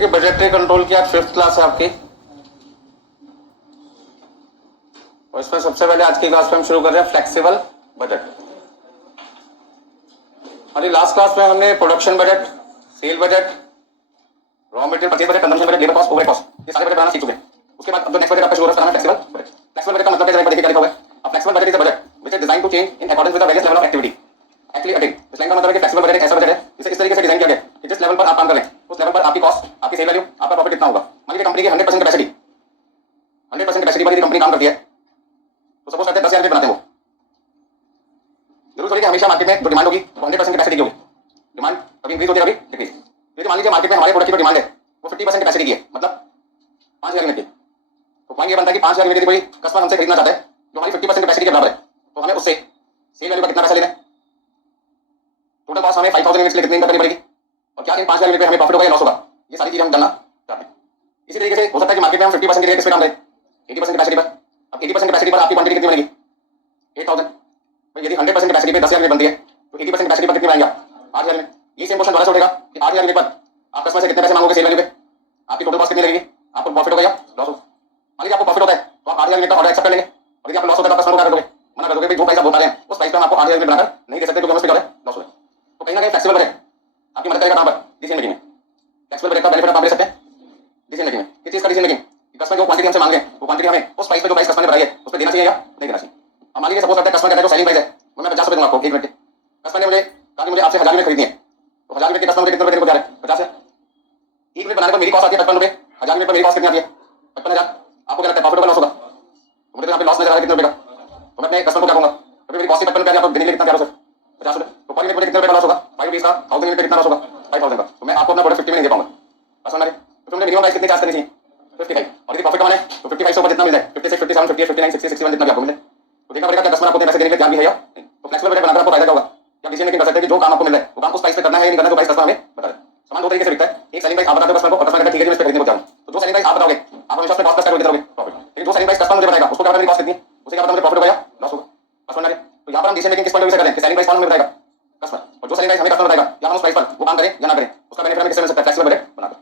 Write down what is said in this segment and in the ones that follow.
देखिए budgetary control की आज 5th क्लास है आपकी, और इसमें सबसे पहले आज की क्लास में हम शुरू कर रहे हैं फ्लेक्सिबल बजट। हमारी लास्ट क्लास में हमने production budget, cell budget, raw material purchase budget, consumption budget, labour cost, overhead cost, ये सारे बजट बनाना सीख चुके हैं। उसके बाद अब जो नेक्स्ट बजट आपका शुरू होगा फ्लेक्सिबल बजट। फ्लेक्सिबल बजट का मतलब देखिए क्या लिखा हुआ है। Flexible budget is a budget which is designed to change in accordance with the various level of activity actually attain. इस लाइन का मतलब है कि फ्लेक्सिबल बजट एक ऐसा बजट है जिसे इस तरीके से डिजाइन किया गया कि जिस लेवल पर आप काम कर रहे हैं उस लेवल पर आपकी कॉस्ट, आपकी सेल वैल्यू, आपका प्रॉफिट कितना होगा। मान लीजिए कंपनी की 100% कैपेसिटी पर यदि कंपनी काम करती है तो सपोज करते हैं 10,000 बनाते हैं वो। जरूर थोड़ी कि हमेशा मार्केट में जो डिमांड होगी वो 100% कैपेसिटी की होगी। डिमांड कभी इंक्रीज होती है कभी डिक्रीज। यदि मान लीजिए मार्केट में हमारे प्रोडक्ट की जो डिमांड है वो 50% कैपेसिटी की है, मतलब 5,000 यूनिट की, तो पॉइंट ये बनता है कि 5,000 यूनिट कोई कस्टमर हमसे खरीदना चाहता है जो हमारी 50% कैपेसिटी के बराबर है, तो हमें उससे सेल वैल्यू का कितना पैसा लेना है। टोटल कॉस्ट हमें 5,000 यूनिट के लिए कितनी इनकम करनी पड़ेगी, और क्या इन 5,000 यूनिट में हमें प्रॉफिट होगा या लॉस होगा, ये सारी चीजें हम जानना चाहते हैं। इसी तरीके से हो सकता है कि मार्केट में हम 50% के लिए किस पे काम करें, 80% कैपेसिटी पर। अब 80% कैपेसिटी पर आपकी क्वांटिटी कितनी बनेगी, 8,000। तो यदि 100% कैपेसिटी पे 10,000 यूनिट बनती है तो 80% कैपेसिटी पर कितनी बनाएंगे, 8,000 यूनिट। ये सेम क्वेश्चन दोबारा से उठेगा कि 8,000 यूनिट पर आप कस्टमर से कितने पैसे मांगोगे सेल वैल्यू पे, आपकी टोटल कॉस्ट कितनी लगेगी, आपको प्रॉफिट होगा या लॉस होगा। मान लीजिए आपको प्रॉफिट होता है तो आप 8,000 यूनिट का ऑर्डर एक्सेप्ट कर लेंगे, और यदि आपको लॉस होता है तो कस्टमर को क्या कर दोगे, मना कर दोगे भाई जो प्राइस आप बता रहे हैं उस प्राइस पे हम आपको 8,000 यूनिट बनाकर नहीं दे सकते क्योंकि हमें क्या है लॉस हो। तो कहीं ना कहीं फ्लेक्सिबल बजट आपकी मदद करेगा कहां पर, डिसीजन मेकिंग में। फ्लेक्सिबल बजट का बेनिफिट आप ले सकते हैं डिसीजन मेकिंग में। किस चीज का डिसीजन मेकिंग, कस्टमर जो क्वांटिटी हमसे मांग रहे हैं वो क्वांटिटी हमें उस प्राइस पे जो प्राइस कस्टमर ने बताई है उस पे देना चाहिए या नहीं देना चाहिए। अब मान लीजिए सपोज करते हैं कस्टमर कहता है जो सेलिंग प्राइस है वो मैं 50 रुपए दूंगा आपको 1 मिनट के। कस्टमर ने मुझे कहा कि मुझे आपसे 1,000 यूनिट खरीदनी है, तो 1,000 यूनिट के कस्टमर मुझे कितने रुपए देने को तैयार है, 50 है। 1 मिनट बनाने पर मेरी कॉस्ट आती है 55 रुपए, 1,000 यूनिट पर मेरी कॉस्ट कितनी आती है 55,000। आपको क्या लगता है प्रॉफिट होगा लॉस होगा, तो मुझे तो यहाँ पे लॉस नजर आ रहा है कितने रुपए का, तो मैं अपने कस्टमर को क्या कहूंगा क्योंकि मेरी कॉस्ट 55 रुपए आपको देने के लिए कितना तैयार हो सर 50 रुपए, तो पर यूनिट मुझे कितने रुपए का लॉस होगा 5 रुपीस का, 1,000 यूनिट पे कितना लॉस होगा 5,000 का, तो मैं आपको अपना प्रोडक्ट 50 में नहीं दे पाऊंगा। समझ में, तो तुमने मिनिमम प्राइस कितनी चार्ज करनी चाहिए 55, और यदि प्रॉफिट कमाना है तो 55 से ऊपर जितना मिल जाए 56, 57, 58, 59, 60, 61 जितना भी आपको मिले, तो देखना पड़ेगा कि कस्टमर आपको पैसे देने के लिए तैयार भी है या नहीं। तो फ्लेक्सिबल बजट बनाकर आपको फायदा क्या होगा, या डिसीजन मेकिंग कर सकते हैं कि जो काम आपको मिल रहा है वो काम उस प्राइस पे करना है या नहीं करना, तो प्राइस कस्टमर हमें बता दे। सामान दो तरीके से बिकता है, एक सेलिंग प्राइस आप बताते हो कस्टमर को और कस्टमर कहता है ठीक है जी मैं इस पे खरीदने को चाहूं, तो जो सेलिंग प्राइस आप बताओगे आप हमेशा उस पे कॉस्ट प्लस करके दोगे प्रॉफिट, लेकिन जो सेलिंग प्राइस कस्टमर मुझे बताएगा उसको क्या पता मेरी कॉस्ट कितनी है, उसे क्या पता मुझे प्रॉफिट होगा या लॉस होगा। समझ में आ गया। तो यहां पर हम डिसीजन मेकिंग किस पॉइंट ऑफ व्यू से कर रहे हैं कि सेलिंग प्राइस कौन हमें बताएगा कस्टमर, और जो सेलिंग प्राइस हमें कस्टमर बताएगा या हम उस प्राइस पर वो काम करें या ना करें उसका बेनिफिट हमें किससे मिल सकता है, फ्लेक्सिबल बजट बनाकर।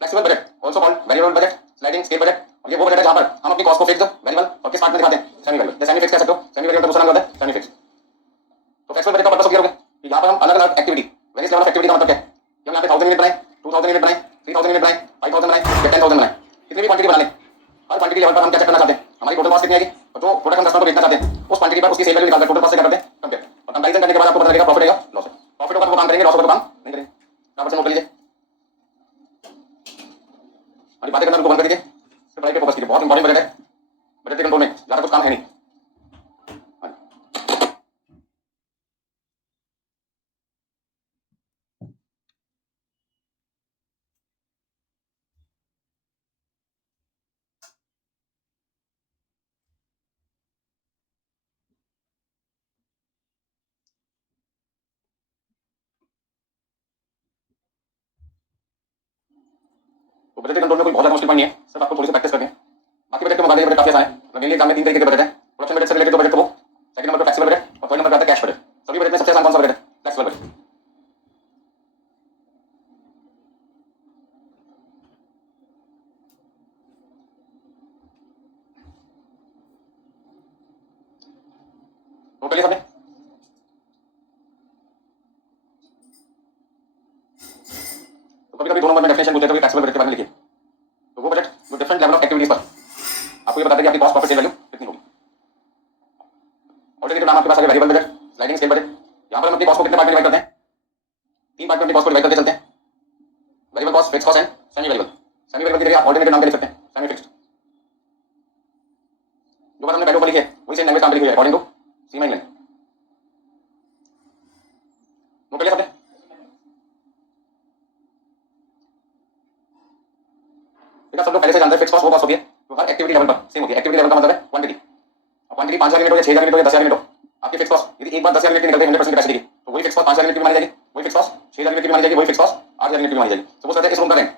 Flexible budget also called variable budget, sliding scale budget, और ये वो बजट है जहां पर हम अपनी कॉस्ट को फिक्स्ड, वेरिएबल और किस पार्ट में दिखाते हैं सेमी वेरिएबल, या सेमी फिक्स कह सकते हो। सेमी वेरिएबल का दूसरा नाम होता है सेमी फिक्स। तो फ्लेक्सिबल बजट का पर्पस क्लियर हो गया कि यहां पर हम अलग अलग activity, various level of activity का मतलब क्या है कि हम यहां पे 1,000 यूनिट बनाए, 2,000 यूनिट बनाए, 3,000 यूनिट बनाए, 5,000 बनाए या 10,000 बनाए, कितनी भी क्वांटिटी बना लें, हर क्वांटिटी लेवल पर हम क्या चेक करना चाहते हैं हमारी टोटल कॉस्ट कितनी आएगी, और जो प्रोडक्ट हम कस्टमर को बेचना चाहते हैं उस क्वांटिटी पर उसकी सेल वैल्यू निकालकर टोटल कॉस्ट से क्या करते हैं कंपेयर, और कंपैरिजन करने के बाद आपको पता लगेगा प्रॉफिट है या लॉस है। प्रॉफिट होगा तो वो काम करेंगे, लॉस होगा तो काम नहीं करेंगे। यहां पर नोट कर लीजिए, हमारी बातें करना उनको बंद कर दीजिए, सिर्फ पढ़ाई पे फोकस कीजिए। बहुत इंपॉर्टेंट बजट है, बजट के कंट्रोल में ज्यादा कुछ काम है नहीं। तो बजट के कंट्रोल में कोई बहुत ज्यादा मुश्किल पॉइंट नहीं है, सिर्फ आपको थोड़ी सी प्रैक्टिस करनी है। बाकी बजट के मुकाबले बजट काफी आसान है। मेनली एग्जाम में 3 तरीके के बजट है। प्रोडक्शन बजट से रिलेटेड जो बजट है वो, सेकंड नंबर पर फ्लेक्सिबल बजट, और थर्ड नंबर पर आता है कैश बजट। सभी बजट में सबसे आसान कौन सा बजट है, फ्लेक्सिबल बजट। तो पहले सबने तो कभी कभी 2 नंबर में डेफिनेशन पूछते थे फ्लेक्सिबल बजट के बारे में लिखिए, तो वो बजट जो डिफरेंट लेवल ऑफ एक्टिविटीज पर आपको ये बताता है कि आपकी कॉस्ट प्रॉफिट सेल वैल्यू कितनी होगी। ऑलरेडी जो नाम आपके पास है variable budget, sliding scale budget, यहां पर हम अपनी कॉस्ट को कितने पार्ट में डिवाइड करते हैं, 3 पार्ट में अपनी कॉस्ट को डिवाइड करके चलते हैं। Variable cost, fixed cost and semi variable. Semi variable की जगह आप ऑल्टरनेटिव नाम पे लिख सकते हैं सेमी फिक्स्ड। जो बात हमने पहले ऊपर लिखी है वही सेम लैंग्वेज नाम पे लिखी है अकॉर्डिंग टू सीमा इंग्लैंड। वो पहले सबने देखा, सब लोग पहले से जानते हैं फिक्स्ड कॉस्ट वो कॉस्ट होती है जो हर एक्टिविटी लेवल पर सेम होती है। एक्टिविटी लेवल का मतलब है क्वांटिटी। अब क्वांटिटी 5,000 यूनिट हो या 6,000 यूनिट हो या 10,000 यूनिट हो, आपकी फिक्स्ड कॉस्ट यदि एक बार 10,000 यूनिट की निकल गई 100% कैपेसिटी की, तो वही फिक्स्ड कॉस्ट 5,000 यूनिट की भी मानी जाएगी, वही फिक्स्ड कॉस्ट 6,000 यूनिट की भी मानी जाएगी, वही फिक्स्ड कॉस्ट 8,000 यूनिट की भी मानी जाएगी। सपोज करते हैं इस रूम का रेंट,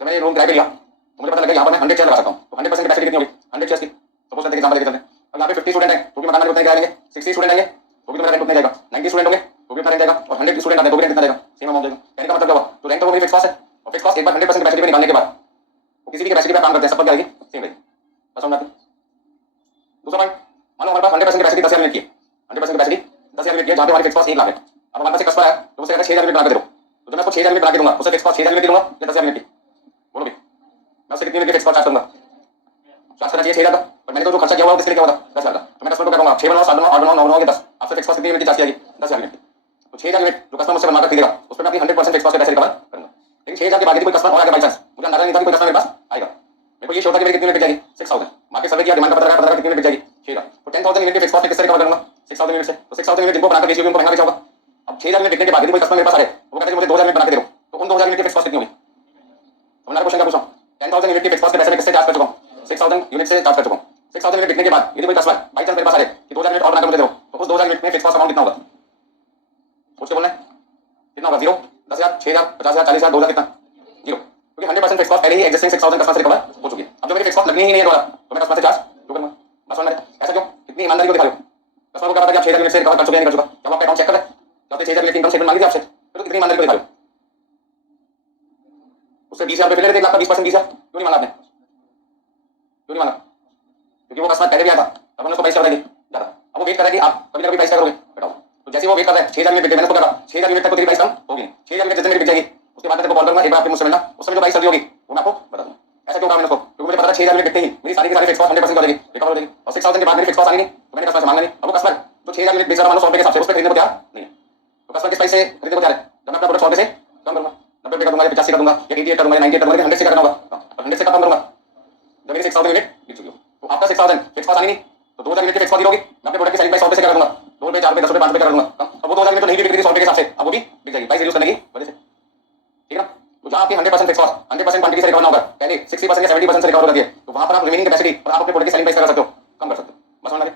जब मैंने रूम किराए पे लिया तो मुझे पता लगा यहाँ पर मैं 100 चेयर लगा सकता हूँ, तो 100% कैपेसिटी कितनी होगी 100 चेयर्स की। सपोज करते हैं एग्जांपल लेके चलते हैं, अब यहाँ पे 50 स्टूडेंट हैं तो भी मकान मालिक उतना ही आएंगे, 60 स्टूडेंट आएंगे तो भी तुम्हारा रेंट उतना जाएगा, 90 स्टूडेंट होंगे तो भी उतना रेंट जाएगा, और 100 स्टूडेंट आते हैं तो भी रेंट कितना जाएगा, सेम अमाउंट जाएगा। कहने का मतलब क्या हुआ, तो रेंट तो वो भी फिक्स्ड कॉस्ट है, और फिक्स्ड कॉस्ट एक बार 100% कैपेसिटी पे निकालने के काम करते हैं सब पर क्या आएगी, सेम रहेगी। बस समझ आती। दूसरा पॉइंट, मान लो हमारे पास 100% कैपेसिटी 10,000 यूनिट की है, 100% कैपेसिटी 10,000 यूनिट की है, जहां पे हमारी फिक्स कॉस्ट 1 लाख है। अब हमारे पास एक कस्टमर है तो उसे अगर 6,000 यूनिट बना के दे दो, तो जब मैं उसको 6,000 यूनिट बना के दूंगा, उसे फिक्स कॉस्ट 6,000 यूनिट दूंगा या 10,000 यूनिट की, बोलो भाई, मैं उससे कितनी यूनिट की फिक्स कॉस्ट चार्ज करूंगा? चार्ज करना चाहिए 6,000 का, पर मैंने तो जो खर्चा किया हुआ किसके लिए किया हुआ था, 10,000 का। तो मैं कस्टमर को क्या कहूंगा, 6 बनाओ, 7 बनाओ, 8 बनाओ, 9 बनाओ, 10, आपसे फिक्स कॉस्ट कितनी यूनिट की चार्ज की जाएगी, 10,000 यूनिट। तो 6,000 यूनिट जो कस्टमर मुझसे बनवाकर खरीदेगा उस पर मैं अपनी 100% फिक्स कॉस्ट के पैसे रिकवर करूंगा। लेकिन 6,000 के बाद कोई कस्टमर और आ गया बाई चांस, मुझे अंदाजा नहीं था कि कोई कस्टमर मेरे पास आएगा, मेरे को ये शो था कि मेरी कितनी यूनिट बिक जाएगी, 6,000। मार्केट सर्वे किया, डिमांड का पता लगा कितनी यूनिट बिक जाएगी, 6,000। तो 10,000 यूनिट की फिक्स कॉस्ट किससे रिकवर करूंगा, 6,000 यूनिट से। तो 6,000 यूनिट जिनको बनाकर बेची होगी उनको महंगा बेचा होगा। अब 6,000 यूनिट बिकने के बाद कोई कस्टमर मेरे पास आए वो कहता है कि मुझे 2,000 यूनिट बना के दे दो, तो उन 2,000 यूनिट की फिक्स कॉस्ट कितनी होगी? समझ क्वेश्चन क्या पूछा? 10,000 यूनिट की फिक्स कॉस्ट के पैसे मैं किससे चार्ज कर चुका हूं, 6,000 यूनिट से चार्ज कर चुका हूं। 6,000 यूनिट बिकने के बाद यदि कोई कस्टमर बाई चांस मेरे पास आ जाए कि 2,000 यूनिट और बनाकर मुझे दे दो, तो उस 2,000 यूनिट में फिक्स कॉस्ट अमाउंट कितना होगा, सोच के बोलना है। कितना होगा? 0, 10,000, 6,000, 50,000, 40,000, 2,000, कितना? 0, क्योंकि 100% फिक्स कॉस्ट पहले ही एग्जिस्टिंग 6,000 कस्टमर से रिकवर हो चुकी है। अब जो मेरी फिक्स कॉस्ट लगनी ही नहीं है दोबारा, तो मैं कस्टमर से चार्ज क्यों करूंगा? बस समझ में आया? ऐसा क्यों? कितनी ईमानदारी को दिखा रहे हो? कस्टमर को क्या पता कि आप 6,000 यूनिट से रिकवर कर चुके हैं, नहीं कर चुका? जब आप अकाउंट चेक कर रहे हैं, जब आपने 6,000 यूनिट की इनकम स्टेटमेंट मांगी थी आपसे, तो कितनी ईमानदारी को दिखा रहे हो? उससे 20,000 रुपये फिर 1 लाख का 20% 20,000 क्यों नहीं मांगा आपने? क्यों नहीं मांगा? क्योंकि वो कस्टमर पहले भी आया था, तब हमने उसको प्राइस कर देंगे ज्यादा। अब वो वेट कर रहा है कि आप कभी ना कभी प्राइस क्या करोगे, बताओ। तो जैसे वो वेट कर रहा है, 6,000 यूनिट बिक गए, मैंने उसको कहा 6,000 यूनिट तक तो तेरी प्राइस कम होगी, 6,000 यूनिट जितने मेरी बिक जाएगी उसके बाद मैं तेरे को कॉल करूंगा, एक बार आपके मुझसे मिलना, उस समय जो प्राइस चल रही होगी वो मैं आपको बता दूंगा। ऐसा क्यों कहा मैंने उसको? क्योंकि मुझे पता था 6,000 यूनिट बिकते ही मेरी सारी की सारी फिक्स कॉस्ट 100% हो जाएगी, रिकवर हो जाएगी, और 6,000 के बाद मेरी फिक्स कॉस्ट आनी नहीं, तो मैंने कस्टमर से मांगा नहीं। अब वो कस्टमर जो 6,000 यूनिट बेच रहा है 100 रुपए के हिसाब से, उस पर खरीदने को तैयार नहीं है, तो कस्टमर किस प्राइस से खरीदने को तैयार है? जब मैं अपना प्रोडक्ट 100 रुपए से कम करूंगा, 90 रुपए का दूंगा या 85 का दूंगा या 88 का दूंगा या 98 का दूंगा, 100 से करना होगा, 100 से कम करूंगा जब मेरी 6,000 यूनिट बिक चुकी हो। तो आपका 6,000 फिक्स कॉस्ट आनी नहीं, तो 2,000 यूनिट की फिक्स कॉस्ट होगी, मैं अपने प्रोडक्ट की सेलिंग प्राइस 100 रुपए से कर दूंगा, 2 रुपए, 4 रुपए, 10 रुपए, 5 रुपए कर दूंगा। अब वो 2,000 यूनिट तो नहीं भी बिक रही थी 100 रुपए के हिसाब से, अब वो भी बिक जाएगी प्राइस रिड्यूस करने की वजह से, ठीक है ना? तो जहां आपकी 100% फिक्स कॉस्ट 100% क्वांटिटी से रिकवर ना होगा, पहले 60% या 70% से रिकवर हो जाती है, तो वहां पर आप रिमेनिंग कैपेसिटी और आप अपने प्रोडक्ट की सेलिंग प्राइस कर सकते हो, कम कर सकते हो। बस समझ में आ गया?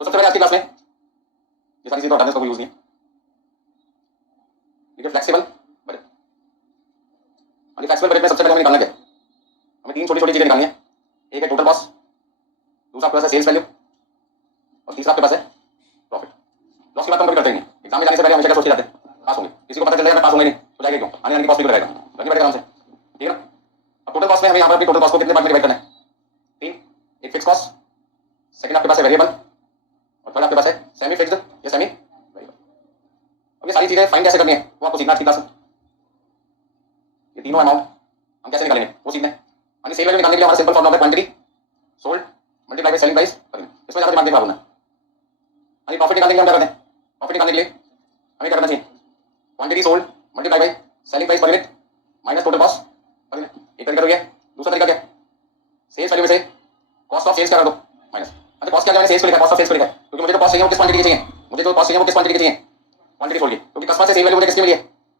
तो सबसे पहले आज की क्लास में ये सारी चीजें हटाने का कोई यूज नहीं है। ठीक है, फ्लेक्सिबल बजट। और फ्लेक्सिबल बजट में सबसे पहले हमें निकालना क्या है? हमें 3 छोटी छोटी चीजें निकालनी है। एक है टोटल कॉस्ट, दूसरा आपके पास है सेल्स वैल्यू, और तीसरा आपके पास है प्रॉफिट। लॉस की बात हम कभी करते नहीं, एग्जाम में जाने से पहले हमेशा क्या सोचते जाते हैं, पास होंगे। किसी को पता चल जाएगा मैं पास होंगे नहीं, तो जाएगा क्यों? आने जाने की कॉस्ट भी रहेगा, करनी पड़ेगा आराम से, ठीक है ना? अब टोटल कॉस्ट में हमें यहाँ पर अपनी टोटल कॉस्ट को कितने पार्ट में डिवाइड करना है? 3, एक फिक्स कॉस्ट, सेकंड आपके पास है वेरिएबल, और थर्ड आपके पास है सेमी फिक्स्ड या सेमी वेरिएबल। अब ये सारी चीजें फाइंड कैसे करनी है वो आपको सीखना है आज की क्लास में। ये तीनों अमाउंट हम कैसे निकालेंगे वो सीखना है। यानी सेल वैल्यू निकालने के लिए हमारा सिंपल फॉर्मूला है quantity sold multiply by selling price, इसमें ज्यादा दिमाग नहीं खराब होना है। यानी प्रॉफिट निकालने के लिए हम क्या करते हैं? प्रॉफिट निकालने के लिए हमें क्या करना चाहिए? Quantity sold multiply by selling price per unit minus total cost per unit. एक तरीका तो ये है। दूसरा तरीका क्या है? सेल्स वैल्यू में से कॉस्ट ऑफ सेल्स क्या कर दो माइनस। अच्छा कॉस्ट क्या है? मैंने सेल्स को लिखा, कॉस्ट ऑफ सेल्स को लिखा, क्योंकि मुझे जो कॉस्ट चाहिए वो किस क्वांटिटी की चाहिए, मुझे जो कॉस्ट चाहिए वो किस क्वांटिटी की चाहिए, क्वांटिटी सोल्ड की। क्योंकि कस्टमर से सेल वैल्यू मुझे किसकी मिली है?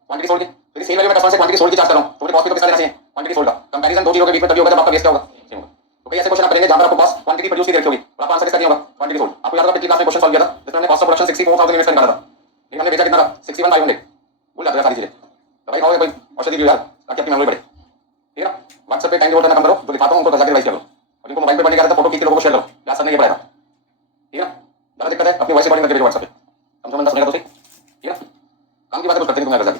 क्वांटिटी सोल्ड की। तो सेल वैल्यू में कस्टमर से क्वांटिटी सोल्ड की चार्ज कर रहा हूं, तो मुझे कॉस्ट भी तो किसका देना चाहिए? क्वांटिटी सोल्ड का। कंपैरिजन दो चीजों के बीच में तभी होगा जब आपका बेस क्या होगा, सेम होगा। तो कई ऐसे क्वेश्चन आप करेंगे जहां पर आपको कॉस्ट क्वांटिटी प्रोड्यूस की रखी होगी और आपका आंसर किसका दिया होगा? Quantity sold. आपको याद होगा पिछली क्लास में क्वेश्चन सॉल्व किया था जिसमें हमने कॉस्ट ऑफ प्रोडक्शन 64,000 यूनिट्स का निकाला था, लेकिन हमने बेचा कितना था? 61,500। भूल जाते हैं सारी चीजें, तो भाई खाओगे भाई औषधि की यार ताकि आपकी मेमोरी बढ़े, ठीक है ना? व्हाट्सएप पे टाइम डिवोट करना कम करो, जो दिखाता हूं उनको जाके रिवाइज कर लो, और जिनको मोबाइल पे पढ़ने का रहता है फोटो खींच के लोगों को शेयर करो, क्लास करने के पड़ेगा, ठीक है ना? ज्यादा दिक्कत है अपनी वॉइस रिकॉर्डिंग करके भेजो व्हाट्सएप पे, कम से कम 10 मिनट तो सही, ठीक है ना? काम की बात कुछ करते नहीं तुम जाके।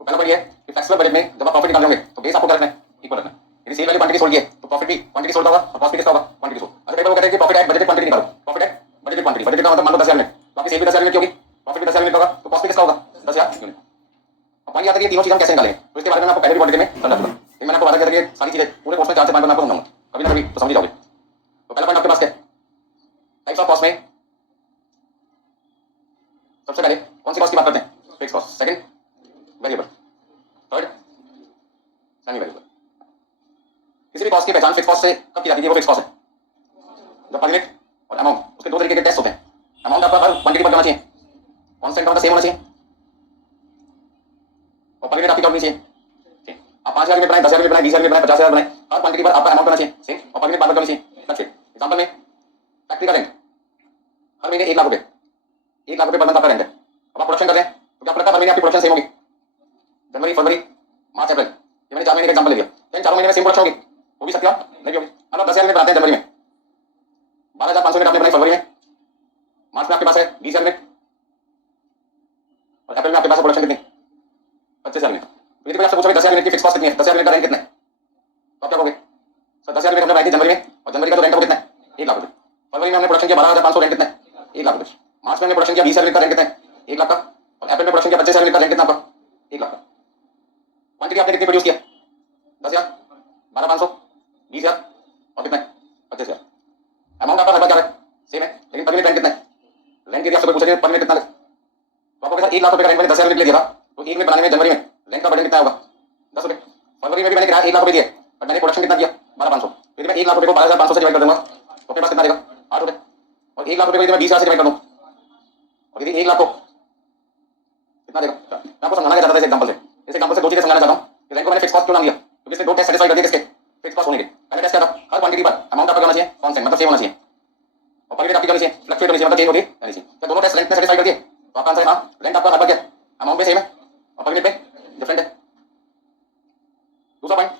तो पहला पॉइंट ये है कि फ्लेक्सिबल बजट में जब आप प्रॉफिट निकाल होंगे तो बेस आपको क्या रखना है? इक्वल रखना है। यदि सेल वैल्यू क्वांटिटी सोल्ड की है तो प्रॉफिट भी क्वांटिटी सोल्ड होगा और कॉस्ट भी किसका होगा? Quantity sold. अच्छा कई लोग कहते हैं कि प्रॉफिट एट बजटेड क्वांटिटी निकालो, profit at budgeted quantity, budgeted का मतलब मान लो 10,000 यूनिट, तो आपकी सेल भी 10,000 यूनिट की होगी, प्रॉफिट भी 10,000 यूनिट होगा, तो कॉस्ट भी किसका होगा? 10,000 यूनिट। अब पॉइंट आता है कि तीनों चीजें हम कैसे निकालेंगे, तो इसके बारे में मैं आपको पहले भी क्वांटिटी में समझा चुका, लेकिन मैंने आपको वादा किया था कि सारी चीजें पूरे कोर्स में 4 से 5 बार मैं आपको समझाऊंगा, कभी ना कभी तो समझ ही जाओगे। तो पहला पॉइंट आपके पास क्या है? टाइप्स ऑफ कॉस्ट में सबसे पहले कौन सी कॉस्ट की बात करते हैं? Fix cost, second variable, third semi variable. किसी भी कॉस्ट की पहचान फिक्स कॉस्ट से कब की जाती है? वो फिक्स कॉस्ट है जब पर यूनिट और अमाउंट, उसके दो तरीके के टेस्ट होते हैं। अमाउंट आपका हर क्वांटिटी पर करना चाहिए, कांस्टेंट का सेम होना चाहिए, और पर यूनिट आपकी क्या होनी चाहिए? सेम। आप 5,000 यूनिट बनाए, 10,000 यूनिट बनाए, 20,000 यूनिट बनाए, 50,000 बनाए, हर क्वांटिटी पर आपका अमाउंट होना चाहिए सेम, और पर यूनिट बार बार होनी चाहिए फ्लक्चुएट। एग्जांपल में फैक्ट्री का रेंट हर महीने 1 लाख रुपए, 1 लाख रुपए पर मंथ आपका रेंट है। अब आप प्रोडक्शन कर रहे हैं तो क्या आपको लगता है हर महीने आपकी प्रोडक्शन सेम होगी? जनवरी, फरवरी, मार्च, अप्रैल, ये मैंने 4 महीने का एग्जांपल ले लिया, क्या इन 4 महीने में सेम प्रोडक्शन होगी? हो भी सकती है, नहीं होगी। मतलब 10,000 यूनिट बनाते हैं जनवरी में, 12,500 यूनिट आपने बनाई फरवरी में, मार्च में आपके पास है 20,000 यूनिट, और अप्रैल में आपके पास प्रोडक्शन कितनी? 25,000 यूनिट। तो यदि कोई आपसे पूछे 10,000 यूनिट की फिक्स कॉस्ट कितनी है, 10,000 यूनिट का रेंट कितना है, में हमने प्रोडक्शन किया 12,500, रेंट कितना है? 1 लाख रुपए। मार्च में हमने प्रोडक्शन किया 20,000 यूनिट का, रेंट कितना है? 1 लाख का। और अप्रैल में प्रोडक्शन किया 25,000 यूनिट का, रेंट कितना आपका? 1 लाख का। क्वांटिटी आपने कितनी प्रोड्यूस किया? 10,000, 12,500, 20,000 और कितना है? 25,000। अमाउंट आपका लगभग क्या है? सेम है, लेकिन पर यूनिट रेंट कितना है? रेंट यदि आपसे कोई पूछे पर यूनिट कितना है, तो आपको कहता 1 लाख रुपए का रेंट मैंने 10,000 यूनिट ले दिया था, तो एक यूनिट बनाने में जनवरी में रेंट का बर्डन कितना होगा? 10 रुपए। फरवरी में भी मैंने किराया 1 लाख रुपए दिया, बट मैंने प्रोडक्शन कितना किया? 12,500। यदि मैं 1 लाख रुपए को 12,500 से डिवाइड कर दूंगा तो अपने पास कितना देगा? 8 रुपए। और 1 लाख रुपए को यदि मैं 20,000 से डिवाइड कर दूं और यदि 1 लाख को कितना देगा? मैं आपको समझाना क्या चाहता था इस एग्जांपल से। इस एग्जांपल से दो चीजें समझाना चाहता हूं कि रेंट को मैंने फिक्स कॉस्ट क्यों नाम दिया, क्योंकि इसमें दो टेस्ट सेटिस्फाई कर दिए। किसके? फिक्स कॉस्ट होने के। पहले टेस्ट क्या था? हर क्वांटिटी पर अमाउंट आपका होना चाहिए कांस्टेंट, मतलब सेम होना चाहिए, और पर यूनिट आपकी होनी चाहिए फ्लक्चुएट होनी चाहिए, मतलब चेंज होती रहनी चाहिए। क्या दोनों टेस्ट रेंट में सेटिस्फाई कर दिए? तो आपका आंसर है हां। रेंट आपका लगभग क्या है? अमाउंट पे सेम है और पर यूनिट पे डिफरेंट है। दूसरा पॉइंट,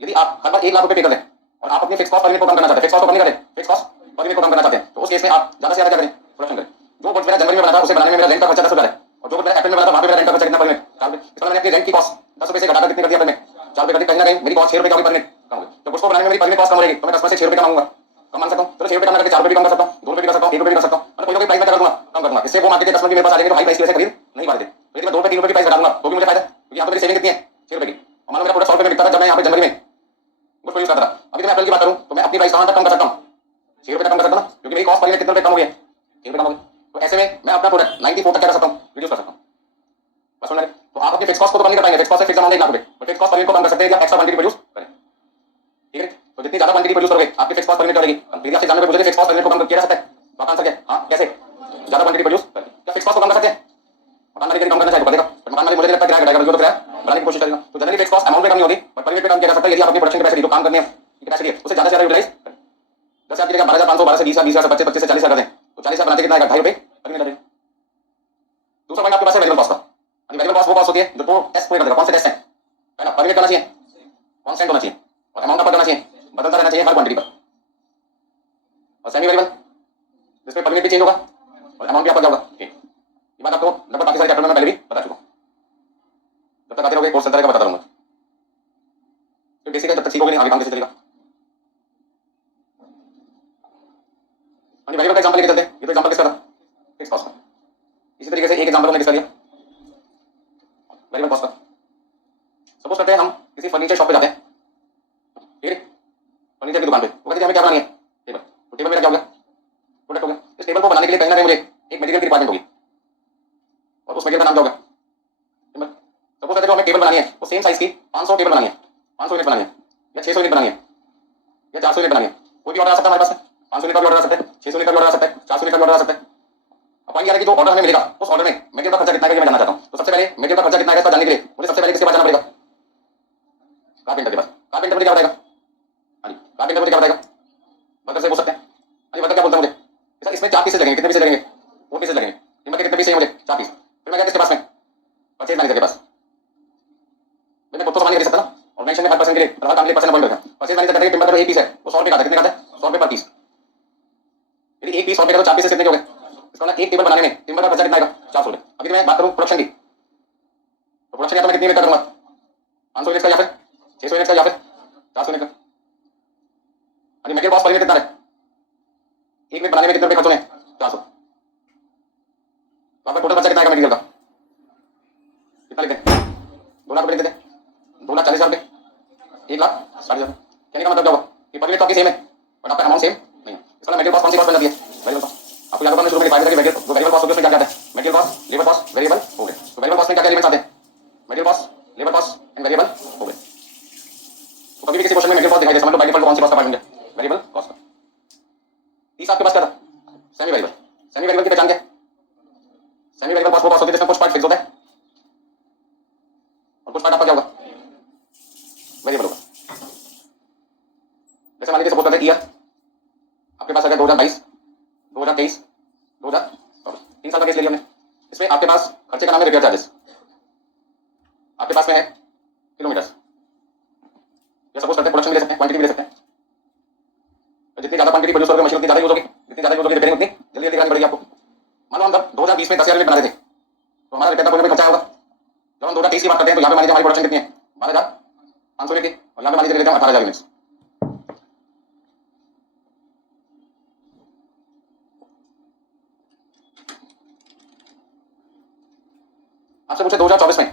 यदि आप हर बार 1 लाख रुपए पे कर दें और आप अपनी फिक्स कॉस्ट पर यूनिट को कम करना चाहते हैं, फिक्स कॉस्ट को कम नहीं करें, फिक्स कॉस्ट पर यूनिट को कम करना चाहते हैं, तो उस केस में आप ज्यादा से ज्यादा क्या करें? प्रोडक्शन करें। जो गुड्स मैंने जनवरी में बनाया था उसे बनाने में मेरा रेंट का खर्चा 10 रुपए है, और जो गुड्स मैंने अप्रैल में बनाया था वहां पे मेरा रेंट का खर्चा कितना? पर यूनिट 4 रुपए। इस बार मैंने अपनी रेंट की कॉस्ट 10 रुपए से घटाकर कितनी कर दिया? पर यूनिट 4 रुपए कर दी। कहीं ना कहीं मेरी कॉस्ट 6 रुपए का पर यूनिट कम हो गई। तो गुड्स को बनाने में मेरी पर यूनिट कॉस्ट कम हो जाएगी, तो मैं 10 में से 6 रुपए कम मांगूंगा, कम मान सकता हूं। चलो 6 रुपए कम करके 4 रुपए भी कम कर सकता हूं, 2 रुपए भी कर सकता हूं, 1 रुपए भी कर सकता हूं, मतलब कोई ना कोई प्राइस मैं कर दूंगा, कम कर दूंगा। इससे वो मार्केट के कस्टमर भी मेरे पास आ जाएंगे तो हाई प्राइस की वजह से खरीद नहीं पाते। तो यदि मैं 2 रुपए 3 रुपए की प्राइस घटा दूंगा तो भी मुझे फायदा, क्योंकि यहां पर मेरी सेविंग कितनी है? 6 रुपए की। और मान लो मेरा प्रोडक्ट 100 रुपए में बिकता था जब मैं यहां पे जनवरी में गुड्स प्रोड्यूस करता था। अभी तो मैं अप्रैल की बात करूं तो मैं अपनी प्राइस कहां तक कम कर सकता हूं? 6 रुपए तक कम कर सकता हूं ना, क्योंकि मेरी कॉस्ट पर यूनिट कितने रुपए कम हो गई है? 6 रुपए कम हो गई। तो ऐसे में मैं अपना प्रोडक्ट 94 तक क्या कर सकता हूं? रिड्यूस कर सकता हूं। बस समझ में? तो आप अपने फिक्स कॉस्ट को तो कम नहीं कर पाएंगे, फिक्स कॉस्ट है फिक्स अमाउंट 1 लाख रुपए, but fix cost per unit को कम कर सकते हैं जब एक्स्ट्रा क्वांटिटी प्रोड्यूस करें। ठीक है? तो जितनी ज्यादा क्वांटिटी प्रोड्यूस करोगे आपकी फिक्स कॉस्ट पर यूनिट बढ़ेगी। यदि आपसे जानने पे पूछे फिक्स कॉस्ट पर यूनिट को कम किया जा सकता है, तो आपका आंसर क्या है? हां। कैसे? ज्यादा क्वांटिटी प्रोड्यूस करके। क्या फिक्स कॉस्ट को कम कर सकते हैं? मकान मालिक यदि कम करना चाहे तो करेगा, तो मकान मालिक मुझे नहीं लगता किराया घटाएगा, बल्कि वो तो किराया बढ़ाने की कोशिश करेगा। तो जनरली फिक्स कॉस्ट अमाउंट में कम नहीं होती, बट पर यूनिट पे कम किया जा सकता है यदि आप अपनी प्रोडक्शन कैपेसिटी जो काम करने की कैपेसिटी है उसे ज्यादा से ज्यादा यूटिलाइज करें। जैसे आपकी जगह 12,500, 12 से 20,000, 20,000 से 25,000 से 40,000 कर दें, तो 40,000 बनाते कितना आएगा? 2.5 रुपए पर यूनिट लगेगा। दूसरा पॉइंट आपके पास है वेरिएबल कॉस्ट का। वेरिएबल कॉस्ट वो कॉस्ट होती है जो तो टेस्ट पूरे कर देगा। कौन से टेस्ट है? पहला पर यूनिट करना चाहिए, कांस्टेंट होना चाहिए, और अमाउंट आपका करना चाहिए, बदलता रहना चाहिए हर क्वांटिटी पर। और सेमी वेरिएबल जिसमें पर यूनिट भी चेंज होगा और अमाउंट भी आपका क्या होगा? ये बात आपको लगभग काफी सारे चैप्टर में मैं पहले भी बता चुका हूं। जब तक आते रहोगे कोर्स चलता रहेगा, बताता रहूंगा। तो बेसिक है, जब तक सीखोगे नहीं आगे काम कैसे चलेगा। वेरिएबल का एग्जांपल लेके चलते हैं। ये तो एग्जांपल किसका था? फिक्स कॉस्ट का। इसी तरीके से एक एग्जांपल हमने किसका लिया? वेरिएबल कॉस्ट का। सपोज करते हैं हम किसी फर्नीचर शॉप पे जाते हैं, ठीक है, फर्नीचर की दुकान पे। वो कहते हैं हमें क्या बनानी है? टेबल। तो टेबल मेरा क्या हो गया? प्रोडक्ट हो गया। इस टेबल को बनाने के लिए कहीं ना कहीं मुझे एक मटेरियल की रिक्वायरमेंट होगी, और उस मटेरियल का नाम क्या होगा? टेबल। सपोज करते हैं हमें टेबल बनानी है, वो सेम साइज की 500 टेबल बनानी है, 500 यूनिट बनानी है, या 600 यूनिट बनानी है, या 400 यूनिट बनानी है। कोई भी ऑर्डर आ सकता है हमारे पास। 500 यूनिट का भी ऑर्डर आ सकता है, 600 यूनिट का भी ऑर्डर आ सकता है, 400 यूनिट का भी ऑर्डर आ सकता है। अब पॉइंट ये है कि जो ऑर्डर हमें मिलेगा उस ऑर्डर में मटेरियल का खर्चा कितना है ये मैं जानना चाहता हूं। तो सबसे पहले मटेरियल का खर्चा कितना है इसका जानने के लिए मुझे सबसे पहले किसके पास जाना पड़ेगा? कारपेंटर के पास। कारपेंटर मुझे क्या बताएगा? हाँ जी, कारपेंटर मुझे क्या बताएगा? वर्कर से पूछ सकते हैं। हाँ जी, वर्कर क्या बोलता है मुझे? सर इसमें 4 पीसेस लगेंगे। कितने पीसेस लगेंगे? 4 पीसेस लगेंगे। कीमत के कितने पीस चाहिए मुझे? 4 पीस। फिर मैं गया किसके पास में? परचेज मैनेजर के पास। मैंने खुद तो सामान नहीं खरीद सकता ना, ऑर्गेनाइजेशन में हर पर्सन के लिए हर काम के लिए पर्सन अपॉइंट करते हैं। परचेज मैनेजर कहता है कि कीमत अगर एक पीस है तो 100 रुपए का आता है। कितने का आता है? 100 रुपए पर पीस। यदि एक पीस 100 रुपए का तो 4 पीसेस कितने के हो गए? इसका मतलब एक टेबल बनाने में टीम का खर्चा कितना आएगा? 400 रुपए। अभी मैं बात करूं प्रोडक्शन की, तो प्रोडक्शन या तो मैं कितनी यूनिट का करूंगा? 500 यूनिट का, या फिर 600 यूनिट का, या फिर 400 यूनिट का। अभी मटेरियल कॉस्ट पर यूनिट कितना है? एक मिनट बनाने में कितने रुपए खर्च होने? 400। तो आपका टोटल खर्चा कितना आएगा मटेरियल का? कितना लिखते हैं? 2 लाख रुपए लिख देते हैं। 2,40,000 रुपए, 1,60,000। कहने का मतलब क्या होगा कि पर यूनिट तो आपकी सेम है, बट आपका अमाउंट सेम नहीं है। इसका मटेरियल कॉस्ट कौन सी कॉस्ट बन जाती है? Variable cost. आपको याद होगा मैं शुरू में डिफाइन किया कि जो वेरिएबल कॉस्ट होगी उसमें क्या क्या आता है? Material cost, labour cost, variable हो गए। तो वेरिएबल कॉस्ट में क्या क्या एलिमेंट्स आते हैं? Material cost, labour cost and variable हो गए। तो कभी भी किसी क्वेश्चन में मटेरियल कॉस्ट दिखाई दे समझ लो बाय डिफॉल्ट कौन सी कॉस्ट का पार्ट होंगे? वेरिएबल कॉस्ट का। तीसरा आपके पास क्या था? Semi variable. सेमी वेरिएबल की पहचान क्या है? सेमी वेरिएबल कॉस्ट वो कॉस्ट होती है जिसमें कुछ पार्ट फिक्स होता है और कुछ पार्ट आपका क्या होगा? वेरिएबल होगा। जैसे मान लीजिए सपोज करते हैं ईयर आपके पास अगर 2022, 2023, 2024, 3 साल का केस ले लिया हमने। इसमें आपके पास खर्चे का नाम है रिपेयर चार्जेस, आपके पास में है किलोमीटर्स, या सपोज करते हैं प्रोडक्शन भी ले सकते हैं, क्वांटिटी भी ले सकते हैं। तो जितनी ज्यादा क्वांटिटी प्रोड्यूस करोगे मशीन उतनी ज्यादा यूज होगी, जितनी ज्यादा यूज होगी रिपेयरिंग उतनी जल्दी जल्दी करानी पड़ेगी आपको। मान लो हम 2020 में 10,000 यूनिट बना रहे थे, तो हमारा रिपेयर का कोई खर्चा होगा। जब हम 2030 की बात करते हैं तो यहाँ पे मान लीजिए हमारी प्रोडक्शन कितनी है? 12,500 यूनिट की, और यहाँ पे मान लीजिए 18,000 यूनिट्स। आपसे पूछे 2024 में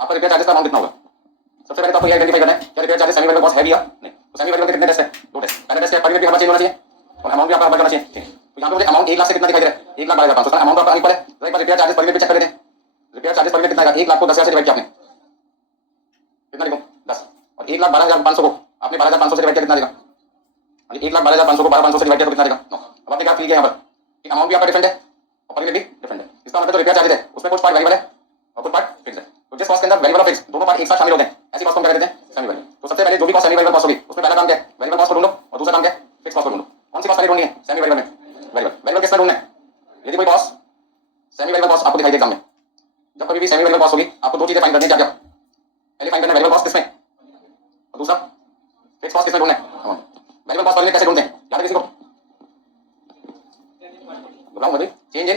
आपका रिपेयर चार्जेस का अमाउंट कितना होगा? सबसे पहले तो आपको ये आइडेंटिफाई करना है क्या repair charges semi variable cost है भी या नहीं। तो सेमी वेरिएबल के कितने टेस्ट है? 2 टेस्ट। पहला टेस्ट है पर यूनिट भी हमारा चेंज होना चाहिए और अमाउंट भी आपका बराबर होना चाहिए। ठीक, तो यहाँ पे मुझे अमाउंट 1 लाख से कितना दिखाई दे रहा है? 1,12,500 अमाउंट आपका इक्वल है। तो एक बार रिपेयर चार्जेस पर यूनिट भी चेक कर लेते हैं। रिपेयर चार्जेस पर यूनिट कितना आएगा? 1 लाख को 10,000 से डिवाइड किया आपने, कितना लिखूं? 10, और 1,12,500 को आपने 12,500 से डिवाइड किया, कितना देगा? 1,12,500 को 12,500 से डिवाइड किया तो कितना देगा? 9। अब आपने क्या फील किया यहाँ पर? अमाउंट भी आपका डिफरेंट है और पर यूनिट भी डिफरेंट है। इसका मतलब जो रिपेयर चार्जेस है उसमें कुछ पार्ट वेरिएबल है और कुछ पार्ट फिक्स है। तो जिस कॉस्ट के अंदर वेरिएबल और फिक्स दोनों पार्ट एक साथ शामिल होते हैं ऐसी कॉस्ट को क्या कहते हैं? Semi variable. तो सबसे पहले जो भी कॉस्ट सेमी वेरिएबल कॉस्ट होगी उसमें पहला काम क्या है? वेरिएबल कॉस्ट को ढूंढो और दूसरा काम क्या है? फिक्स कॉस्ट को ढूंढो। कौन सी कॉस्ट पहले ढूंढनी है? सेमी वेरिएबल में। वेरिएबल किसमें ढूंढना है? यदि कोई कॉस्ट सेमी वेरिएबल कॉस्ट आपको दिखाई दे एग्जाम में, जब कभी भी सेमी वेरिएबल कॉस्ट होगी आपको दो चीजें फाइंड करनी है। क्या क्या? पहले फाइंड करना वेरिएबल कॉस्ट किसमें और दूसरा फिक्स कॉस्ट किसमें ढूंढना है। वेरिएबल कॉस्ट पर कैसे ढूंढते हैं? याद है किसी को? बताऊं भाई, चेंज इन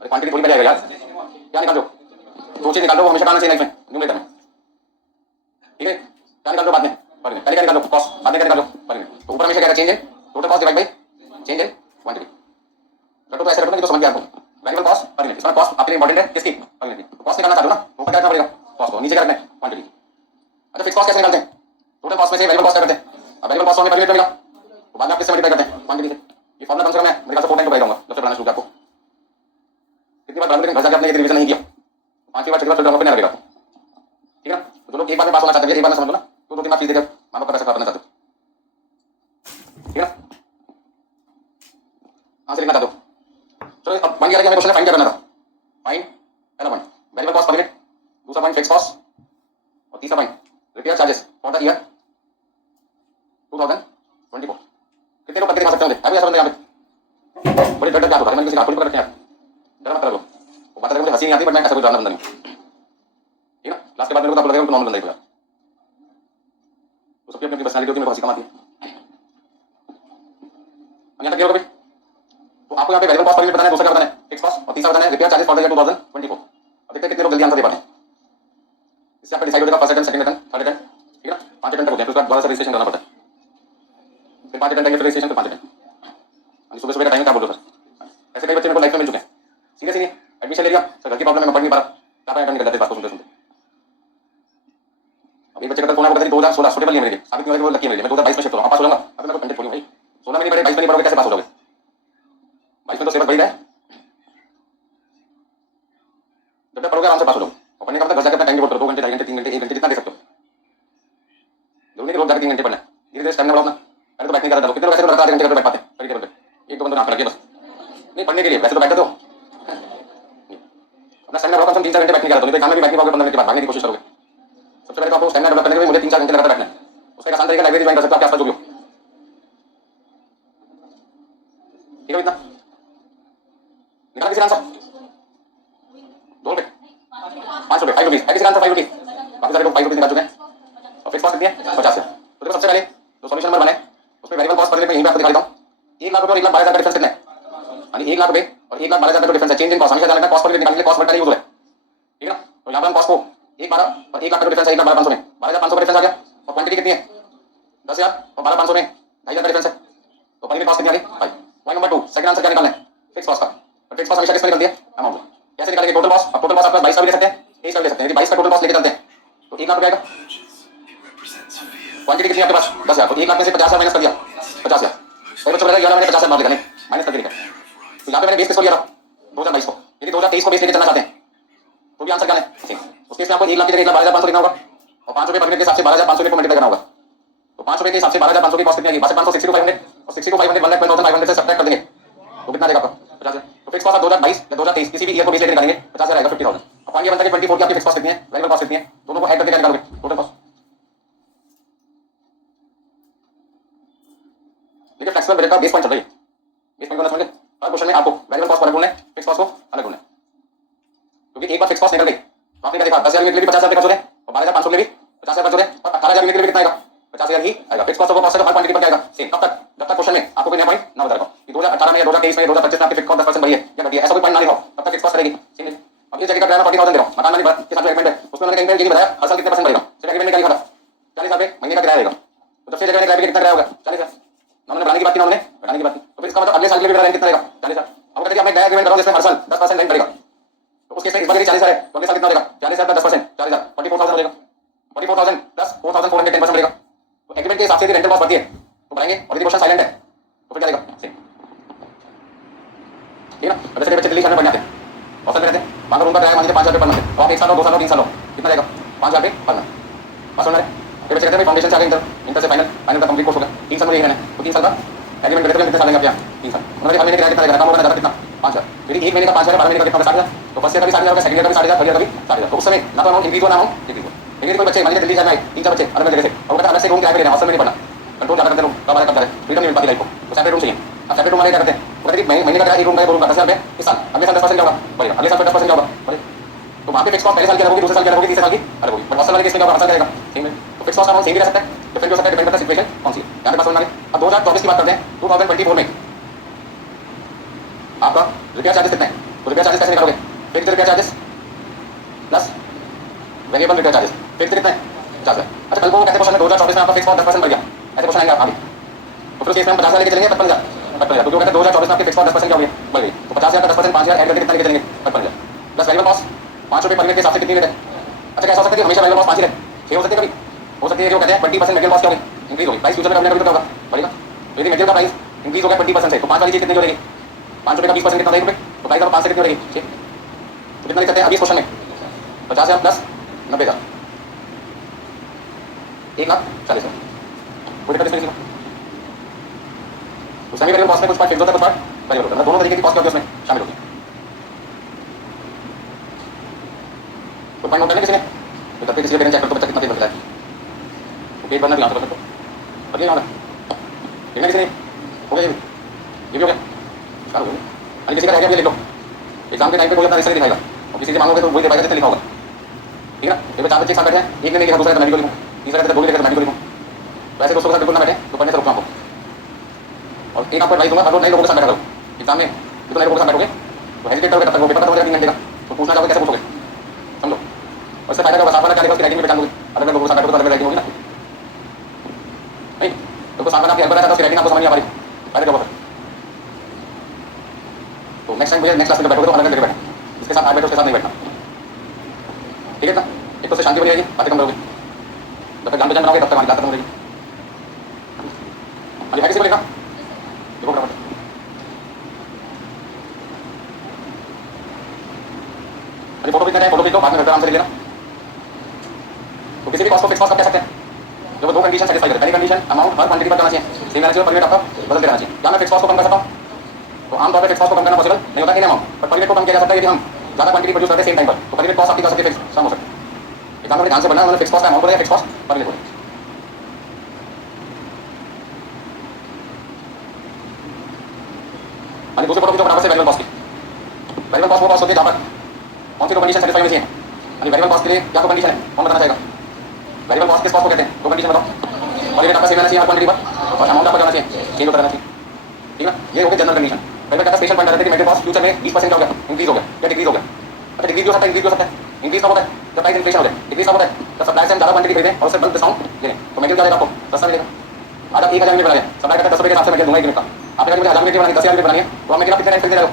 अरे क्वांटिटी थोड़ी पहले आएगा यार। क्या निकाल दो? दो चीज निकाल दो, वो हमेशा आना चाहिए लाइफ में न्यूमरेटर में। ठीक है, क्या निकाल दो बाद में? Per unit. पहले क्या निकाल दो? कॉस्ट। बाद में क्या निकाल दो? Per unit. तो ऊपर हमेशा क्या है? Change in total cost divide by change in quantity. रटो तो ऐसे रटो ना कि तो समझ गया आपको। वेरिएबल कॉस्ट पर यूनिट, इसमें कॉस्ट आपके लिए इंपॉर्टेंट है किसकी? Per unit. तो कॉस्ट निकालना चाहते हो ना, ऊपर क्या रखना पड़ेगा? कॉस्ट को, नीचे क्या रखना है? क्वांटिटी। अच्छा फिक्स कॉस्ट कैसे निकालते हैं? टोटल कॉस्ट में से वेरिएबल कॉस्ट करते हैं। अब वेरिएबल कॉस्ट हमें पर यूनिट में मिला तो बाद में आप किससे मल्टीप्लाई करते हैं? क्वांटिटी से। ये फॉर्मूला कम से कम मैं मेरे ख्याल से 4 टाइम तो बताऊंगा जब से पढ़ाना शुरू किया आपको। कितनी बार लेकिन घर जाकर आपने ये रिवीजन नहीं किया, 5 बार 6 बार फिर नहीं लगेगा। ठीक है ना? तो जो लोग एक बार में पास होना चाहते हैं एक बार में समझ लो ना, तो 2-3 बार फीस देकर मां बाप का पैसा खराब करना चाहते हो। ठीक है ना? आंसर लिखना चाहते हो। चलो अब बन गया कि हमें क्वेश्चन फाइंड क्या करना था। फाइंड पहला point variable cost per unit, दूसरा पॉइंट फिक्स कॉस्ट और तीसरा point repair charges for the year 2024। कितने लोग करके दिखा सकते होंगे? अभी ऐसा बंदे यहाँ पे बड़ी डर क्या होता है? मैंने किसी हाथ को रखे हैं, डर मत करो। वो बात मुझे हंसी नहीं आती बट मैं ऐसा कोई जानना बंदा नहीं। ठीक है ना? क्लास के बाद मेरे को तो लगेगा कि नॉर्मल बंदा ही होगा। तो सबकी अपनी पर्सनालिटी होती है, मेरे को हंसी कम आती है। यहाँ तक क्लियर हो गया? तो आपको यहाँ पे वेरिएबल कॉस्ट पर यूनिट बताना है, दूसरा क्या बताना है? फिक्स कॉस्ट, और तीसरा बताना है repair charges for the year 2024। अब देखते हैं कितने लोग जल्दी आंसर दे पाते हैं। इससे आपका डिसाइड हो जाएगा first attempt, second attempt, third attempt. ठीक है ना? 5 अटेम्प्ट होते हैं, फिर उसके बाद दोबारा से रजिस्ट्रेशन करना पड़ता है। फिर 5 अटेम्प्ट आएंगे, फिर रजिस्ट्रेशन, फिर 5 अटेम्प्ट। सुबह सुबह का टाइम क्या बोल रहे हो सर? ऐसे कई बच्चे मेरे को लाइफ में मिल चुके हैं। सीरियस नहीं एडमिशन ले लिया सर, घर की प्रॉब्लम है, मैं पढ़ नहीं पा रहा, क्या पता निकल जाते बात को सुनते सुनते। अब एक बच्चे का फोन आया, 2016 सुटेबल नहीं है मेरे लिए, साबित नहीं हुआ कि वो लकी है मेरे लिए। मैं 2022 में शिफ्ट हो रहा हूं, पास हो जाऊंगा। अभी मैं तो कंटेंट खोलूं भाई, 16 में नहीं पढ़े, 22 में नहीं पढ़ोगे, कैसे पास हो जाओगे? 22 में तो सिलेबस बढ़ रहा है, जब तक पढ़ोगे आराम से पास हो जाओगे। और पढ़ने का मतलब घर जाकर अपना टाइम डिवोट करो, 2 घंटे 2.5 घंटे 3 घंटे 1 घंटे जितना दे सकते हो। जरूरी नहीं रोज जाकर 3 घंटे पढ़ना है, धीरे धीरे स्टैमिना बढ़ाओ अपना। पहले तो बैठने का डालो, कितने लोग ऐसे लगातार 8 घंटे बैठ पाते हैं स्टडी टेबल पे? एक दो बंदे हाथ रखिए बस, नहीं पढ़ने के लिए, वैसे तो बैठते हो अपना स्टैमिना बढ़ाओ। कम से कम 3-4 घंटे बैठने का डालो, नहीं तो एग्जाम में भी बैठ नहीं पाओगे, 15 मिनट के बाद भागने की कोशिश करोगे। सबसे पहले तो आपको स्टैमिना डेवलप करने के लिए मुझे 3-4 घंटे लगातार बैठना है। उसका एक आसान तरीका लाइब्रेरी ज्वाइन कर सकते हो आपके आसपास जो भी हो। ठीक है इतना निकाला किसी आंसर? 2 रुपए 5 रुपए 5 रुपीज है किसी आंसर? 5 रुपीज। काफी सारे लोग 5 रुपीज निकाल चुके हैं। और फिक्स कॉस्ट कितनी है? 50 है। तो देखो सबसे पहले जो सॉल्यूशन नंबर बनाए उसमें वेरिएबल कॉस्ट पर यूनिट में यहीं पे आपको दिखा देता हूं। 1 लाख रुपए और 1,12,000 का डिफरेंस कितना है? यानी 1 लाख रुपए और 1,12,000 का जो डिफरेंस है, चेंज इन कॉस्ट हमेशा ध्यान रखना, कॉस्ट पर यूनिट निकालने के लिए कॉस्ट वर्ड का यूज है। ठीक है ना? तो यहां पर हम कॉस्ट को 1,12 और 1 लाख का जो डिफरेंस है 1,12,500 में 12,500 का डिफरेंस आ गया। और क्वांटिटी कितनी है? 10,000 और 12,500 में 2,500 का डिफरेंस है। तो पर यूनिट कॉस्ट कितनी आ गई? 5। पॉइंट नंबर 2 सेकंड आंसर क्या निकालना है? फिक्स कॉस्ट का। और फिक्स कॉस्ट हमेशा किसमें निकलती है? अमाउंट। कैसे निकालेंगे? Total cost. अब टोटल कॉस्ट आपका 22 का भी ले सकते हैं, 23 का भी ले सकते हैं। यदि 22 का टोटल कॉस्ट लेके चलते हैं तो 1 लाख रुपए आएगा। क्वांटिटी कितनी है आपके पास? 10,000। तो 1 लाख में से 50,000 माइनस कर दिया, 50,000। और बच्चों को 11 मैंने 50,000 मार दिया, नहीं माइनस करके लिखा। तो यहाँ पे मैंने बेस किसको लिया था? 2022 को। यदि 2023 को बेस लेके चलना चाहते हैं तो भी आंसर क्या है? उसके इसमें आपको 1 लाख की जगह 1,12,500 लिखना होगा और 5 रुपए पर यूनिट के हिसाब से 12,500 को मल्टीप्लाई करना होगा। तो 5 रुपए के हिसाब से 12,500 की कॉस्ट कितनी आएगी? 5,500 62,500 और 62,500 1,12,500 से सब्ट्रैक्ट कर देंगे तो कितना देगा आपका? 50,000। तो फिक्स कॉस्ट 2022 या 2023 किसी भी ईयर को बेस लेके निकालेंगे 50,000 आएगा, 50,000। अब पॉइंट ये बनता है कि 24 की आपकी फिक्स कॉस्ट कितनी है, वेरिएबल कॉस्ट कितनी है, दोनों को ऐड करके क्या निकालोगे? Total cost. देखिए फ्लेक्सिबल बजट का बेस पॉइंट चल रही है, बेस पॉइंट समझे? हर क्वेश्चन में आपको वेरिएबल कॉस्ट को अलग ढूंढना है, फिक्स कॉस्ट को अलग ढूंढना है। क्योंकि एक बार फिक्स कॉस्ट निकल गई तो आपने क्या देखा? 10,000 यूनिट के लिए 50,000 का जोड़े और 12,500 के लिए 50,000 का जोड़े और 18,000 यूनिट के लिए कितना आएगा? 50,000 ही आएगा। फिक्स कॉस्ट को कॉस्ट हर क्वांटिटी पर क्या आएगा? सेम। कब तक? जब तक क्वेश्चन में आपको कोई नया पॉइंट ना बता रहा हो कि 2018 में या 2023 में या 2025 में आपकी फिक्स कॉस्ट 10% बढ़ी है या घटी है, ऐसा कोई पॉइंट ना लिखाओ, तब तक फिक्स कॉस्ट रहेगी। ठीक है? अब इस जगह का किराया 40,000 दे रहा हूं, मकान मालिक के साथ जो एग्रीमेंट है उसमें मैंने कहीं बताया हर साल कितने परसेंट बढ़ेगा। सिर्फ एग्रीमेंट में क्या लिखा था? 40,000 रुपए महीने का किराया रहेगा। तो जब से जगह किराया कितना किराया होगा? 40,000। हमने बढ़ाने की बात की ना, हमने घटाने की बात की। तो फिर इसका मतलब अगले साल के लिए रेंट कितना रहेगा? 40,000। अब कहते हैं मैं नया एग्रीमेंट कर रहा हूं जिसमें हर साल 10% रेंट बढ़ेगा, तो उस केस में इस बार यदि 40,000 है तो अगले साल कितना हो जाएगा? 40,000 का 10%, 40,000 44,000 हो जाएगा। 44,000 प्लस 4,400 10% बढ़ेगा। तो एग्रीमेंट के हिसाब से यदि रेंटल कॉस्ट बढ़ती है तो बढ़ाएंगे, और यदि पोर्शन साइलेंट है तो फिर क्या देगा? सेम। ठीक है ना? अब जैसे बच्चे दिल्ली शहर में बढ़ जाते हैं, हॉस्टल में रहते हैं, वहाँ का रूम का किराया मान लीजिए 5,000 रुपये पर मंथ है, तो आप 1 साल हो, 2 साल हो, 3 साल हो, कितना जाएगा? 5,000 रुपये पर मंथ। बात समझ में आ रहा है? फिर बच्चे कहते हैं भाई फाउंडेशन से आगे इंटर से फाइनल, फाइनल का कंप्लीट कोर्स होगा, 3 साल में यही रहना है, तो 3 साल का एग्रीमेंट करते हुए कितने साल लेंगे आप यहाँ? 3 साल। उन्होंने हर महीने किराया कितना कम होगा ज़्यादा कितना? 5,000। फिर 1 महीने का 5,000, 12 महीने का कितना होगा? 60,000। तो फर्स्ट ईयर का भी 60,000 होगा, सेकंड ईयर का भी 60,000, थर्ड ईयर का भी 60,000। तो उस समय ना तो अमाउंट इंक्रीज हो ना अमाउंट डिक्रीज हो। लेकिन कोई बच्चे मान लीजिए दिल्ली जाना है, 3-4 बच्चे अलग अलग जगह से, और वो कहता है अलग से रूम किराए पे लेना, हॉस्टल में नहीं पढ़ना, कंट्रोल ज़्यादा करते लोग, कब आ रहे कब जा रहे, फ्रीडम नहीं मिल पाती लाइफ को, तो सेपरेट रूम चाहिए। अब सेपरेट रूम वाले क्या करते हैं? वो कहते हैं महीने का किराया एक रूम का 2 रूम का 10,000 रुपये इस साल, अगले साल 10% क्या होगा? बढ़ेगा, अगले साल 10% क्या होगा? बढ़ेगा। तो वहाँ पे फिक्स कॉस्ट पहले साल की अलग होगी, दूसरे साल की अलग होगी, तीसरे साल की अलग होगी, बट हॉस्टल वाले केस में क्या होगा? हर साल रहेगा सेम है। तो फिक्स कॉस्ट अमाउंट सेम भी रह सकता है, डिफरेंट हो सकता है, डिपेंड करता है सिचुएशन कौन सी है। यहाँ पे बात समझ में आ गई। अब 2024 की बात करते हैं। 2024 में आपका रिपेयर चार्जेस कितना है? तो रिपेयर चार्जेस कैसे निकालोगे? Fixed repair charges plus variable repair charges, fixed कितना है? 50,000। अच्छा कल को कैसे क्वेश्चन में 2024 में आपका फिक्स कॉस्ट 10% बढ़ गया, ऐसे क्वेश्चन आएंगे आगे, तो फिर उस केस में हम 50,000 लेके चलेंगे 55,000, 55,000। तो जो कहते हैं 2024 में आपके फिक्स कॉस्ट 10% क्या हो गई? बढ़ गई, तो 50,000 का 10% 5,000 ऐड करके कितना लेके चलेंगे? 55,000 प्लस वेरिएबल कॉस्ट 5 रुपये पर यूनिट के हिसाब से कितनी रेट है? अच्छा कैसा हो सकता है कि हमेशा वेरिएबल कॉस्ट 5 ही रहे? 6 हो सकती है कभी, हो सकती है जो कहते हैं 20% मटेरियल कॉस्ट क्या होगी? इंक्रीज होगी, प्राइस फ्यूचर में कभी ना कभी तो क्या होगा? बढ़ेगा। तो यदि मटेरियल का प्राइस इंक्रीज हो गया 20% से, तो 5 वाली चीज कितनी हो जाएगी? 5 रुपये का 20% कितना? 1 रुपये। तो प्राइस अब 5 से कितनी हो जाएगी? 6। तो कितना लिख सकते हैं अभी इस क्वेश्चन में? 50,000 प्लस 90,000, 1,40,000। कोई दिक्कत इसमें? तो सेमी वेरिएबल कॉस्ट में कुछ पार्ट फिक्स होता है, कुछ पार्ट वेरिएबल होता है, दोनों तरीके की कॉस्ट क्या होती है उसमें शामिल होती है। तो पॉइंट नोट करने किसी ने तो तब किसी का चेक कर तो बच्चा कितना तेज बनता है, तो पेट भरना भी यहाँ से कर सकते हो, पर ये यहाँ देखना किसी ने हो गया, ये भी हो गया, स्टार्ट हो गया। अभी किसी का रह गया ये लिख लो, एग्जाम के टाइम पे कोई अपना रिजल्ट दिखाएगा और किसी से मांगोगे तो वही दे पाएगा जितना लिखा होगा। ठीक है ना? ये 4 बच्चे एक साथ बैठे हैं, एक ने नहीं लिखा, दूसरा कहता मैं मेडिकल लिखूँ, तीसरा कहता बोली लिखा मैं मेडिकल लिखूँ, वैसे दोस्तों के साथ बिल्कुल ना बैठे तो पढ़ने से रोकना आपको। और एक आपको एडवाइस दूंगा, हर रोज नए लोगों के साथ बैठा करो एग्जाम में, तो नए लोगों के साथ बैठोगे तो हेजिटेट करोगे तब तक वो पेपर खत्म हो जाएगा 3 घंटे का, तो पूछना चाहोगे कैसे पूछोगे, समझो। और इससे फायदा क्या होगा? साफ वाला क्या लिखा उसकी राइटिंग में पहचान दोगे, अलग अलग लोगों के साथ बैठोगे तो अलग अलग राइटिंग होगी ना, नहीं तो साफ वाला आपकी हेल्प रहता है, उसकी राइटिंग आपको समझ नहीं आ पा रही, फायदा क्या होगा? तो नेक्स्ट टाइम मुझे नेक्स्ट क्लास में बैठोगे तो अलग अलग जगह बैठना, इसके साथ आज बैठो उसके साथ नहीं बैठना, ठीक है ना? एक तो शांति बनी रहेगी, बातें कम करोगे, जब तक जान पहचान बनाओगे तब तक हमारी बात खत्म हो रहेगी। अभी है किसी को लिखा देखो फटाफट, अभी फोटो खींचना है, फोटो खींच लो, बाद में घर पर आराम से लिख लेना। तो किसी भी कॉस्ट को फिक्स कॉस्ट कब कह सकते हैं? जब वो 2 कंडीशन सेटिस्फाई करे, पहली कंडीशन अमाउंट हर क्वांटिटी पर करना चाहिए, सेम रहना चाहिए, पर यूनिट आपका बदलते रहना चाहिए। क्या मैं फिक्स कॉस्ट को कम कर सकता हूँ? तो आमतौर पर फिक्स कॉस्ट को कम करना पॉसिबल नहीं होता इन अमाउंट, पर पर यूनिट को कम किया जा सकता है यदि हम ज़्यादा क्वांटिटी प्रोड्यूस करते हैं सेम टाइम पर, तो पर यूनिट कॉस्ट आपकी कर सकती है फिक्स कम हो सकती है। एग्जाम में ध्यान से पढ़ना, उन्होंने फिक्स कॉस्ट का अमाउंट बोला, फिक्स कॉस्ट पर यूनिट बोला। अभी दूसरे फोटो की जो बराबर से वेरिएबल कॉस्ट की, वेरिएबल कॉस्ट वो कॉस्ट होती है जहाँ पर कौन सी दो कंडीशन सेटिस्फाई होनी चाहिए। अभी वेरिएबल कॉस्ट के लिए क्या तो कंडीशन है, कौन बताना चाहेगा? वेरिएबल कॉस्ट किस कॉस्ट को कहते हैं? दो कंडीशन बताओ, और ये आपका सेम रहना चाहिए हर क्वांटिटी पर, और अमाउंट आपका जाना चाहिए चेंज होता रहना चाहिए, ठीक है ना? ये हो गया जनरल कंडीशन। कई बार क्या स्पेशल पॉइंट रहता है कि मेटेरियल कॉस्ट फ्यूचर में 20% का हो गया, इंक्रीज हो गया या डिक्रीज हो गया। अच्छा डिक्रीज हो सकता है, इंक्रीज हो सकता है, इंक्रीज कब होता है? जब प्राइस इन्फ्लेशन हो जाए, डिक्रीज कब होता है? जब सप्लाई से हम ज़्यादा क्वांटिटी खरीदें और उससे बल्क डिस्काउंट ले लें, तो मेटेरियल क्या देगा आपको? सस्ता मिलेगा। आज आप 1,000 यूनिट बना रहे हैं, सप्लाई करते हैं 10 रुपये के हिसाब से मेटेरियल दूंगा 1 यूनिट का, आपने कहा मुझे 1,000 यूनिट बनानी, 10,000 यूनिट बनानी है, तो आप मेटेरियल कितने टाइम खरीदे रहे हो?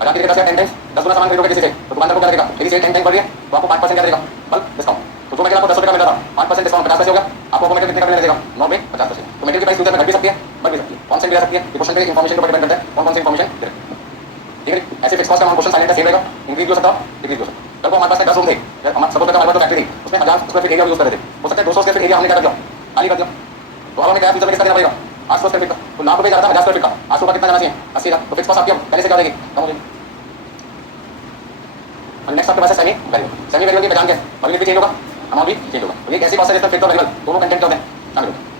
10,000 की 10 टाइम्स 10 गुना सामान खरीदोगे किसी से, तो दुकानदार को क्या देगा? यदि सेल 10 टाइम बढ़ रही है तो आपको 5% क्या देगा? Bulk discount. तो जो मेटेरियल आपको 10 रुपये का मिल रहा था, 5% डिस्काउंट 50 पैसे हो गया, आपको मेटेरियल कितने का मिलने लगेगा? 9 में 50%। तो मेटेरियल की प्राइस फ्यूचर में घट भी सकती है, बढ़ भी सकती है, कौन सी भी रह सकती है, ये क्वेश्चन पे इन्फॉर्मेशन पर डिपेंड करता है कौन कौन सी इन्फॉर्मेशन दे रहे हैं, ठीक है? ऐसे फिक्स कॉस्ट का अमाउंट क्वेश्चन साइलेंट है, सेम रहेगा, इंक्रीज हो सकता है, डिक्रीज हो सकता है। कल को हमारे पास 10 रूम थे, हम सपोज करते हमारे पास फैक्ट्री थी, उसमें 1000 स्क्वायर फीट एरिया यूज कर रहे थे, हो सकता है 200 स्क्वायर फीट एरिया हमने क्या कर दिया? खाली कर दिया, तो अब हमें क्या फ्यूचर में कितना देना पड़ेगा? 800 स्क्वायर फीट का, तो लाख रुपये जा रहा था 1000 स्क्वायर फीट का, 800 का कितना जाना चाहिए? 80,000। तो फिक्स कॉस्ट आपकी पहले से क्या हो जाएगी? कम हो जाएगी। नेक्स्ट आपके पास है सेमी वेरिएबल। सेमी वेरिएबल की पहचान क्या है? यूनिट भी चेंज होगा, अमाउंट भी चेंज होगा। तो ये कैसी कॉस्ट है जिसमें फिक्स और वेरिएबल दोनों कंटेंट क्या होते हैं? शामिल होते हैं।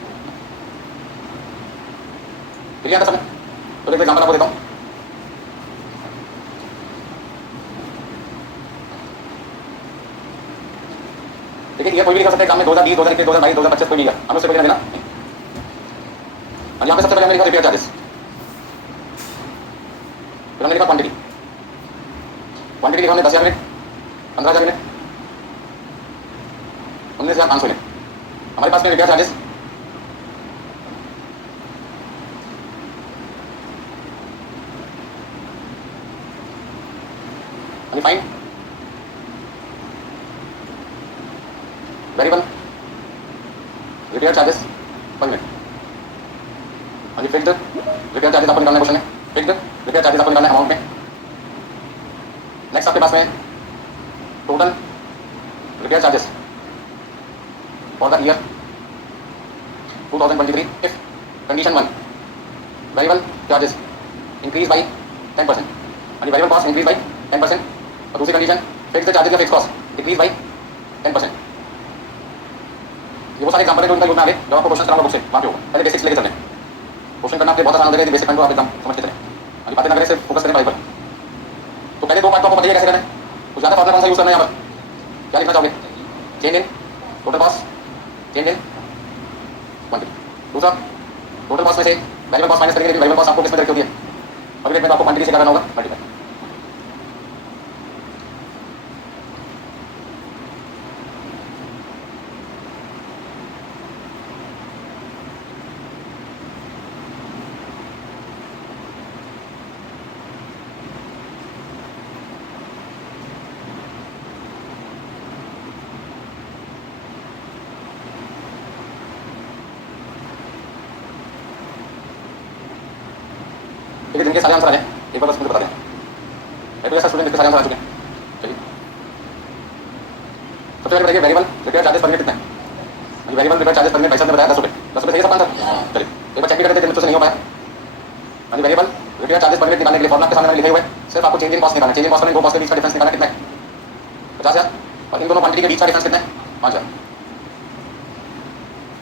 क्लियर है सब? तो एक एग्जांपल आपको देता हूं। देखिए ये कोई भी लिख सकता है एग्जाम में 2020, 2021, 2022, 2025 कोई भी लिखा, हमें उससे कोई लेना देना नहीं। और यहाँ पे सबसे पहले हमने लिखा रिपेयर चार्जेस, फिर हमने लिखा क्वांटिटी, क्वांटिटी लिखा हमने 10,000 यूनिट, 15,000 यूनिट, 19,500 यूनिट। हमारे पास में repair charges fine variable repair charges पर मिनट। हाँ जी, फिक्स्ड रिपेयर चार्जेस आपको निकालना है क्वेश्चन में, फिक्स्ड रिपेयर चार्जेस आपको निकालना है अमाउंट में। नेक्स्ट आपके पास में total repair charges for the year 2023 if condition 1 variable charges increase by 10% यानी वेरिएबल कॉस्ट इंक्रीज बाई 10%, और दूसरी कंडीशन फिक्स्ड चार्जेस या फिक्स कॉस्ट डिक्रीज बाई 10%। ये वो सारे एग्जांपल है जो इनका यूज में आगे जब आपको क्वेश्चन कराऊंगा बुक से वहाँ पे होगा। पहले बेसिक्स लेके चलें, क्वेश्चन करना आपके बहुत आसान हो जाएगा, बेसिक पॉइंट को आप एकदम समझ के चलें, अभी बातें ना करें, सिर्फ फोकस करें पढ़ाई पर। तो पहले दो पार्ट को आपको बताइए कैसे करना है, कुछ ज़्यादा फॉर्मूला कौन सा यूज करना है यहाँ पर, क्या लिखना चाहोगे, change in total cost, change in quantity. दूसरा टोटल कॉस्ट में से वेरिएबल कॉस्ट माइनस करेंगे, लेकिन वेरिएबल कॉस्ट आपको किस में होती है, अगले में तो आपको क्वांटिटी से क्या करना होगा, मल्टीप्लाई। देखिए जिनके सारे आंसर आ जाए एक बार बस मुझे बता दें, मैं तो ऐसा स्टूडेंट जिसके सारे आंसर आ चुके हैं। चलिए सबसे पहले बताइए वेरिएबल रिपेयर चार्जेस पर मिनट कितना है। वेरिएबल रिपेयर चार्जेस पर मिनट भाई साहब ने बताया 10 रुपये, 10 रुपये सही सब आंसर। चलिए एक बार चेक भी कर देते हैं, मुझसे नहीं हो पाया। वेरिएबल रिपेयर चार्जेस पर मिनट निकालने के लिए फॉर्मूला के सामने मैंने लिखे हुए हैं, सिर्फ आपको चेंज इन कॉस्ट निकालना है। चेंज इन कॉस्ट में दो कॉस्ट के बीच का डिफरेंस निकालना कितना है, 50,000, और इन दोनों क्वांटिटी के बीच का डिफरेंस कितना है, 5,000।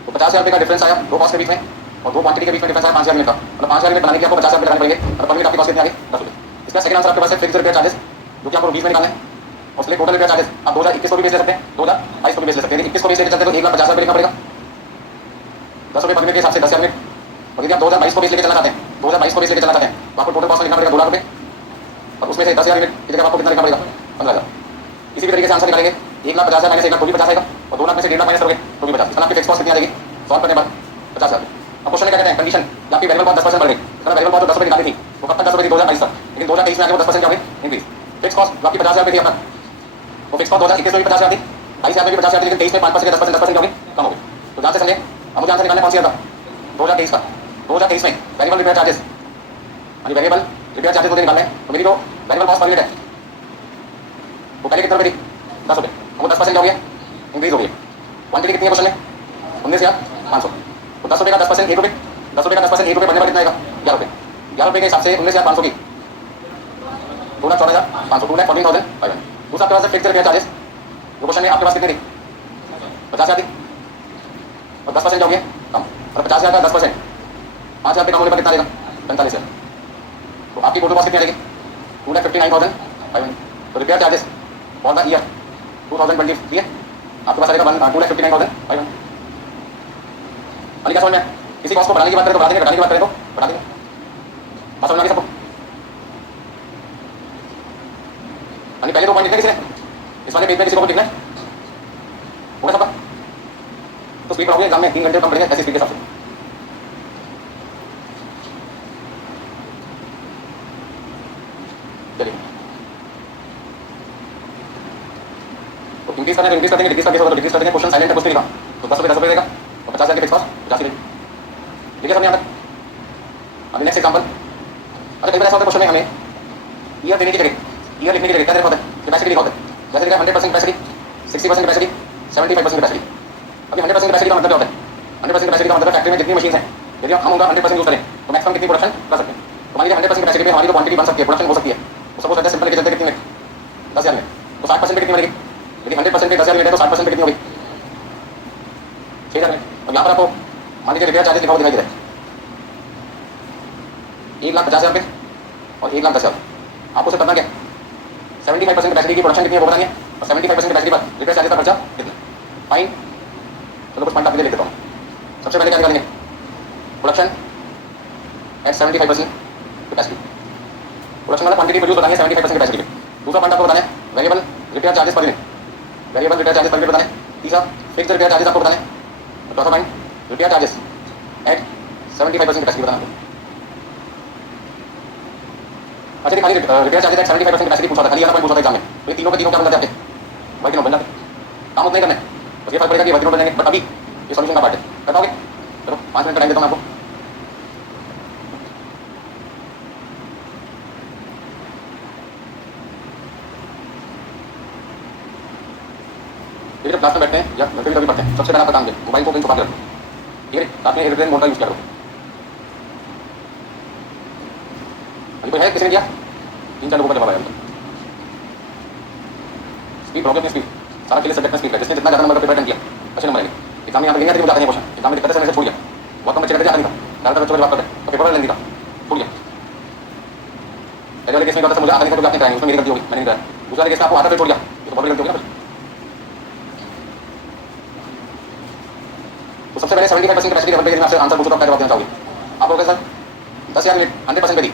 तो 50,000 रुपये का डिफरेंस आया दो कॉस्ट के बीच में, और दो क्वांटिटी के बीच में डिफरेंस आया 5,000 मिनट का, मतलब 5,000 मिनट बनाने के आपको 50,000 रुपये लगाने पड़ेंगे, और पर मिनट आपकी कॉस्ट कितनी आ गई, 10 रुपये। इसका सेकंड आंसर आपके पास है फिक्स्ड रिपेयर चार्जेस, जो कि आपको रुपीज में निकालना है, और इसलिए टोटल रिपेयर चार्जेस आप 2021 को भी बेच ले सकते हैं, 2022 को भी बेच ले सकते हैं। 21 को बेच लेके चलते हैं तो 1,50,000 रुपये लिखना पड़ेगा, 10 रुपये पर मिनट के हिसाब से 10,000 मिनट। और यदि आप 2022 को बेच लेके चलना चाहते हैं, 2022 को बेच लेके चलना चाहते हैं, तो आपको टोटल कॉस्ट लिखना पड़ेगा 2,00,000 रुपये, और उसमें से 10,000 मिनट की जगह आपको कितना लिखना पड़ेगा, 15,000। इसी भी तरीके से आंसर निकालेंगे, 1,50,000 माइनस 1,00,000 तो भी 50 आएगा, और 2 लाख में से 1,50,000 माइनस करोगे तो भी 50। इसका आपकी फिक्स कॉस्ट कितनी आ जाएगी, सॉल्व करने के बाद 50,000। अब क्वेश्चन में क्या कहते हैं, कंडीशन कि आपकी वेरिएबल कॉस्ट 10% बढ़ गई। अगर वेरिएबल कॉस्ट 10 रुपये निकाली थी तो कब तक 10 रुपये थी, 2022 तक, लेकिन 2023 में आगे वो 10% क्या हुई, इंक्रीज। फिक्स कॉस्ट जो आपकी 50,000 रुपये थी अब तक, वो फिक्स कॉस्ट 2021 में भी 50,000 थी, 22,000 में भी 50,000 थी, लेकिन 23 में 5% 10% क्या होगी, कम हो गई। तो ध्यान से समझे, अब मुझे आंसर निकालना कौन सी था, 2023 का। 2023 में वेरिएबल रिपेयर चार्जेस, यानी वेरिएबल रिपेयर चार्जेस मुझे निकालना है, तो मेरी जो वेरिएबल कॉस्ट पर यूनिट है वो पहले कितने रुपये थी, 10 रुपये, वो 10% क्या हो गया, इंक्रीज हो गई। क्वांटिटी कितनी है क्वेश्चन में, 19,500, तो 10 रुपये का 10% 1 रुपये, 10 रुपये का 10% 1 रुपये बनने पर कितना आएगा, 11 रुपये। 11 रुपये के हिसाब से 19,500 की 2,14,500, 2,14,500। दूसरा आपके पास फिक्स्ड रिपेयर चार्जेस, वो क्वेश्चन में आपके पास कितनी थी, 50,000 थी, और 10% क्या हो गया, कम, और 50,000 का 10% 5,000 रुपये कम होने पर कितना आएगा, 45,000। तो आपकी टोटल कॉस्ट कितनी आएगी, 2,59,500। तो repair charges for the year 2023 है आपके पास आएगा 2,59,500। अली क्या समझ में, किसी कॉस्ट को बढ़ाने की बात करें तो बढ़ा देंगे, घटाने की बात करें तो बढ़ा देंगे, बात समझ में आ गई सबको। अली पहले 2 पॉइंट लिखने किसी ने, इस वाले पेज में किसी को लिखना है, होगा सबका, तो स्पीड बढ़ाओगे एग्जाम में 3 घंटे कम पड़ेगा ऐसी स्पीड के हिसाब से। चलिए तो इंक्रीज करना है तो इंक्रीज कर देंगे, डिक्रीज करके होगा तो डिक्रीज कर देंगे। क्वेश्चन साइलेंट है, कुछ नहीं लिखा, तो 10 रुपये 10 रुपये देगा, और 50,000 के फिक्स कॉस्ट 50 रहेगी। ठीक है, समझ आता है। अभी नेक्स्ट एग्जांपल, अच्छा कई बार ऐसा होता है क्वेश्चन में हमें ईयर देने की जगह ईयर लिखने की जगह क्या होता है, कैपेसिटी लिखा होता है, जैसे लिखा 100% कैपेसिटी, 60% कैपेसिटी, 75% कैपेसिटी। अभी 100% कैपेसिटी का मतलब क्या होता है, 100% कैपेसिटी का मतलब फैक्ट्री में जितनी मशीन है, यदि हम उनका 100% यूज करें तो मैक्सिमम कितनी प्रोडक्शन कर सकते हैं। तो मान लीजिए 100% कैपेसिटी में हमारी जो क्वांटिटी बन सकती है, प्रोडक्शन हो सकती है, तो सपोज करते हैं सिंपल लेके चलते कितनी मिनट, 10,000 मिनट, तो 60% पे कितनी बनेगी, यदि 100% पे 10,000 मिनट है तो 60% पे कितनी होगी, 6,000 मिनट। अब यहाँ पर आपको मान लीजिए रिपेयर चार्जेस लिखा हुआ दिखाई दे रहा है 1,50,000 रुपये और 1,10,000। आपको सिर्फ करना क्या, 75% कैपेसिटी की प्रोडक्शन कितनी है वो बतानी है, और 75% कैपेसिटी पर रिपेयर चार्जेस का खर्चा कितना, फाइन। चलो कुछ पॉइंट आपके लिए लिख देता हूँ। सबसे पहले क्या निकालेंगे, प्रोडक्शन एट 75% कैपेसिटी, प्रोडक्शन वाला क्वांटिटी प्रोड्यूस बताएंगे 75% कैपेसिटी पे। दूसरा पॉइंट आपको बताना है variable repair charges per unit, variable repair charges per unit बताना है। तीसरा फिक्स्ड रिपेयर चार्जेस आपको बताना है, और चौथा point repair charges at 75% capacity बताना है। अच्छा खाली रिपेयर चार्जेस एट 75% कैपेसिटी पूछा था, खाली वाला पॉइंट पूछा था एग्जाम में, तो ये तीनों के तीनों क्या बन जाते हैं आपके, भाई तीनों बन जाते, काम उतना ही करना है, बस ये फर्क पड़ेगा कि वर्किंग नोट बनेंगे, बट अभी ये सॉल्यूशन का पार्ट है। कर पाओगे? चलो 5 मिनट का टाइम देता हूँ मैं आपको। जब क्लास में बैठते हैं या घर पे भी कभी पढ़ते हैं, सबसे पहला आपका काम है मोबाइल को कहीं छुपा के रखो, ठीक है? साथ में एयरप्लेन मोड का यूज करो। अभी कोई है किसी ने किया? 3-4 लोगों का जवाब आया। स्पीड प्रॉब्लम स्पीड सारा के लिए सब्जेक्ट में स्पीड है, जिसने जितना ज़्यादा नंबर पेपर अटेंड किया अच्छे नंबर आएंगे। एग्जाम में यहाँ पे लेंगे तो जाते हैं क्वेश्चन, एग्जाम में दिक्कत से छोड़ गया, बहुत कम बच्चे कहते हैं ज़्यादातर बच्चों का जवाब करते हैं, तो पेपर लेंगे छोड़ गया। पहले वाले केस में मुझे आता नहीं था तो आपने कराएंगे, उसमें मेरी गलती होगी, मैंने नहीं कराया। दूसरा केस में आपको आता तो छोड़ गया, तो बहुत बड़ी गलती होगी ना। तो सबसे पहले 75% कैपेसिटी लेवल पे मैं आपसे आंसर पूछूं तो आप क्या जवाब देना चाहोगे? आप बोलोगे सर 10,000 मिनट 100% पे दी,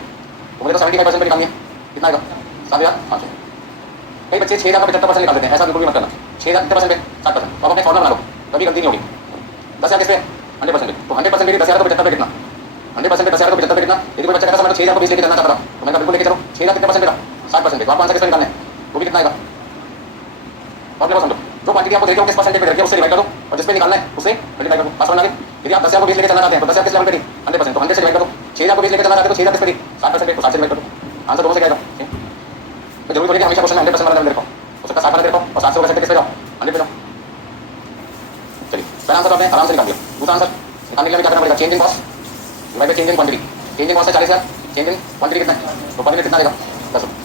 तो मुझे तो 75% पे निकालनी है, कितना आएगा? 7,500। कई बच्चे 6,000 का 75% निकाल देते हैं, ऐसा बिल्कुल भी मत करना। 6,000 कितने परसेंट पे? 7%। तो आप अपने फॉर्मुला बना लो, कभी गलती नहीं होगी। 10,000 किस पे? 100% पे। तो 100% पे 10,000 को 75 पे कितना? 100% पे 10,000 को 75 पे कितना? यदि कोई बच्चा कहता है 6,000 को 20 लेके चलना चाहता था, तो मैं बिल्कुल लेके चलो। 6,000 कितने परसेंट पे था? 60% पे। तो आपको आंसर किस पे निकालना है? वो भी कितना आएगा? और समझो, जो क्वांटिटी आपको देखो किस परसेंट पे रखिए उससे डिवाइड करो, और जिस पे निकालना है उससे मल्टीप्लाई करो। पास बनागे। यदि आप 10,000 को 20 लेके चलना चाहते हैं तो 10,000 किस लेवल पे थी? 100%। तो 100 से डिवाइड करो। 6,000 को 20 लेके चलना चाहते हैं तो 6,000 किस पे थी? 60% पे। तो 60 से डिवाइड करो, आंसर दोनों से क्या आएगा? तो जरूरी थोड़ी कि हमेशा क्वेश्चन 100% वाला देखो, हो सकता है 60 वाला देखो, और 60 से हो सकता है किस पे जाओ? 100 पे जाओ। चलिए पहला आंसर आपने आराम से निकाल दिया। दूसरा आंसर निकालने के लिए क्या करना पड़ेगा? Change in cost divide by change in quantity. Change in cost है 40,000, चेंज इन क्वांटिटी कितना है? तो पर यूनिट कितना आएगा? 10 रुपये।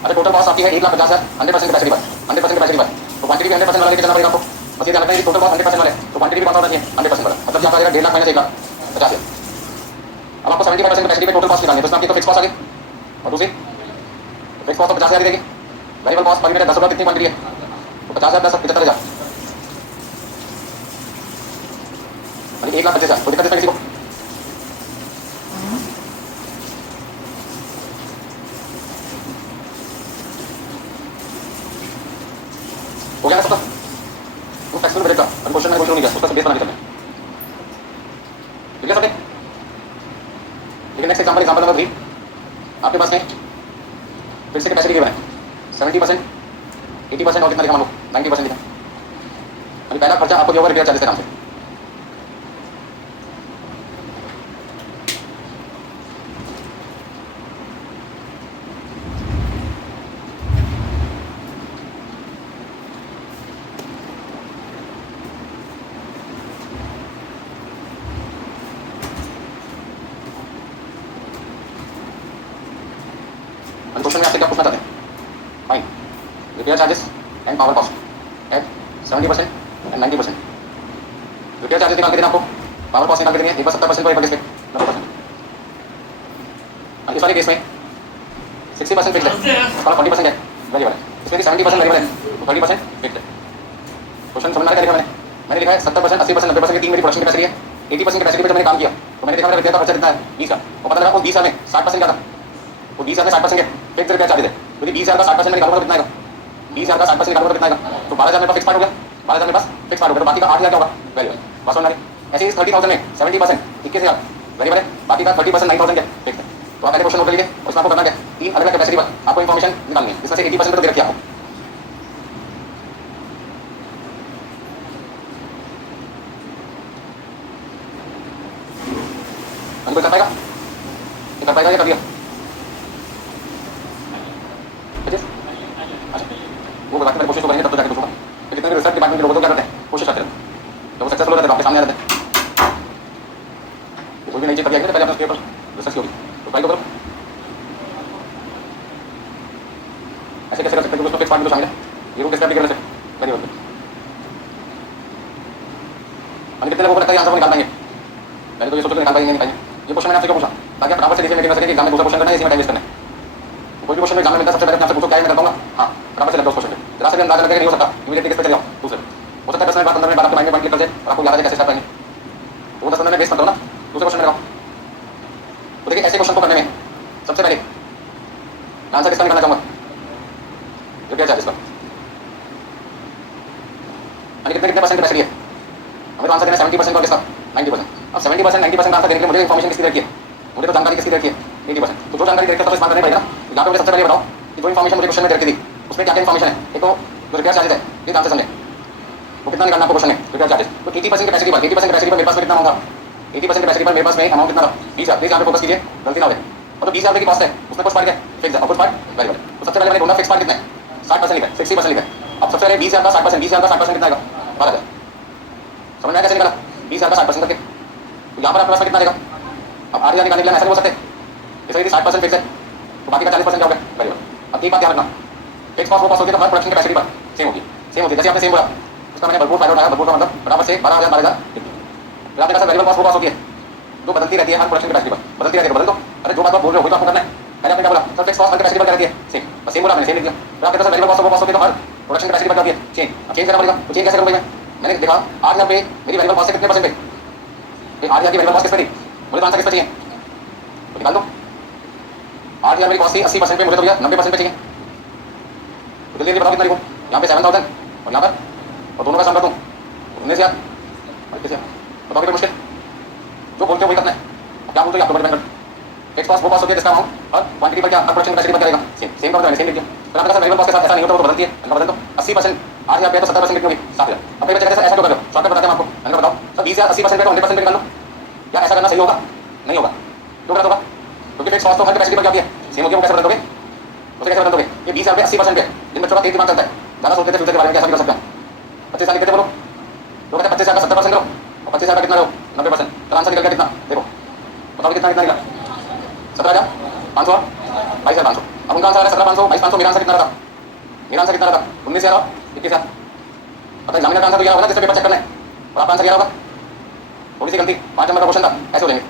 अच्छा टोटल कॉस्ट आपकी है 1,50,000, 100% कैपेसिटी पर, 100% कैपेसिटी पर। तो क्वांटिटी भी 100% वाला लेके चलना पड़ेगा आपको। बस ये ध्यान रखना है कि टोटल कॉस्ट 100% वाले, तो क्वांटिटी भी कौन सा होना चाहिए? 100% वाला। मतलब क्या आ जाएगा? 1,50,000 माइनस 1,50,000। अब आपको 75% कैपेसिटी पे टोटल कॉस्ट निकालनी है, तो इसमें आपकी तो फिक्स कॉस्ट आ गई, और दूसरी फिक्स कॉस्ट तो 50,000 देगी। वेरिएबल कॉस्ट पर यूनिट 10 रुपये कितनी क्वांटिटी है? तो 50,000 10 75,000, यानी 1,25,000। कोई दिक्कत इसमें किसी को? हो गया ना सबका? वो फ्लेक्सिबल बजट का अभी क्वेश्चन मैंने नहीं किया, उसका बेस बना के चलना है, ठीक है सबने? लेकिन नेक्स्ट एग्जांपल नंबर 3 आपके पास में फिर से कैपेसिटी गिवन है 70%, 80% और कितना लिखा? मान लो 90% लिखा। अभी पहला खर्चा आपको जो होगा रिपेयर चार्जेस के नाम से। क्वेश्चन में आपसे क्या पूछना चाहते हैं? Fine repair charges and power cost at 70% एंड 90%। रिपेयर चार्जेस निकाल के देना आपको, पावर कॉस्ट निकाल के देनी है। एक बार 70% को एक बार किस पे? 90%। इस वाले केस में 60% फिक्स है, 40% है वेरिएबल है। इसमें 70% वेरिएबल है, 30% फिक्स है। क्वेश्चन समझ में आ रहा है? क्या लिखा मैंने लिखा है 70%, 80%, 90% की 3 मेरी प्रोडक्शन कैपेसिटी है। 80% कैपेसिटी पे जब मैंने काम किया तो मैंने देखा मेरा रिपेयर का खर्चा कितना है? 20,000। और पता लगा उस 20,000 में 60% क्या था? वो 20,000 में 60% है फिक्स रिपेयर चार्जेस है। यदि 20,000 का 60% निकालूंगा तो कितना आएगा? 20,000 का 60% निकालूंगा तो कितना आएगा? तो 12,000 मेरे पास फिक्स पार्ट हो गया, 12,000 मेरे पास फिक्स पार्ट हो गया। तो बाकी का 8,000 क्या होगा? वेरिएबल। बस समझ में आ गया? ऐसे ही 30,000 में 70% 21,000 वेरिएबल है, बाकी का 30% 9,000 क्या फिक्स है। तो आप पहले क्वेश्चन नोट कर लीजिए, उसमें आपको करना क्या? 3 अलग अलग कैपेसिटी पर आपको इन्फॉर्मेशन निकालनी है, जिसमें से 80% तो दे रखी है आपको। कोई कर पाएगा? ये कर पाएगा या कर दिया? वो बताते हैं कोशिश तो करेंगे तब तो जाके पूछूंगा। तो जितने भी रिसर्च डिपार्टमेंट के लोग तो क्या करते हैं? कोशिश करते रहते हैं, जब वो सक्सेसफुल हो जाते हैं तो आपके सामने आ जाते हैं। कोई भी नई चीज कभी आएगी ना, पहले अपने उसके ऊपर रिसर्च होगी, तो ट्राई तो करो। ऐसे कैसे कर सकते हैं? उसमें फिक्स पार्ट भी तो शामिल है, ये वो किस तरह से वेरी गुड। कितने लोगों को लगता है आंसर को निकाल पाएंगे? पहले तो ये सोचो निकाल पाएंगे नहीं पाएंगे। ये क्वेश्चन मैंने आपसे क्यों पूछा? ताकि आप फटाफट से डिसीजन मेकिंग कर सकें कि एग्जाम में दूसरा क्वेश्चन करना है, इसी में टाइम वेस्ट करना है। कोई भी क्वेश्चन एग्जाम में मिलता है सबसे पहले आपसे पूछो क्या है, मैं कर पाऊंगा? हाँ, फटाफट से लग जाओ उस क्वेश्चन पे। जरा से भी अंदाजा लगेगा नहीं हो सकता, इमीडिएटली किस पे चले जाओ दूसरे। हो सकता है 10 मिनट बाद 15 मिनट बाद आपके माइंड में पॉइंट क्लिक कर जाए और आपको याद आ जाए कैसे स्टार्ट करेंगे। तो वो 10 मिनट में वेस्ट मत करो ना, दूसरे क्वेश्चन में लगाओ। तो देखिए ऐसे क्वेश्चन को करने में सबसे पहले आंसर किसका निकालना चाहूंगा? रिपेयर चार्जेस का। कितने परसेंट कैपेसिटी है? हमें तो आंसर देना 70% और किसका? 90%। अब 70% 90% आंसर देने के लिए मुझे इन्फॉर्मेशन किसकी रखी है? मुझे तो जानकारी किसकी रखी है? 80%। तो जो जानकारी देखते हैं तो इस्तेमाल करनी पड़ेगा ना। यहाँ पे मुझे सबसे पहले बताओ कि जो इन्फॉर्मेशन मुझे क्वेश्चन में रखी थी उसमें क्या क्या इन्फॉर्मेशन है? एक तो जो रिपेयर चार्जेस है, ये ध्यान से समझें। वो कितना निकालना आपको क्वेश्चन में, रिपेयर चार्जेस। तो 80% कैपेसिटी पर, 80% कैपेसिटी पर मेरे पास में कितना अमाउंट था, 80% कैपेसिटी पर मेरे पास में अमाउंट कितना था, 20,000। प्लीज यहाँ पे फोकस कीजिए, गलती ना हो। और तो 20,000 की कॉस्ट है, उसमें कुछ पार्ट है फिक्स है और कुछ पार्ट वेरिएबल है। तो सबसे पहले मैंने ढूंढा फिक्स पार्ट कितना है, 60% लिखा है, 60% लिखा है। अब सबसे पहले 20,000 का 60%, 20,000 का 60% कितना आएगा, 12,000। समझ में आया कैसे निकाला, 20,000 का 60% करके। तो यहाँ पर आपके पास में कितना आएगा, अब 8,000 निकालने के लिए ऐसा नहीं बोल सकते, जैसे यदि 60% फिक्स है तो बाकी का 40% क्या होगा, वेरिएबल। अब एक बात ध्यान रखना, फिक्स कॉस्ट वो कॉस्ट होती है तो हर प्रोडक्शन कैपेसिटी पर सेम होती है, सेम होती है। जैसे आपने सेम बोला, उसका मैंने भरपूर फायदा उठाया, भरपूर का मतलब बराबर से 12,000 12,000। फिर आपने कहा वेरिएबल कॉस्ट वो कॉस्ट होती है जो बदलती रहती है हर प्रोडक्शन कैपेसिटी पर, बदलती रहती है, बदल दो। अरे जो बात आप बोल रहे हो वही तो आपको करना है। पहले आपने क्या बोला, सर फिक्स कॉस्ट हर कैपेसिटी पर क्या रहती है, सेम, बस सेम बोला मैंने, सेम लिख दिया। फिर आपके पास वेरिएबल कॉस्ट वो कॉस्ट होती है तो हर प्रोडक्शन कैपेसिटी पर क्या होती है, चेंज। अब चेंज करना पड़ेगा, तो चेंज कैसे करूँ मैंने देखा 8,000 पे मेरी वेरिएबल कॉस्ट से कितने परसेंट पे, 8,000 की वेरिएबल कॉस्ट किस पे थी, मुझे तो आंसर किस पे चाहिए, तो निकाल दो। 8,000 मेरी कॉस्ट थी 80% पे, मुझे तो भैया 90% पे चाहिए। तो जल्दी जल्दी बताओ कितना लिखूँ, यहाँ पे 7,000 और यहाँ पर, और दोनों का सम कर दूँ 19,000। बताओ कितनी मुश्किल, जो बोलते हो वही करना है। क्या बोलते हो आपको डिपेंड करता है। फिक्स कॉस्ट वो कॉस्ट होती है जिसका अमाउंट और क्वांटिटी पर क्या हर प्रोडक्शन कैपेसिटी पर करेगा, सेम सेम का सेम लिखिए। फिर आपके साथ वेरिएबल कॉस्ट के साथ ऐसा नहीं होता, वो तो बदलती है, मैंने बदल दो 80%, 8,000 पे तो 70% कितनी होगी, 7,000। अब कई बच्चे कहते हैं ऐसा क्यों कर रहे हो, शॉर्टकट बताते हैं आपको, मैंने बताओ सर 20,000 80% पे तो 100% पे निकाल लो, क्या ऐसा करना सही होगा, नहीं होगा, क्यों गलत होगा, क्योंकि फिक्स कॉस्ट तो हर कैपेसिटी पर क्या होती है, सेम होगी। वो कैसे बदल दोगे, उसे कैसे बदल दोगे, ये 20,000 पे 80% पे, जिन बच्चों का तेज दिमाग चलता है, ज़्यादा सोचते थे फ्यूचर के बारे में, कैसा भी कर सकते हैं। 25 साल लिखते बोलो, तो कहते हैं 25,000 का 70% करो और 25,000 का कितना लो, 90%। तो आंसर निकल गया कितना, देखो बताओ कितना कितना निकला, 17,500 और 22,500। अब उनका आंसर है 17,500, 22,500। मेरा आंसर कितना रहा, मेरा आंसर कितना रहा, 19,000 और 21,000। पता एग्जामिनर का आंसर तो यह होगा ना जिससे पेपर चेक करना है, और आपका आंसर क्या होगा, थोड़ी सी गलती, 5 नंबर का क्वेश्चन था, ऐसे हो जाएंगे,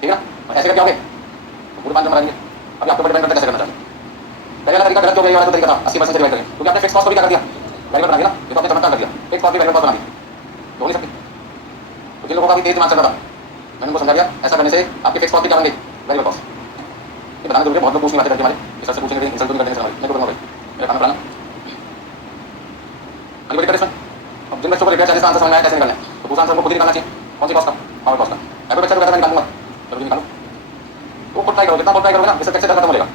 ठीक है ना। और ऐसे करके आओगे तो पूरे 5 नंबर आएंगे। अभी आपके ऊपर डिपेंड करता है कैसे करना चाहते हैं। पहले वाला तरीका गलत हो गया, ये वाला तरीका था 80% से डिवाइड करें, क्योंकि आपने फिक्स कॉस्ट को भी क्या कर दिया, वेरिएबल बना दिया ना, ये तो आपने चमत्कार कर दिया, फिक्स कॉस्ट भी वेरिएबल कॉस्ट बना दी, हो नहीं सकती। तो जिन लोगों का भी तेज दिमाग चल रहा था मैंने उनको समझा दिया, ऐसा करने से आपकी फिक्स कॉस्ट भी क्या होंगे, वेरिएबल कॉस्ट। ये बताना जरूरी है, बहुत लोग पूछने आते हैं हमारे, सर से पूछेंगे इंसल्ट नहीं करते सर, मैं तो करूँगा भाई, मेरा काम पढ़ाना। अभी बड़ी करें, अब जिन बच्चों को रिपेयर चार्जेस का आंसर समझ में आया कैसे निकालना है, तो दूसरा आंसर हमको खुद ही निकालना चाहिए, कौन सी कॉस्ट का, पावर कॉस्ट का। अगर बच्चा को कहता है मैं निकालूंगा, चलो निकालो, वो खुद ट्राई करो, जितना खुद ट्राई करोगे ना इससे खत्म हो जाएगा।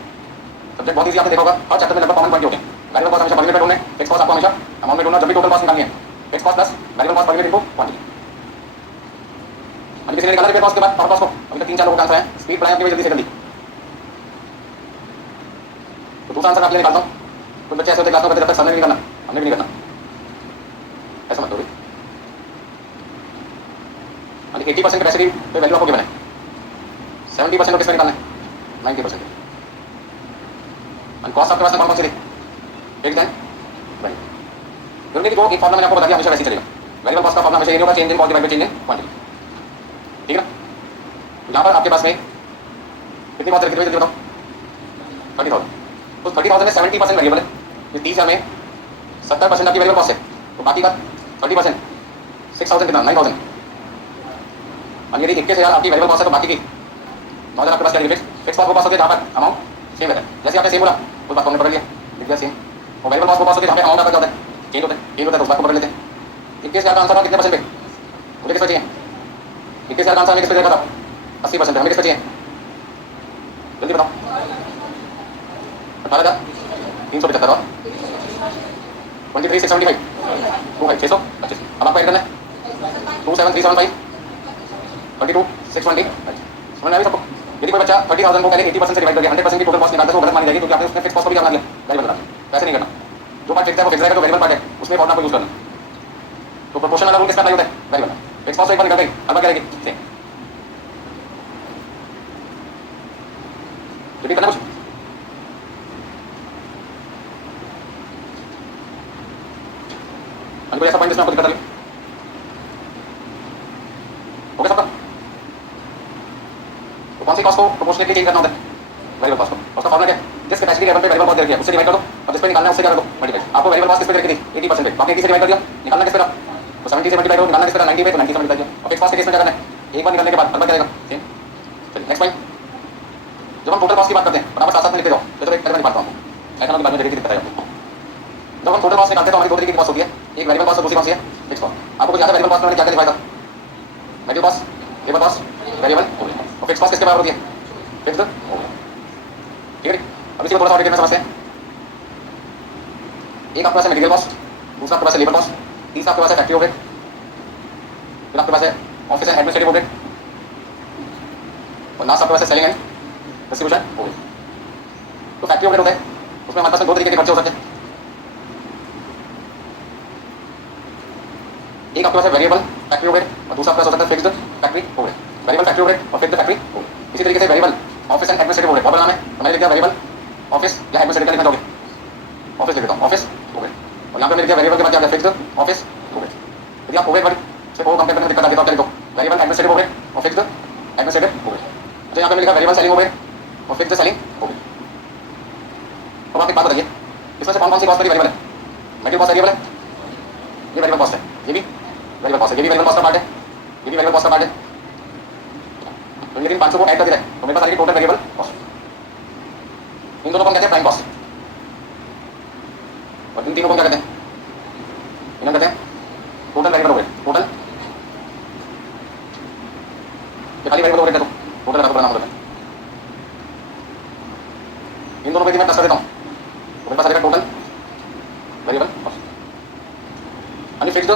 सब्जेक्ट बहुत ईजी, आपने देखा होगा हर चैप्टर में लगभग कॉमन पॉइंट होते हैं। वेरिएबल कॉस्ट हमेशा पर यूनिट में ढूंढना है, फिक्स कॉस्ट आपको हमेशा अमाउंट में ढूंढना, जब भी टोटल कॉस्ट निकालनी है, fix cost plus variable cost per unit into quantity. अभी किसी ने निकाला रिपेयर कॉस्ट के बाद पावर कॉस्ट को, अभी तक 3-4 लोगों का आंसर है, स्पीड बढ़ाएं आपकी जल्दी से जल्दी। तो दूसरा आंसर आप ले निकालता हूँ, कुछ बच्चे ऐसे होते क्लास में जब तक सबने नहीं करना, हमने भी नहीं करना, ऐसा मत करो। 80% कैपेसिटी पे वैल्यू आपको गिवन है, 70% किसमें निकालना है, 90%। और कॉस्ट आपके पास में कौन कौन सी थी, फिक्स्ड एंड वेरिएबल। देखिए जो एक फॉर्मूला मैंने आपको बता दिया हमेशा वैसे ही चलेगा, वेरिएबल कॉस्ट का फॉर्मूला हमेशा ये होगा, change in cost divided by change in quantity, ठीक है ना। तो यहाँ पर आपके पास में कितनी कॉस्ट रखी हुई है बताओ, 30,000। तो 30,000 में 70% वेरिएबल है, इस 30,000 में 70% आपकी वेरिएबल कॉस्ट है, तो बाकी का 30% 6,000 कितना, 9,000। और यदि 21,000 आपकी वेरिएबल कॉस्ट है तो बाकी की 9,000 आपके पास क्या है, फिक्स कॉस्ट वो कॉस्ट होती है जहाँ पर अमाउंट सेम रहता है। जैसे आपने सेम बोला उस बात को हमने पकड़ लिया, लिख दिया सेम। और वेरिएबल कॉस्ट वो कॉस्ट होती है जहाँ पे अमाउंट आपका क्या होता है, चेंज होता है, चेंज होता है, तो उस बात को पकड़ लेते हैं। 21,000 का आंसर कितने परसेंट पे, मुझे किस पे चाहिए, 21,000 का आंसर हमें किस पे चाहिए बताओ, 80% हमें किस पे चाहिए, जल्दी बताओ। 18,375 और 23,675 625। अब आपको ऐड करना है 27,375 22,620। समझ में आ गई सबको। यदि कोई बच्चा 30,000 को पहले 80% से डिवाइड करके 100% की टोटल कॉस्ट निकालता है तो गलत मानी जाएगी, क्योंकि आपने उसने फिक्स कॉस्ट को भी क्या बना दिया, वेरिएबल बना दिया। वैसे नहीं करना, जो पार्ट फिक्स है वो फिक्स रहेगा, जो वेरिएबल पार्ट है उसमें फॉर्मूला को यूज करना। तो प्रोपोर्शन वाला रूल किसका अप्लाई होता है, वेरिएबल। फिक्स कॉस्ट एक बार निकल गई, अब क्या रहेगी, सेम। रिपीट करना कुछ, कोई ऐसा पॉइंट जिसमें आपको दिक्कत आ रही हो गया सबका। तो कौन सी कॉस्ट को प्रोपोर्शनेटली चेंज करना होता है, वेरिएबल कॉस्ट को। उसका फॉर्मूला क्या है, जिस कैपेसिटी लेवल पे वेरिएबल कॉस्ट दे रखी है उससे डिवाइड कर दो, और जिस पे निकालना है उससे क्या कर दो, मल्टीप्लाई। आपको वेरिएबल कॉस्ट किस पे दे रखी थी, 80% पे, आपने 80 से डिवाइड कर दिया, निकालना किस पे था, तो 70 से मल्टीप्लाई करो, निकालना किस पे था, 90 पे, तो 90 से मल्टीप्लाई किया। और फिक्स कॉस्ट के केस में क्या करना है, एक बार निकालने के बाद हर बार क्या आएगा, सेम। चलिए नेक्स्ट पॉइंट, जब हम टोटल कॉस्ट की बात करते हैं बराबर साथ साथ में लिखते जाओ, तो एक मैं बात हूँ ऐसा ना कि बाद में देखिए दिक्कत है आपको। जब हम टोटल कॉस्ट निकालते हैं तो हमारी दो तरीके की कॉस्ट होती है, एक वेरिएबल कॉस्ट और दूसरी कौन सी है, फिक्स कॉस्ट। आपको कुछ याद है वेरिएबल कॉस्ट में क्या क्या लिखा था, variable cost, labour cost, variable हो गया, और फिक्स कॉस्ट किसके बराबर होती है, फिक्स्ड हो गया, ठीक है। अब इसी को थोड़ा सा और डिटेल में समझते हैं। एक आपके पास है मटेरियल कॉस्ट, दूसरा आपके पास है लेबर कॉस्ट, तीसरा आपके पास है फैक्ट्री ओवरहेड, फिर आपके पास है ऑफिस एंड एडमिनिस्ट्रेटिव ओवरहेड, और लास्ट आपके पास है सेलिंग एंड डिस्ट्रीब्यूशन ओवरहेड। तो फैक्ट्री ओवरहेड होता है, उसमें हमारे पास दो तरीके के खर्चे हो सकते हैं। एक आपके पास है वेरिएबल फैक्ट्री ओवरहेड और दूसरा आपके पास हो सकता है fixed factory overhead. Variable factory overhead और फिक्स्ड फैक्ट्री ओवरहेड। इसी तरीके से variable office and administrative overhead और नाम है, तो मैंने लिख दिया वेरिएबल ऑफिस या एडमिनिस्ट्रेटिव लिखना चाहोगे, ऑफिस लिख देता हूँ, ऑफिस ओवरहेड। और यहाँ पे मैंने लिख दिया वेरिएबल के बाद क्या आता है फिक्स्ड ऑफिस ओवरहेड। यदि आप ओवरहेड से वो कंपेयर करने में दिक्कत आती है तो आप क्या लिखो, वेरिएबल एडमिनिस्ट्रेटिव ओवरहेड और फिक्स्ड एडमिनिस्ट्रेटिव ओवरहेड। तो यहाँ पे मैंने लिखा वेरिएबल सेलिंग ओवरहेड और फिक्स्ड सेलिंग ओवरहेड। अब आप एक बात बताइए, इसमें से कौन कौन सी कॉस्ट वेरिएबल है? मटेरियल कॉस्ट वेरिएबल है, ये वेरिएबल कॉस्ट है, ये भी वेरिएबल कॉस्ट है, ये भी वेरिएबल कॉस्ट का पार्ट है, ये भी वेरिएबल कॉस्ट का पार्ट है। तो ये 500 को ऐड कर दिया है तो मेरे पास आ गई टोटल वेरिएबल कॉस्ट। इन दोनों को हम कहते हैं प्राइम कॉस्ट और इन तीनों को क्या कहते हैं, इन्हें कहते हैं टोटल वेरिएबल ओवरहेड। टोटल ये खाली वेरिएबल ओवरहेड है, तो टोटल का नाम होता है। इन दोनों को मैं प्लस कर देता हूं तो मेरे पास आ जाएगा टोटल वेरिएबल कॉस्ट। यानी फिक्स्ड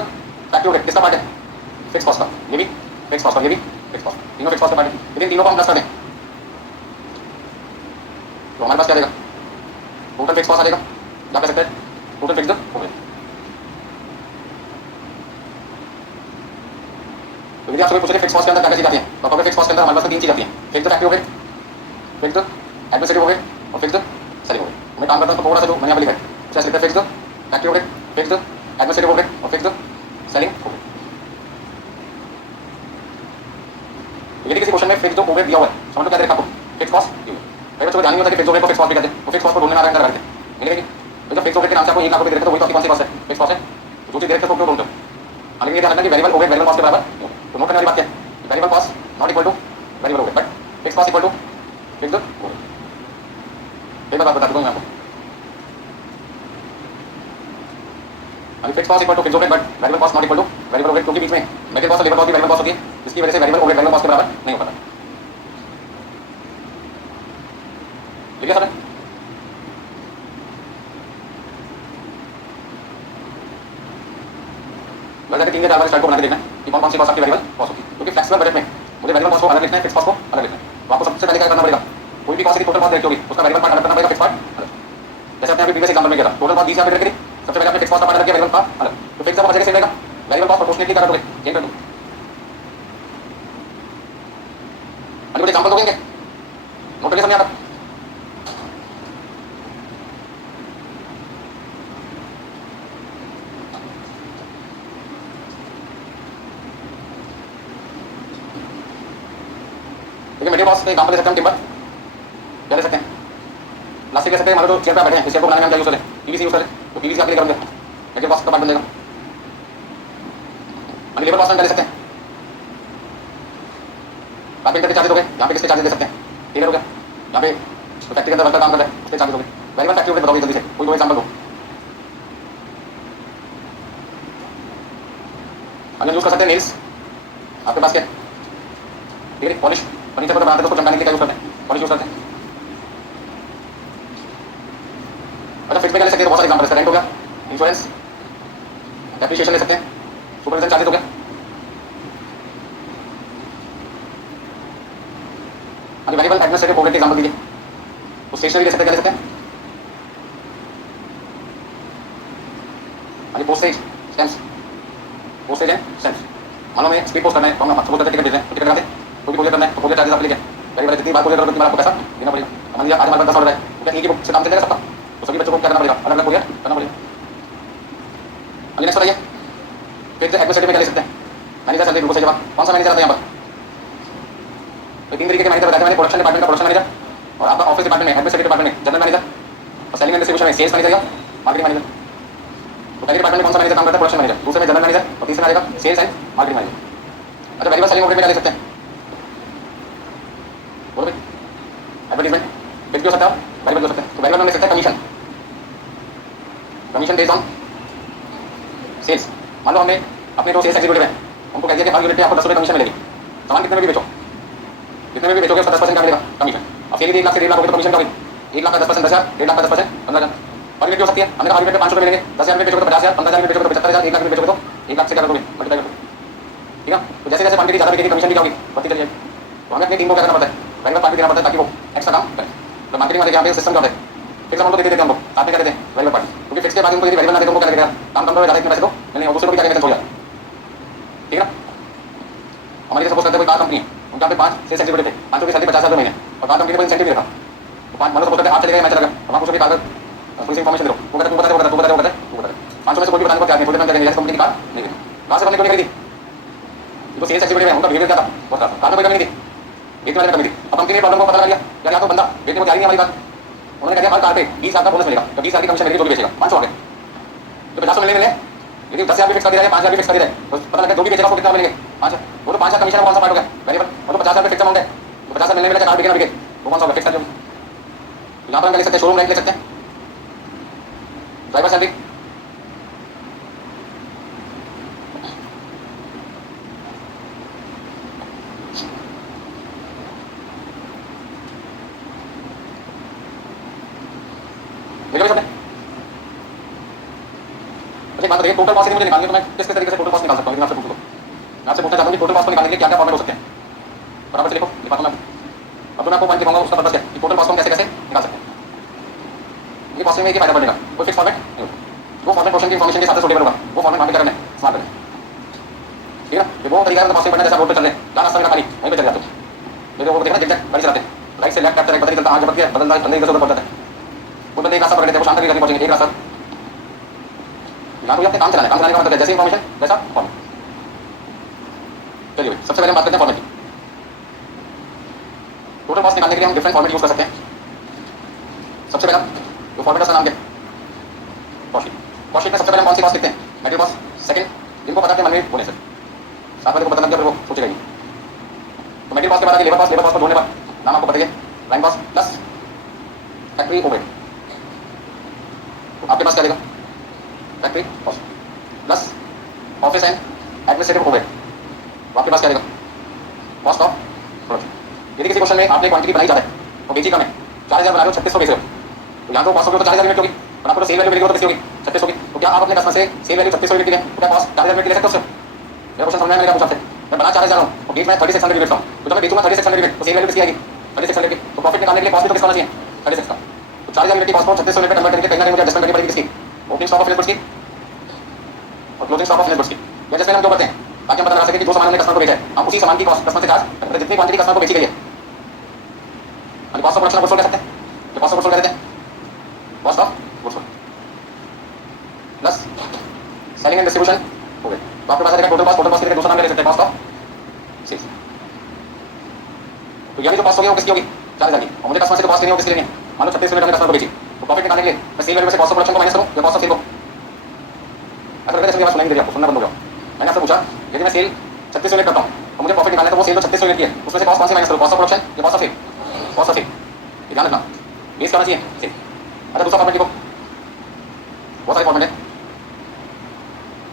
फैक्ट्री ओवरहेड किसका पार्ट है, फिक्स कॉस्ट का, ये भी फिक्स कॉस्ट का, ये भी फिक्स कॉस्ट, तीनों फिक्स कॉस्ट का पार्ट है। यदि तीनों को हम प्लस कर दें तो हमारे पास क्या देगा, टोटल फिक्स कॉस्ट आ जाएगा, क्या कह सकते हैं टोटल फिक्स्ड ओवरहेड। तो यदि आप सभी पूछेंगे फिक्स कॉस्ट के अंदर क्या चीज आती है, तो आपको फिक्स कॉस्ट के अंदर हमारे पास तीन चीज आती है, fixed factory overhead, fixed administrative overhead और फिक्स्ड सेलिंग ओवरहेड। मैं काम करता हूं तो थोड़ा सा जो मैंने यहाँ पे लिखा है उसे लिखा है fixed factory overhead, fixed administrative overhead और फिक्स्ड सेलिंग ओवरहेड। यदि किसी क्वेश्चन में फिक्स्ड ओवरहेड दिया हुआ है, समझ लो क्या देखा आपको, फिक्स कॉस्ट दी हुई है। कई बच्चों को ध्यान नहीं होता कि फिक्स ओवरहेड को फिक्स कॉस्ट भी कहते हैं, तो फिक्स कॉस्ट को ढूंढने में आ रहा है मिलेगी। तो जब फिक्स ओवरहेड के नाम से आपको 1 लाख रुपए दे रहे थे तो वही तो आपकी कौन सी कॉस्ट है, फिक्स कॉस्ट है। तो जो चीज दे रहे थे उसको क्यों ढूंढते हो, हालांकि ये ध्यान रखना कि वेरिएबल ओवरहेड वेरिएबल कॉस्ट के बराबर नहीं होता। तो नोट करने वाली बात क्या है, variable cost not equal to variable overhead, but fix cost equal to fixed overhead. एक बात बता दूं मैं आपको, अभी fix cost equal to fixed overhead but variable cost not equal to variable overhead, क्योंकि बीच में मटेरियल कॉस्ट और लेबर कॉस्ट की वेरिएबल कॉस्ट होती है, जिसकी वजह से वेरिएबल ओवरहेड वेरिएबल कॉस्ट के बराबर नहीं हो पाता। ठीक है सर, बस जाके 3 या 4 बार स्टार्ट को बना के देखना कि कौन कौन सी कॉस्ट आपकी वेरिएबल कॉस्ट होती है, क्योंकि फ्लेक्सिबल बजट में मुझे वेरिएबल कॉस्ट को अलग लिखना है, फिक्स कॉस्ट को अलग लिखना है। तो आपको सबसे पहले क्या करना पड़ेगा, कोई भी कॉस्ट की टोटल कॉस्ट देखी होगी उसका वेरिएबल पार्ट अलग करना पड़ेगा, फिक्स पार्ट अलग। जैसे अपने अभी प्रीवियस एग्जांपल में किया था, टोटल कॉस्ट 20 यहाँ पे रखी थी, सबसे पहले आपने फिक्स कॉस्ट का पार्ट अलग किया, वेरिएबल पार्ट अलग। तो फिक्स का बचेगा सेम रहेगा, वेरिएबल कॉस्ट प्रोपोर्शनली क्या कर दोगे, चेंज कर दो। अभी कुछ एग्जांपल दोगे, नोट करके समझ आता। देखिए मेरे पास एग्जांपल दे सकते हैं, टिम्बर क्या दे सकते हैं, प्लास्टिक दे सकते हैं। मान लो चेयर पे बैठे हैं, इस चेयर को बनाने में हम क्या यूज करें, पीवीसी यूज करें, तो पीवीसी आपके लिए करेंगे, मेटेरियल कॉस्ट का पार्ट बन जाएगा। हम लेबर कॉस्ट में क्या दे सकते हैं, कारपेंटर के चार्जेस हो गए, यहाँ पे किसके चार्जेस दे सकते हैं, टेलर हो गया, यहाँ पे फैक्ट्री के अंदर वर्कर काम कर रहा है उसके चार्जेस हो गए। वेरिएबल फैक्ट्री ओवरहेड बताओगे जल्दी से, कोई दो एग्जांपल दो। हम यूज कर सकते हैं नेल्स, आपके पास क्या है, पॉलिश, फर्नीचर पर बनाते हैं तो उसको चमकाने के लिए क्या यूज करते हैं, पॉलिश यूज करते हैं। अच्छा फिक्स में क्या ले सकते हैं, तो बहुत सारे एग्जांपल है, रेंट हो गया, इंश्योरेंस, डेप्रिसिएशन ले सकते हैं, सुपरविजन चार्जेस हो गया। अभी वेरिएबल एडमिनिस्ट्रेटिव ओवरहेड के एग्जांपल दीजिए, तो स्टेशनरी ले सकते हैं, क्या ले सकते हैं, अभी postage stamps, postage and stamps. मान लो मैं स्पीड पोस्ट करना है तो हम सपोज करते टिकट भेज रहे हैं, टिकट लगाते हैं, कोई भी कोरियर करना है तो कोरियर चार्जेस आप लेके वेरिएबल जितनी बार कोरियर करोगे उतनी बार आपको पैसा देना पड़ेगा। मान लीजिए आज हमारे पास 10 ऑर्डर है, तो क्या एक ही बुक से काम चलेगा सबका, तो सभी बच्चों को क्या करना पड़ेगा, अलग अलग कोरियर करना पड़ेगा। अभी नेक्स्ट बताइए, फिर एडमिनिस्ट्रेटिव में क्या ले सकते हैं, मैनेजर सैलरी ग्रुप से जवाब, कौन सा मैनेजर आता है यहाँ पर, तो 3 तरीके के मैनेजर बताए मैंने, प्रोडक्शन डिपार्टमेंट का प्रोडक्शन मैनेजर, और आपका ऑफिस डिपार्टमेंट में एडमिनिस्ट्रेटिव डिपार्टमेंट में जनरल मैनेजर, और सेलिंग एंड डिस्ट्रीब्यूशन में सेल्स मैनेजर या मार्केटिंग मैनेजर। तो पहले डिपार्टमेंट में कौन सा मैनेजर काम करता है, प्रोडक्शन मैनेजर, दूसरे में जनरल मैनेजर और तीसरे में आएगा सेल्स एंड मार्केटिंग मैनेजर। अच्छा वेरिएबल सेलिंग ओवरहेड में क्या ले सकते हैं, बोलो भाई, एडवर्टाइजमेंट फिक्स भी हो सकता है, वेरिएबल भी हो सकता है। तो वेरिएबल में ले सकते हैं commission, commission based on sales. मान लो हमने अपने जो सेल्स एग्जीक्यूटिव है उनको कह दिया कि हर यूनिट पे आपको 10 रुपये कमीशन मिलेगी, सामान कितने में भी बेचो, कितने में भी बेचोगे उसका 10% क्या मिलेगा कमीशन। अब सेल 1 लाख से 1.5 लाख हो गई तो कमीशन क्या होगी, 1 लाख का 10%, 10,000, 1.5 लाख का 10%, 15,000। और यूनिट हो सकती है। हमने कहा यूनिट में 500 रुपये मिलेंगे, 10,000 यूनिट बेचोगे तो 50,000, 15,000 यूनिट बेचोगे तो 75,000, 1 लाख यूनिट बेचोगे तो 1 लाख से क्या करोगे, मल्टीप्लाई करोगे। ठीक है, तो जैसे जैसे क्वांटिटी ज़्यादा बिकेगी कमीशन भी क्या होगी, बढ़ती चली जाएगी। तो हमें अपनी टीम को क्या करना पड़ता है, वेरिएबल पार्टी देना पड़ता है ताकि वो एक्स्ट्रा काम करे। तो मार्केटिंग वाले यहाँ पे सिस्टम क्या होता है, फिक्स अमाउंट तो दे देते हैं हम लोग, साथ में क्या देते हैं वेरिएबल पार्टी, क्योंकि फिक्स के बाद उनको यदि वेरिएबल ना देते उनको क्या लगेगा, काम कम करो ज़्यादा इतने पैसे दो, नहीं और दूसरे को भी क्या करेंगे छोड़ जाए। ठीक है ना, हमारे लिए सपोज करते हैं कोई कार कंपनी है, उनके यहाँ पे 5 सेल्स एग्जीक्यूटिव थे, 5 की सैलरी 50,000 महीने, और कार कंपनी ने कोई इंसेंटिव भी रखा, तो 5 मतलब सपोज करते हैं आप चले गए मैं चला गया, अब आप उसको कार थोड़ी सी इन्फॉर्मेशन दे दो, वो कहता है तू बता दे, तू बता दे, वो कहता है तू बता दे, 500 में से कोई भी बताने को तैयार नहीं, थोड़ी देर में करेंगे कंपनी की कार नहीं देगी। कहाँ से हमने क्यों नहीं खरीदी, जो सेल्स एग्जीक्यूटिव है उनका बिहेवियर क्या था, बहुत खराब, कार में कोई कमी नहीं थी, बेचने वाले में कमी थी। अब कंपनी ने प्रॉब्लम को पता लगा लिया यार, या तो बंदा बेचने को तैयार नहीं है हमारी कार, उन्होंने कहा हर कार पे 20,000 का बोनस मिलेगा, तो 20,000 की कमीशन मिलेगी जो भी बेचेगा, 500 आ गए, तो 50 मिलने मिले, लेकिन 10,000 भी फिक्स कर दिया है, 5,000 भी फिक्स कर दिया है, तो पता लगा जो भी बेचेगा उसको कितना मिलेंगे, 5, वो तो 5,000 कमीशन कौन सा पार्ट हो गया वेरिएबल, वो तो 50,000 फिक्स अमाउंट है, तो 50,000 मिलने मिले कार बिके ना बिके, वो कौन सा फिक्स कर दो। यहाँ पर हम ले सकते हैं शोरूम रेंट ले सकते हैं, ड्राइवर सैलरी, बात बताइए टोटल कॉस्ट मुझे निकालनी है, तो मैं किस तरीके से टोटल कॉस्ट निकाल सकता हूँ, आपसे पूछ लो। मैं आपसे पूछना चाहता हूँ कि टोटल कॉस्ट को निकालने के लिए क्या क्या फॉर्मेट हो सकते हैं, बराबर से लिखो, लिखा मैं अब तो मैं आपको पॉइंट दिखाऊंगा उसका पर्पस क्या है कि टोटल कॉस्ट को कैसे कैसे निकाल सकते हैं। ये कॉस्टिंग में एक फायदा पड़ेगा, कोई फिक्स फॉर्मेट नहीं होगा, वो फॉर्मेट क्वेश्चन की इन्फॉर्मेशन के साथ सुटेबल होगा, वो फॉर्मेट मार्केट करना है स्मार्ट करें। ठीक है, ये वो तरीका है कॉस्टिंग पढ़ने जैसा रोड पे चल रहे हैं, क्या रास्ता मेरा खाली वहीं पे चल जाते हो, मेरे को देखना जब गाड़ी चलाते हैं राइट से लेफ्ट करते हैं, पता नहीं चलता आगे बढ़ गया बदल रहा है, बंदे इधर उधर पड़ जाता है, वो बंदे एक रास्ता पकड़ते हैं, वो शांत करके पहुंचेंगे एक रास्ता। यहाँ को अपने काम चलाना है, काम चलाने का मतलब है जैसे इन्फॉर्मेशन वैसा फॉर्मेट। चलिए सबसे पहले हम बात करते हैं फॉर्मेट की। टोटल कॉस्ट निकालने के लिए हम डिफरेंट फॉर्मेट यूज कर सकते हैं। सबसे पहला तो फॉर्मेट का नाम क्या है, कॉस्ट शीट। कॉस्ट शीट में सबसे पहले हम कौन सी कॉस्ट लिखते हैं, मटेरियल कॉस्ट। सेकंड इनको पता है मन में होने से साथ वाले को पता लग गया, फिर वो सोचेगा ही। तो मटेरियल कॉस्ट के बाद लेबर कॉस्ट, लेबर कॉस्ट को ढूंढने पर नाम आपको बताइए, line cost plus factory overhead. तो आपके पास क्या देगा, factory cost plus office and administrative overhead. तो आपके पास क्या देगा, कॉस्ट ऑफ प्रोडक्शन। यदि किसी क्वेश्चन में आपने क्वांटिटी बनाई ज़्यादा है और बेची कम है, 4,000 बना रहे हो 3600 बेच रहे हो, तो यहाँ तो कॉस्ट ऑफ तो 4,000 यूनिट होगी, और आपको सेल वैल्यू मिलेगी तो कितनी होगी, 3600 होगी। तो क्या आप अपने कस्टमर से सेल वैल्यू 3600 यूनिट की है, तो क्या कॉस्ट 4,000 यूनिट की ले सकते हो उससे। मेरा क्वेश्चन समझ में आएगा, पूछा आपसे मैं बना 4,000 हूँ और बीच में 3600 यूनिट हूँ, तो जब मैं बेचूंगा 3600 यूनिट तो सेल वैल्यू कितनी आएगी 3600 की, तो प्रॉफिट निकालने के लिए कॉस्ट भी तो कितना होना चाहिए 36 का। तो 4,000 यूनिट की कॉस्ट को 3600 यूनिट में कन्वर्ट करके कहीं ना कहीं मुझे एडजस्टमेंट करनी पड़ेगी किसकी, opening stock of finish goods की और closing stock of finish goods की। जैसे हम क्यों करते हैं, ताकि हम पता लगा सके कि जो सामान हमने कस्टमर को बेचा है हम उसी सामान की कॉस्ट कस्टमर से चार्ज करते हैं, जितनी क्वांटिटी कस्टमर को बेची गई है। कॉस्ट ऑफ प्रोडक्शन गुड्स कह सकते हैं, तो कॉस्ट ऑफ गुड्स कह देते हैं, cost of goods plus selling and distribution हो गए। तो आपके पास आएगा टोटल कॉस्ट के लिए दूसरा नाम ले सकते हैं, कॉस्ट ऑफ सेल्स। तो यानी जो कॉस्ट होगी वो किसकी होगी, 4,000 की, और मुझे कस्टमर से जो कॉस्ट लेनी है वो किसकी लेनी है, मान लो 36 यूनिट हमने कस्टमर को बेची, तो प्रॉफिट निकालने के लिए मैं सेल वैल्यू में से कॉस्ट ऑफ प्रोडक्शन को माइनस करूं या कॉस्ट ऑफ सेल को। अगर मेरी बात सुनाई दे रही आपको, सुनना बंद हो गया। मैंने आपसे पूछा यदि मैं सेल 36 यूनिट करता हूँ तो मुझे प्रॉफिट निकालना है, तो वो सेल जो 36 यूनिट की है उसमें से कॉस्ट कौन सी माइनस करूँ, कॉस्ट ऑफ प्रोडक्शन या cost of sale, cost of sale. ध्यान रखना बेस करना चाहिए सेल। अच्छा दूसरा फॉर्मेट लिखो, बहुत सारे फॉर्मेट है,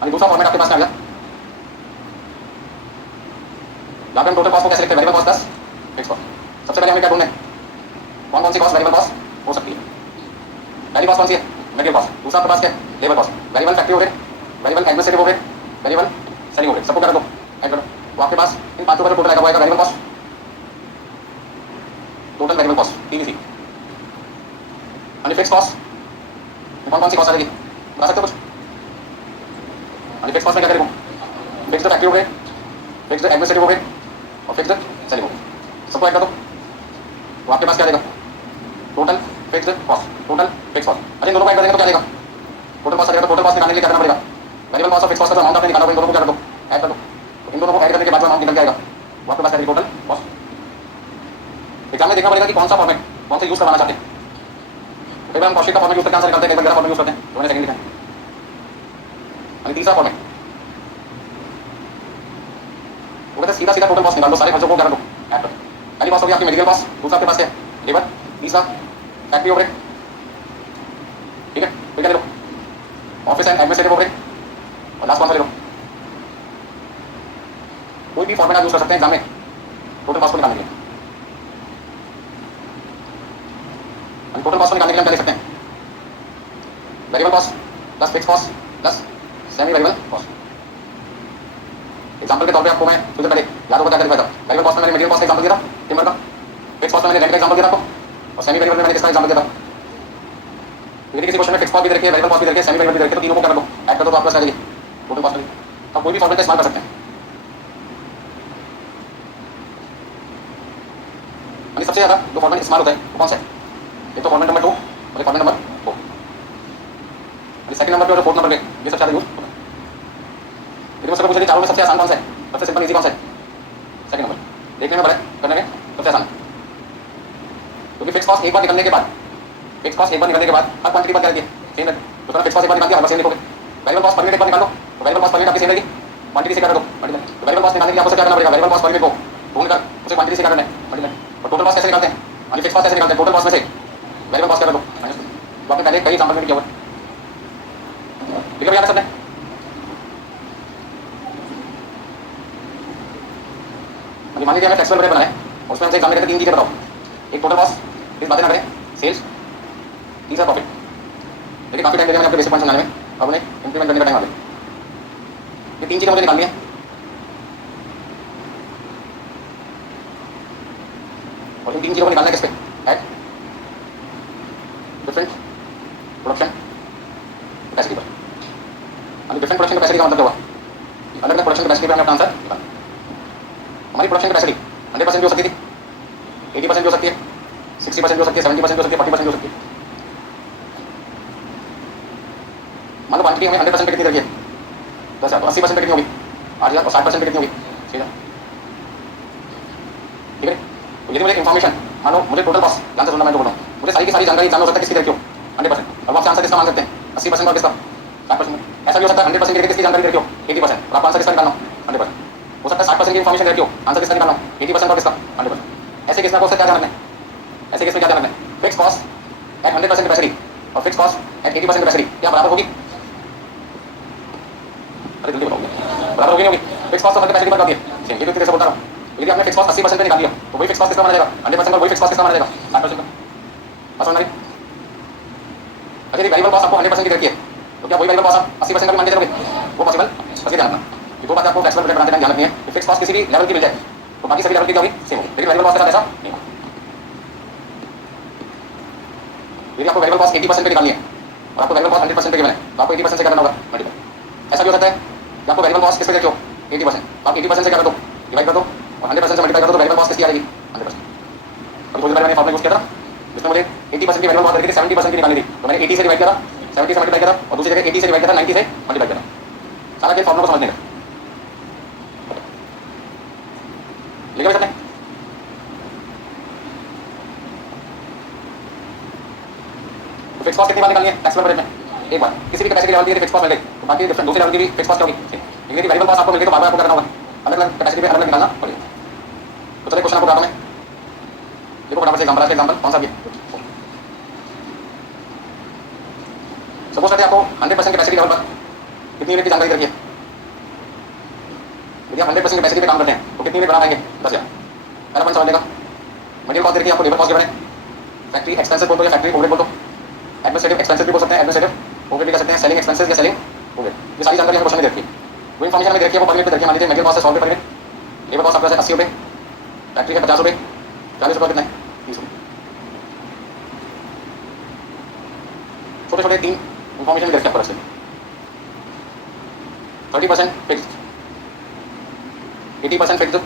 अभी दूसरा फॉर्मेट आपके पास में आ गया। यहाँ पे हम टोटल कॉस्ट को कैसे लिखते हैं, variable cost plus fix cost. सबसे पहले हमें क्या ढूंढना है, कौन कौन सी कॉस्ट वेरिएबल कॉस्ट हो सकती है। पहली कॉस्ट कौन सी है, मटेरियल कॉस्ट। दूसरा आपके पास क्या है, labour cost. Variable factory overhead, variable administrative overhead, variable selling overhead, सबको कर दो ऐड करो। तो आपके पास इन पांचों का टोटल आएगा वो आएगा variable cost, total variable cost TVC. यानी फिक्स कॉस्ट कौन कौन सी कॉस्ट आएगी बता सकते हो कुछ। यानी फिक्स कॉस्ट में क्या करेंगे, fixed factory overhead, fixed administrative overhead और फिक्स्ड सेलिंग ओवरहेड, सबको ऐड कर दो। तो आपके पास क्या देगा, total fixed cost, total fix cost. अच्छा इन दोनों को ऐड कर देंगे तो क्या देगा, टोटल कॉस्ट आ जाएगा। तो टोटल कॉस्ट निकालने के लिए क्या करना पड़ेगा, वेरिएबल कॉस्ट और फिक्स कॉस्ट का जो अमाउंट आपने निकाला वो इन दोनों को क्या कर दो, ऐड कर दो। तो इन दोनों को ऐड करने के बाद जो अमाउंट निकल के आएगा वो आपके पास क्या टोटल कॉस्ट। एग्जाम में देखना पड़ेगा कि कौन सा फॉर्मेट कौन सा यूज करवाना चाहते हैं। कई बार हम कॉस्ट शीट का फॉर्मेट यूज करके आंसर निकालते हैं, कई बार फॉर्मेट यूज करते हैं, तो मैंने सेकंड लिखा है। यानी तीसरा फॉर्मेट वो कहते हैं सीधा सीधा टोटल कॉस्ट निकाल दो, सारे खर्चों को क्या कर दो ऐड कर दो। पहली कॉस्ट होगी आपकी मटेरियल कॉस्ट, दूसरा आपके पास क्या है लेबर, तीसरा फैक्ट्री ओवरहेड, ठीक है। कोई क्या ले लो, ऑफिस एंड एडमिनिस्ट्रेटिव ओवरहेड और लास्ट कौन सा ले लो। कोई भी फॉर्मेट आप यूज कर सकते हैं एग्जाम में टोटल कॉस्ट को निकालने के लिए। टोटल कॉस्ट को निकालने के लिए हम क्या ले सकते हैं, variable cost plus fix cost plus semi variable cost. Example के तौर पे आपको मैं सबसे पहले याद होगा क्या दिखाया था। वेरिएबल कॉस्ट में मैंने मटेरियल कॉस्ट का एग्जांपल दिया था टिम्बर का, फिक्स कॉस्ट में मैंने रेंट का एग्जांपल दिया था आपको, और सेमी वेरिएबल में मैंने किसका एग्जांपल दिया था। यदि किसी क्वेश्चन में फिक्स कॉस्ट भी रखी है, वेरिएबल कॉस्ट भी रखी है, सेमी वेरिएबल भी रखी है, तो तीनों को क्या कर दो, ऐड कर दो, तो आपको आ जाएगी टोटल कॉस्ट। आप कोई भी फॉर्मूला का इस्तेमाल कर सकते हैं। सबसे ज्यादा जो फॉर्मूला इस्तेमाल होता है वो कौन सा है? एक तो फॉर्मूला नंबर 2 और एक फॉर्मूला नंबर 4। सेकंड नंबर पे और फोर्थ नंबर पे ये सबसे ज्यादा यूज होता है। यदि मुझसे पूछे चारों में सबसे आसान कौन सा है, सबसे सिंपल इजी कौन सा है? Second number. देखने में बड़ा करने में सबसे आसान है, क्योंकि फिक्स कॉस्ट एक बार निकलने के बाद हर क्वांटिटी पर क्या रहती है, सेम रहती है। तो फिक्स कॉस्ट एक बार निकाल दिया, हर सेम लिखोगे। वेरिएबल कॉस्ट पर यूनिट एक बार निकाल दो, तो वेरिएबल कॉस्ट पर यूनिट आपकी सेम रहेगी, क्वांटिटी से क्या कर दो मल्टीप्लाई। तो वेरिएबल कॉस्ट निकालने के लिए आपको क्या करना पड़ेगा, वेरिएबल कॉस्ट पर यूनिट को ढूंढकर उसे क्वांटिटी से क्या करना है, मल्टीप्लाई। और टोटल कॉस्ट कैसे निकालते हैं, यानी फिक्स कॉस्ट कैसे निकालते हैं, टोटल कॉस्ट में से वेरिएबल कॉस्ट क्या कर दो माइनस। तो आपने पहले कई एग्जांपल में किया हुआ है, लिखा भैया सबने। मान लीजिए हमें फ्लेक्सिबल बजट बनाना है, उसमें हमसे एग्जाम में कहते हैं 3 चीजें बताओ। एक टोटल कॉस्ट, इस बातें ना करें, सेल्स, तीसरा प्रॉफिट। लेकिन काफी टाइम लगे मैंने आपके बेसिक पॉइंट समझाने में, अब उन्हें इंप्लीमेंट करने का टाइम आ गया। ये 3 चीजें मुझे निकालनी है। और इन 3 चीजों को निकालना है किस पे, एट डिफरेंट प्रोडक्शन कैपेसिटी पर। अभी डिफरेंट प्रोडक्शन कैपेसिटी का मतलब क्या हुआ, अलग अलग प्रोडक्शन कैपेसिटी पर हमने अपना आंसर निकाला। हमारी प्रोडक्शन कैपेसिटी 100% भी हो सकती थी, 80% भी हो सकती है, 60% भी हो सकती है, 70% भी हो सकती है, 40% भी हो सकती है। मान लो क्वांटिटी हमें 100% पे कितनी रखी है, 10,000, तो 80% पे कितनी होगी 8,000, और 60% पे कितनी होगी 6,000। ठीक है। तो यदि मुझे इन्फॉर्मेशन, मान लो मुझे टोटल कॉस्ट, ध्यान से सुनना मैं जो बोल रहा हूँ, मुझे सारी की सारी जानकारी एग्जाम में हो सकता है किसकी रखी हो 100%, और वो आपसे आंसर किसका मांग सकते हैं 80% और किसका 60%। ऐसा भी हो सकता है 100% की किसकी जानकारी रखी हो 80%, और आपको आंसर किसका निकालना 100%। हो सकता है 60% की इन्फॉर्मेशन रखी हो, आंसर किसका निकालना 80% और किसका 100%। ऐसे केस में आपको क्या ध्यान रखना है, ऐसे केस में क्या ध्यान रखना है, फिक्स कॉस्ट एट 100% कैपेसिटी और फिक्स कॉस्ट एट 80% कैपेसिटी क्या बराबर होगी? अरे जल्दी बताओ, बराबर होगी नहीं होगी? फिक्स कॉस्ट तो हर कैपेसिटी पर होती है, सेम। ये तो कैसे बोलता रहा हूं, यदि आपने फिक्स कॉस्ट 80% पे निकाल दिया, तो वही फिक्स कॉस्ट किसका माना जाएगा 100%, और वही फिक्स कॉस्ट किसका माना जाएगा 60% का। बस समझ में? अच्छा यदि वेरिएबल कॉस्ट आपको 100% की रखी है, तो क्या वही वेरिएबल कॉस्ट आप 80% का भी मान के चलोगे? वो पॉसिबल, बस ये ध्यान रखना कि दो बातें आपको फ्लेक्सिबल बजट बनाते टाइम ध्यान रखनी है कि फिक्स कॉस्ट किसी भी लेवल की मिल जाए तो बाकी सभी लेवल की क्या होगी, सेम होगी। लेकिन वेरिएबल कॉस्ट के साथ ऐसा नहीं होगा। यदि आपको वेरिएबल कॉस्ट 80% पे निकालनी है और आपको वेरिएबल कॉस्ट 100% पे गिवन है, तो आपको 80% से क्या करना होगा मल्टीप्लाई। ऐसा भी हो सकता है कि आपको वेरिएबल कॉस्ट किस पे रखी हो 80%, तो आप 80% से क्या कर दो डिवाइड कर दो, और 100% से मल्टीप्लाई कर दो, तो वेरिएबल कॉस्ट किसकी आ जाएगी 100%। अभी थोड़ी देर मैंने फॉर्मूला यूज किया था जिसमें मुझे 80% की वेरिएबल कॉस्ट रखी थी, 70% की निकालनी थी, तो मैंने 80 से डिवाइड किया था, 70 से मल्टीप्लाई किया था, और दूसरी जगह 80 से डिवाइड किया था, 90 से मल्टीप्लाई किया था। सारा खेल फॉर्मूला को समझने का। लिखा सकते हैं फिक्स कॉस्ट कितनी बार निकालनी है फ्लेक्सिबल बजट में, एक बार। किसी भी कैपेसिटी लेवल की फिक्स कॉस्ट मिल गई तो बाकी डिफरेंट दूसरे लेवल की भी फिक्स कॉस्ट क्या होगी, लेकिन यदि वेरिएबल कॉस्ट आपको मिल गई तो बार-बार आपको करना होगा, अलग अलग कैपेसिटी पे अलग अलग निकालना पड़ेगा। तो चलिए क्वेश्चन आपको बताता हूं मैं, देखो फटाफट से एग्जांपल, आज का एग्जांपल कौन सा भी है। सपोज करते हैं आपको 100% कैपेसिटी लेवल पर कितनी यूनिट की जानकारी रखी है। यदि आप 100% कैपेसिटी पे काम करते हैं तो कितनी यूनिट बना पाएंगे 10,000। पहला पॉइंट समझ लेगा, मटेरियल कॉस्ट देखिए आपको, लेबर कॉस्ट गिवन है, फैक्ट्री एक्सपेंसेस बोल दो या फैक्ट्री ओवरहेड बोल दो, एडमिनिस्ट्रेटिव एक्सपेंसेस भी बोल सकते हैं, एडमिनिस्ट्रेटिव ओवरहेड भी कह सकते हैं, सेलिंग एक्सपेंसेस या सेलिंग ओवरहेड। ये सारी जानकारी हमें क्वेश्चन में देखी है। वो इन्फॉर्मेशन हमें देखी है, वो पर यूनिट पे देखिए। मान लीजिए मटेरियल कॉस्ट है 100 रुपये पर यूनिट, लेबर कॉस्ट आपका है 80 रुपये, फैक्ट्री है 50 रुपये, 40 रुपये कितना है 30 रुपये। छोटे छोटे 3 इन्फॉर्मेशन देखिए आपको रखते हैं। 30% फिक्स्ड, 80% फिक्स्ड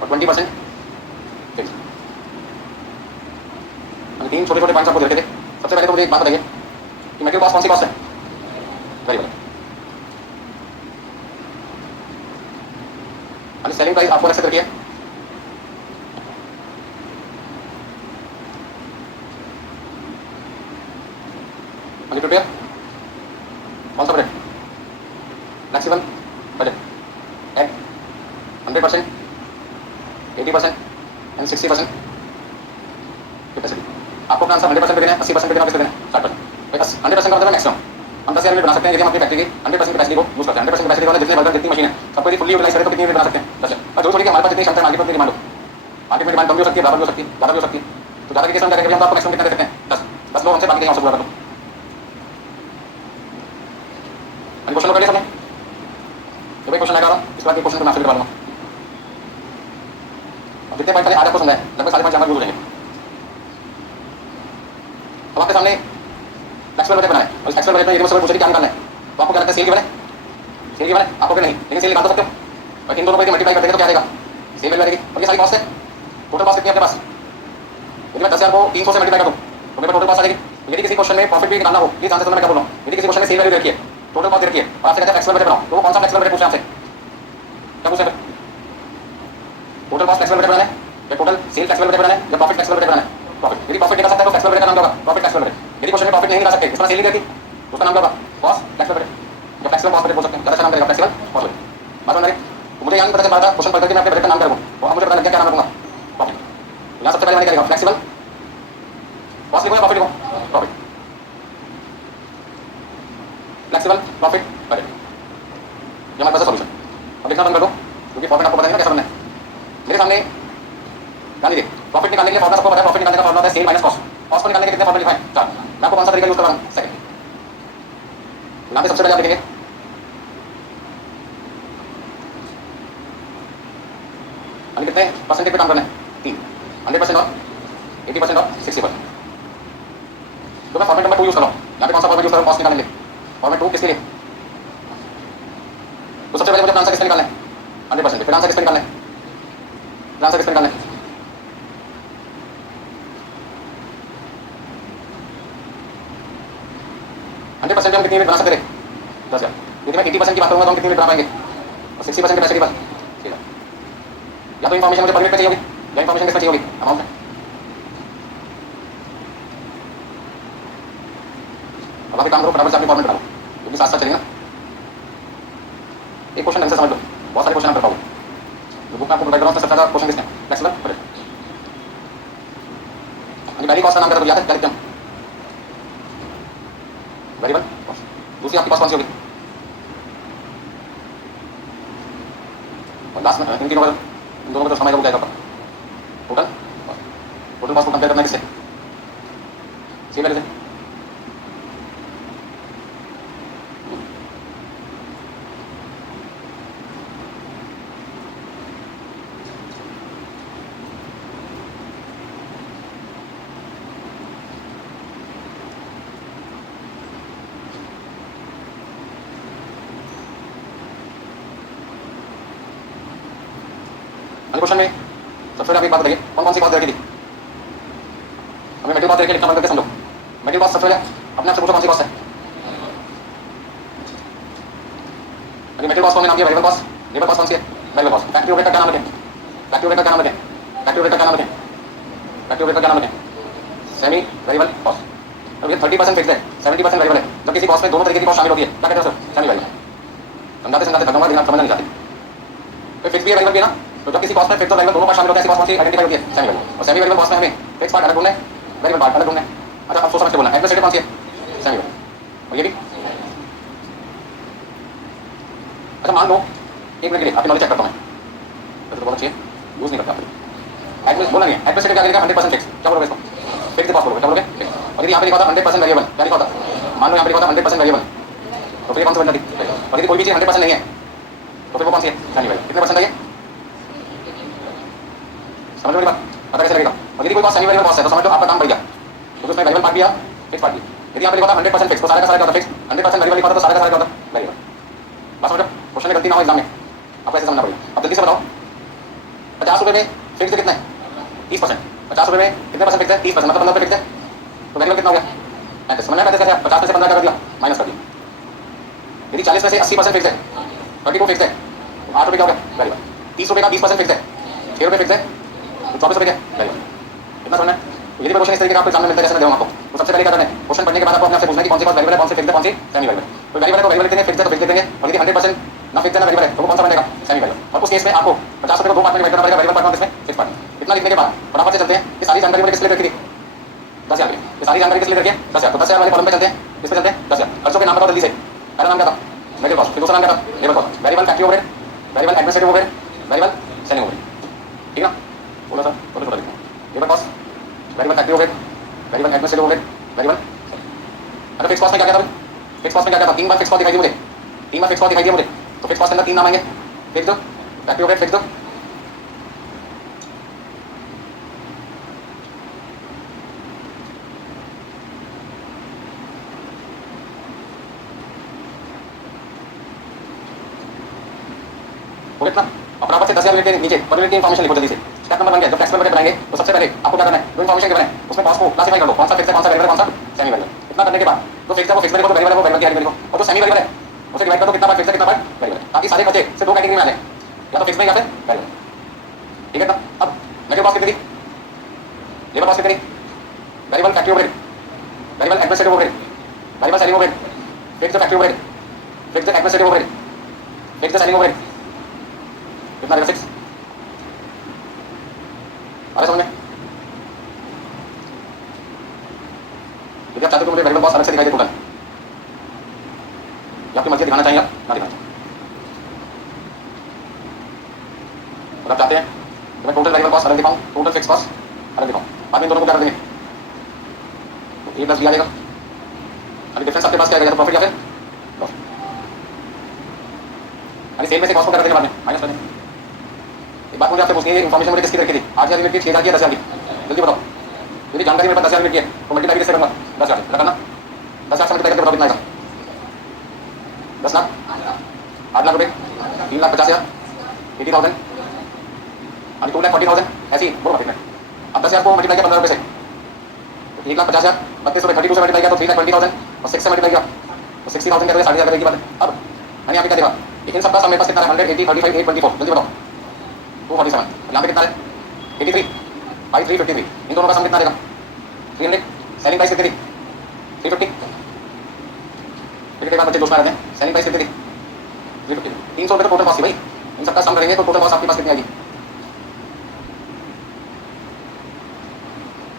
और 20% फिक्स्ड। 3 छोटे छोटे पॉइंट्स आपको देखे थे। सबसे पहले तो मुझे एक बात बताइए कि मटेरियल कॉस्ट कौन सी कॉस्ट है, वेरिएबल। अभी सेलिंग प्राइस आपको अलग से रखी है, अभी प्रिपेयर कौन सा budget, flexible budget at 100%, 80% and 60% capacity. आपको अपना आंसर 100% पे देना है, 80% पे देना है, किससे देना है 60%। 100% का मतलब है मैक्सिमम। हम 10,000 यूनिट बना सकते हैं यदि हम अपनी फैक्ट्री की 100% कैपेसिटी को यूज करते हैं। 100% कैपेसिटी वाले जितने वर्कर जितनी मशीन है सबको यदि फुल्ली यूटिलाइज करें तो कितनी यूनिट बना सकते हैं 10,000। और जो थोड़ी कि हमारे पास जितनी क्षमता है मार्केट में डिमांड हो, मार्केट में डिमांड कम भी हो सकती है, बराबर भी हो सकती है, ज़्यादा भी हो सकती है। तो ज़्यादा की केस में क्या करेंगे, हम तो आपको मैक्सिमम कितना दे सकते हैं 10 लोग हमसे बाकी कहीं और से पूरा कर दो। क्वेश्चन कर लिया सबने? ये भाई क्वेश्चन आएगा, इसके बाद ये क्वेश्चन को मैं आपसे करवा दूंगा। अब जितने पॉइंट आज आपको समझा है लगभग सारे पॉइंट यहाँ यूज हो जाएंगे। अब आपके सामने फ्लेक्सिबल बजट बनाए और इस फ्लेक्सिबल बजट में ये पूछे क्या निकालना है, तो आपको क्या लगता है सेल गिवन है? सेल गिवन है आपको? नहीं, लेकिन सेल निकाल तो सकते हो और इन दोनों को मल्टीप्लाई कर देंगे तो क्या आएगा? सेल वैल्यू आएगी। और ये सारी कॉस्ट है, टोटल कॉस्ट कितनी है आपके पास? यदि मैं 10,000 को 300 से मल्टीप्लाई कर दूं तो मेरे टोटल कॉस्ट आ जाएगी। यदि किसी क्वेश्चन में प्रॉफिट भी निकालना हो, प्लीज आंसर सुनना मैं क्या बोल रहा हूं। यदि किसी क्वेश्चन में सेल वैल्यू रखी है, टोटल कॉस्ट रखी है और आपसे कहते हैं फ्लेक्सिबल बजट बनाओ, तो वो कौन सा फ्लेक्सिबल बजट पूछे आपसे? क्या पूछे? टोटल कॉस्ट फ्लेक्सिबल बजट बनाना है या टोटल सेल फ्लेक्सिबल बजट बनाना है या प्रॉफिट फ्लेक्सिबल बजट बनाना है? प्रॉफिट। यदि प्रॉफिट निकाल सकता है तो फ्लेक्सिबल बजट का नाम क्या होगा? Profit flexible budget. यदि क्वेश्चन में प्रॉफिट नहीं निकाल सकते, उसका सेल नहीं रहती, तो उसका नाम क्या होगा? कॉस्ट फ्लेक्सिबल बजट या फ्लेक्सिबल कॉस्ट बजट बोल सकते हैं। ज्यादा अच्छा नाम करेगा फ्लेक्सिबल कॉस्ट बजट। बात समझ रहे? मुझे यहाँ नहीं पता चल रहा था क्वेश्चन पढ़ करके मैं अपने बजट का नाम करूँ, तो अब मुझे पता लग गया क्या नाम रखूंगा? प्रॉफिट। यहाँ सबसे पहले मैंने क्या लिखा? फ्लेक्सिबल कॉस्ट लिखो या प्रॉफिट लिखो? प्रॉफिट। फ्लेक्सिबल प्रॉफिट बजट, ये हमारे पास है सॉल्यूशन। अब लिखना बंद कर दो क्योंकि फॉर्मेट आपको पता नहीं ना कैसा बनना है। मेरे सामने ध्यान दीजिए, प्रॉफिट निकालने के लिए फॉर्मूला सबको पता है। प्रॉफिट निकालने का फॉर्मूला होता है सेल माइनस कॉस्ट। कॉस्ट को निकालने के कितने फॉर्मूले लिखा है? 4। मैं आपको कौन सा तरीका यूज कर रहा हूं? सेकंड। यहाँ पे सबसे पहले आप लिखेंगे यानी कितने परसेंटेज पे काम करना है? 3। 100% और 80% और 60%। तो मैं फॉर्मेट नंबर 2 यूज कर रहा हूँ। यहाँ पे कौन सा फॉर्मेट यूज कर रहा हूँ? कॉस्ट निकालने के लिए फॉर्मेट 2 किसके लिए? तो सबसे पहले मुझे आंसर किसका निकालना है? 100%। फिर आंसर किसका निकालना है? आंसर किसका निकालना है? हम कितनी बना सकते थे? 10,000। यदि मैं 80% की बात करूंगा तो हम कितनी बना पाएंगे? और 60% कैपेसिटी पर ठीक है। या तो इन्फॉर्मेशन मुझे पर मिनट पे चाहिए होगी या इन्फॉर्मेशन किस पे चाहिए होगी? अमाउंट में। अब आप एक काम करो, फटाफट से अपनी फॉर्मेट बनाओ क्योंकि साथ साथ चलेंगे ना। एक क्वेश्चन ढंग से समझ लो, बहुत सारे क्वेश्चन आप कर पाओगे। तो बुक में आपको प्रोवाइड कर रहा हूं, सबसे पहला क्वेश्चन किसने? Flexible budget. पहली कॉस्ट का नाम क्या था? याद है क्या लिखते हैं? Variable cost. दूसरी आपके पास कौन सी होगी? और लास्ट में इन तीनों इन दोनों को जो समझ वो क्या होगा? टोटल टोटल कॉस्ट को कंपेयर करना है किससे? सेल वैल्यू से। क्वेश्चन में सबसे पहले आप एक बात बताइए, कौन कौन सी कॉस्ट दे रखी थी? हमें मेटेरियल कॉस्ट दे रखी है, लिखना बंद करके समझो। मेटेरियल कॉस्ट सबसे पहले अपने आप से पूछो कौन सी कॉस्ट है? मेटेरियल कॉस्ट को हमने नाम दिया वेरिएबल कॉस्ट। लेबर कॉस्ट कौन सी है? Variable cost. फैक्ट्री ओवरहेड का क्या नाम रखें? फैक्ट्री ओवरहेड का क्या नाम रखें? फैक्ट्री ओवरहेड का क्या नाम रखें? फैक्ट्री ओवरहेड का क्या नाम रखें? Semi variable cost. अब ये 30% फिक्स्ड है, 70% वेरिएबल है। जब किसी कॉस्ट में दोनों तरीके की कॉस्ट शामिल होती है क्या कहते हैं? Semi variable. समझाते समझाते थक जाऊंगा, समझना नहीं चाहते। फिर फिक्स भी है, वेरिएबल भी है ना। तो जब किसी कॉस्ट में फिक्स और वेरिएबल दोनों पार्ट शामिल होते हैं, ऐसी कॉस्ट कौन सी आइडेंटिफाई होती है? Semi variable. और सेमी वेरिएबल कॉस्ट में हमें फिक्स पार्ट अलग ढूंढना है, वेरिएबल पार्ट अलग ढूंढना है। अच्छा अब सोच समझ के बोलना है, एडमिनिस्ट्रेटिव कौन सी है? Semi variable. और ये भी अच्छा मान लो एक मिनट के लिए आपकी नॉलेज चेक करता हूं मैं, तो बहुत अच्छी है, यूज नहीं करता आप। एडमिनिस्ट्रेटिव बोला नहीं है, एडमिनिस्ट्रेटिव क्या करेगा? 100% फिक्स। क्या बोलोगे इसको? फिक्स कॉस्ट बोलोगे। क्या बोलोगे? और यदि यहाँ पे लिखा था 100% वेरिएबल, क्या लिखा होता? मान लो यहाँ पे लिखा था 100% वेरिएबल, तो फिर कौन सी बन जाती? और यदि कोई भी चीज 100% नहीं है तो फिर वो कौन सी है? Semi variable. कितने परसेंट है ये? समझ में बात? पता कैसे लगेगा? और यदि कोई कॉस्ट सेमी वेरिएबल कॉस्ट है तो समझ लो आपका काम बढ़ गया, क्योंकि उसमें वेरिएबल पार्ट भी है, फिक्स पार्ट भी। यदि यहाँ पे लिखा था 100% फिक्स तो सारा का सारा क्या होता? फिक्स। 100% वेरिएबल लिखा था तो सारा का सारा क्या होता? वेरिएबल। बात समझो, क्वेश्चन में गलती ना हो एग्जाम में, आपको ऐसे समझना पड़ेगा। अब जल्दी से बताओ, 50 रुपये में फिक्स कितना है? 30%। 50 रुपये में कितने परसेंट फिक्स है? 30%, मतलब 15 रुपये फिक्स है, तो वेरिएबल कितना हो गया? 35। समझना कैसे? 50 में से 15 कर दिया, माइनस कर दिया। यदि 40 में से 80% फिक्स है, 32 फिक्स है, तो 8 रुपये क्या हो गया? वेरिएबल। 30 रुपये का 20% फिक्स है, 6 रुपये फिक्स है, तो 24 रुपये क्या? वेरिएबल। कितना समझना है? यदि क्वेश्चन इस तरीके का आपको एग्जाम में मिलता है जैसे मैं दूंगा आपको, तो सबसे पहले क्या करना है? क्वेश्चन पढ़ने के बाद आपको अपने आप से पूछना है कि कौन सी कॉस्ट वेरिएबल है, कौन सी फिक्स है, कौन सी सेमी वेरिएबल। तो वेरिएबल है तो वेरिएबल कितने फिक्स है तो फिक्स देंगे, और यदि 100% ना फिक्स है ना वेरिएबल है तो वो कौन सा बनेगा? Semi variable. और उस केस में आपको 50 रुपये को दो पार्ट में डिवाइड करना पड़ेगा, वेरिएबल पार्ट और इसमें फिक्स पार्ट। इतना लिखने के बाद फटाफट से चलते हैं कि सारी जानकारी मैंने किस लिए रखी थी? 10,000 की। ये सारी जानकारी किस लिए रखी है? 10,000। तो 10,000 वाले कॉलम पे चलते हैं, किस पे चलते हैं? 10,000। खर्चों के नाम बताओ जल्दी से। पहला नाम क्या था? Material cost. फिर दूसरा नाम क्या था? Labour cost. Variable factory overhead, variable administrative overhead, variable selling overhead. ठीक है ना? बोला सर, थोड़ा थोड़ा लिखना। Labour cost, variable factory overhead, variable administrative overhead, variable. अच्छा फिक्स कॉस्ट में क्या क्या था? फिक्स कॉस्ट में क्या क्या था? 3 बार फिक्स कॉस्ट दिखाई दी मुझे। तीन बार फिक्स कॉस्ट दिखाई दिया मुझे, तो फिक्स कॉस्ट के अंदर तीन नाम आएंगे, फिक्स दो, फैक्ट्री ओवरहेड फिक्स दो, ना और बराबर से 10,000 यूनिट के नीचे पर यूनिट की इन्फॉर्मेशन लिखो जल्दी से। स्टेप नंबर 1 क्या है, जब टैक्स बजट बनाएंगे तो सबसे पहले आपको क्या करना है, जो इन्फॉर्मेशन गिवन है उसमें कॉस्ट को क्लासिफाई कर लो, कौन सा फिक्स है, कौन सा वेरिएबल है, कौन सा सेमी वेरिएबल। इतना करने के बाद जो फिक्स है वो फिक्स वेरिएबल को, वेरिएबल है वो वेरिएबल की वेरिएबल को, और जो सेमी वेरिएबल है उसे डिवाइड कर दो कितना बार फिक्स है कितना बार वेरिएबल है, ताकि सारे बचे से दो कैटेगरी में आ जाए, या तो फिक्स में या फिर वेरिएबल। ठीक है ना। अब मेरे पास कितनी थी, लेबर कॉस्ट कितनी, variable factory overhead, variable administrative overhead, variable selling overhead, fix factory overhead, fix administrative overhead, fix selling overhead, कितना रहेगा 6। अरे समझ में यदि आप चाहते हो तो मुझे वेरिएबल कॉस्ट अलग से दिखाई दे टोटल, या आपकी मर्जी दिखाना चाहिए ना दिखाना चाहिए। अगर आप चाहते हैं तो मैं टोटल वेरिएबल कॉस्ट अलग दिखाऊं, टोटल फिक्स कॉस्ट अलग दिखाऊं, बाद में दोनों को क्या कर देंगे, तो ए प्लस बी आ जाएगा। अभी डिफरेंस आपके पास क्या आएगा, तो प्रॉफिट या फिर लॉस, यानी सेल में से कॉस्ट को क्या कर देंगे बाद में माइनस कर देंगे। एक बात मुझे आपसे पूछनी है, इन्फॉर्मेशन मुझे किसकी रखी थी, 8,000 यूनिट की, 6,000 की, 10,000 की, जल्दी बताओ। यदि जानकारी मेरे पास 10,000 यूनिट की है तो मल्टीप्लाई किससे करूंगा, 10,000 करना, 10,000 से मल्टीप्लाई करके बताओ कितना आएगा, 10 लाख, 8 लाख रुपए, 3,50,000, 80,000, अभी 2,40,000, ऐसी बोलो प्रॉफिट में। अब 10,000 को मल्टीप्लाई किया 15 रुपए से, 1,50,000, 32 रुपए 32 से मल्टीप्लाई किया तो 3,20,000, और 6 से मल्टीप्लाई किया तो 60,000 का 60,000 की बात है। अब मैंने यहाँ पे क्या देखा, इन सबका सम मेरे पास कितना है, 180, 35, 824, जल्दी बताओ, 247, यहाँ पे कितना है 83, 5353, इन दोनों का सम कितना देगा 300, सेलिंग प्राइस कितनी थी 350, फिर बच्चे दोस्त रहते हैं, सेलिंग प्राइस कितनी थी 350, 300 रुपये तो टोटल कॉस्ट थी भाई, इन सबका सम करेंगे तो टोटल कॉस्ट आपके पास कितनी आएगी,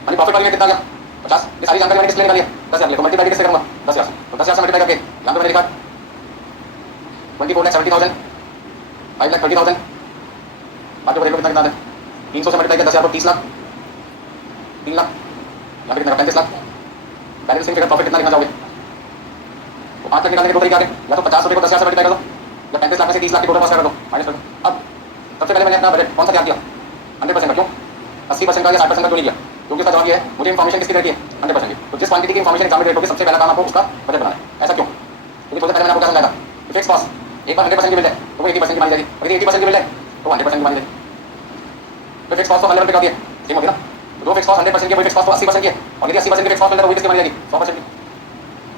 यानी प्रॉफिट वाली में कितना आ गया 50। ये सारी जानकारी मैंने किस लिए निकाली है, 10,000, तो मल्टीप्लाई किससे करूंगा 10,000 से, तो 10,000 से मल्टीप्लाई करके यहाँ पे मैंने लिखा 24,70,000, 5,30,000, बाकी को देखो कितना कितना है, 300 से मल्टीप्लाई किया 10,000 को 30 लाख, 3 लाख, यहाँ पे कितना 35 लाख। बैलेंस फिगर प्रॉफिट कितना लिखना चाहोगे, तो 5 लाख निकालने के दो तरीके आ गए, या तो 50 रुपये को 10,000 से मल्टीप्लाई कर दो, या 35 लाख में से 30 लाख की टोटल कॉस्ट कर दो माइनस कर दो। अब सबसे पहले मैंने अपना बजट कौन सा तैयार किया 100% का, क्यों 80% का या 60% का क्यों नहीं किया, क्योंकि उसका जवाब ये है मुझे इन्फॉर्मेशन किसकी रहती है 100% की, तो जिस क्वांटिटी की इन्फॉर्मेशन एग्जाम में रेट होगी सबसे पहला काम आपको उसका बजट बनाना है। ऐसा क्यों, क्योंकि थोड़ा पहले मैंने आपको क्या समझाया था, फिक्स कॉस्ट एक बार 100% की मिल जाए तो वो 80% की मानी जाएगी, और यदि 80% की मिल जाए तो 100% की मानी जाएगी। तो फिक्स कॉस्ट तो 100 पे का होती है, सेम होती है ना, तो दो फिक्स कॉस्ट 100% की, वही फिक्स कॉस्ट तो 80% की है, और यदि 80% की फिक्स कॉस्ट मिल जाए तो वही किसकी मानी जाएगी 100% की।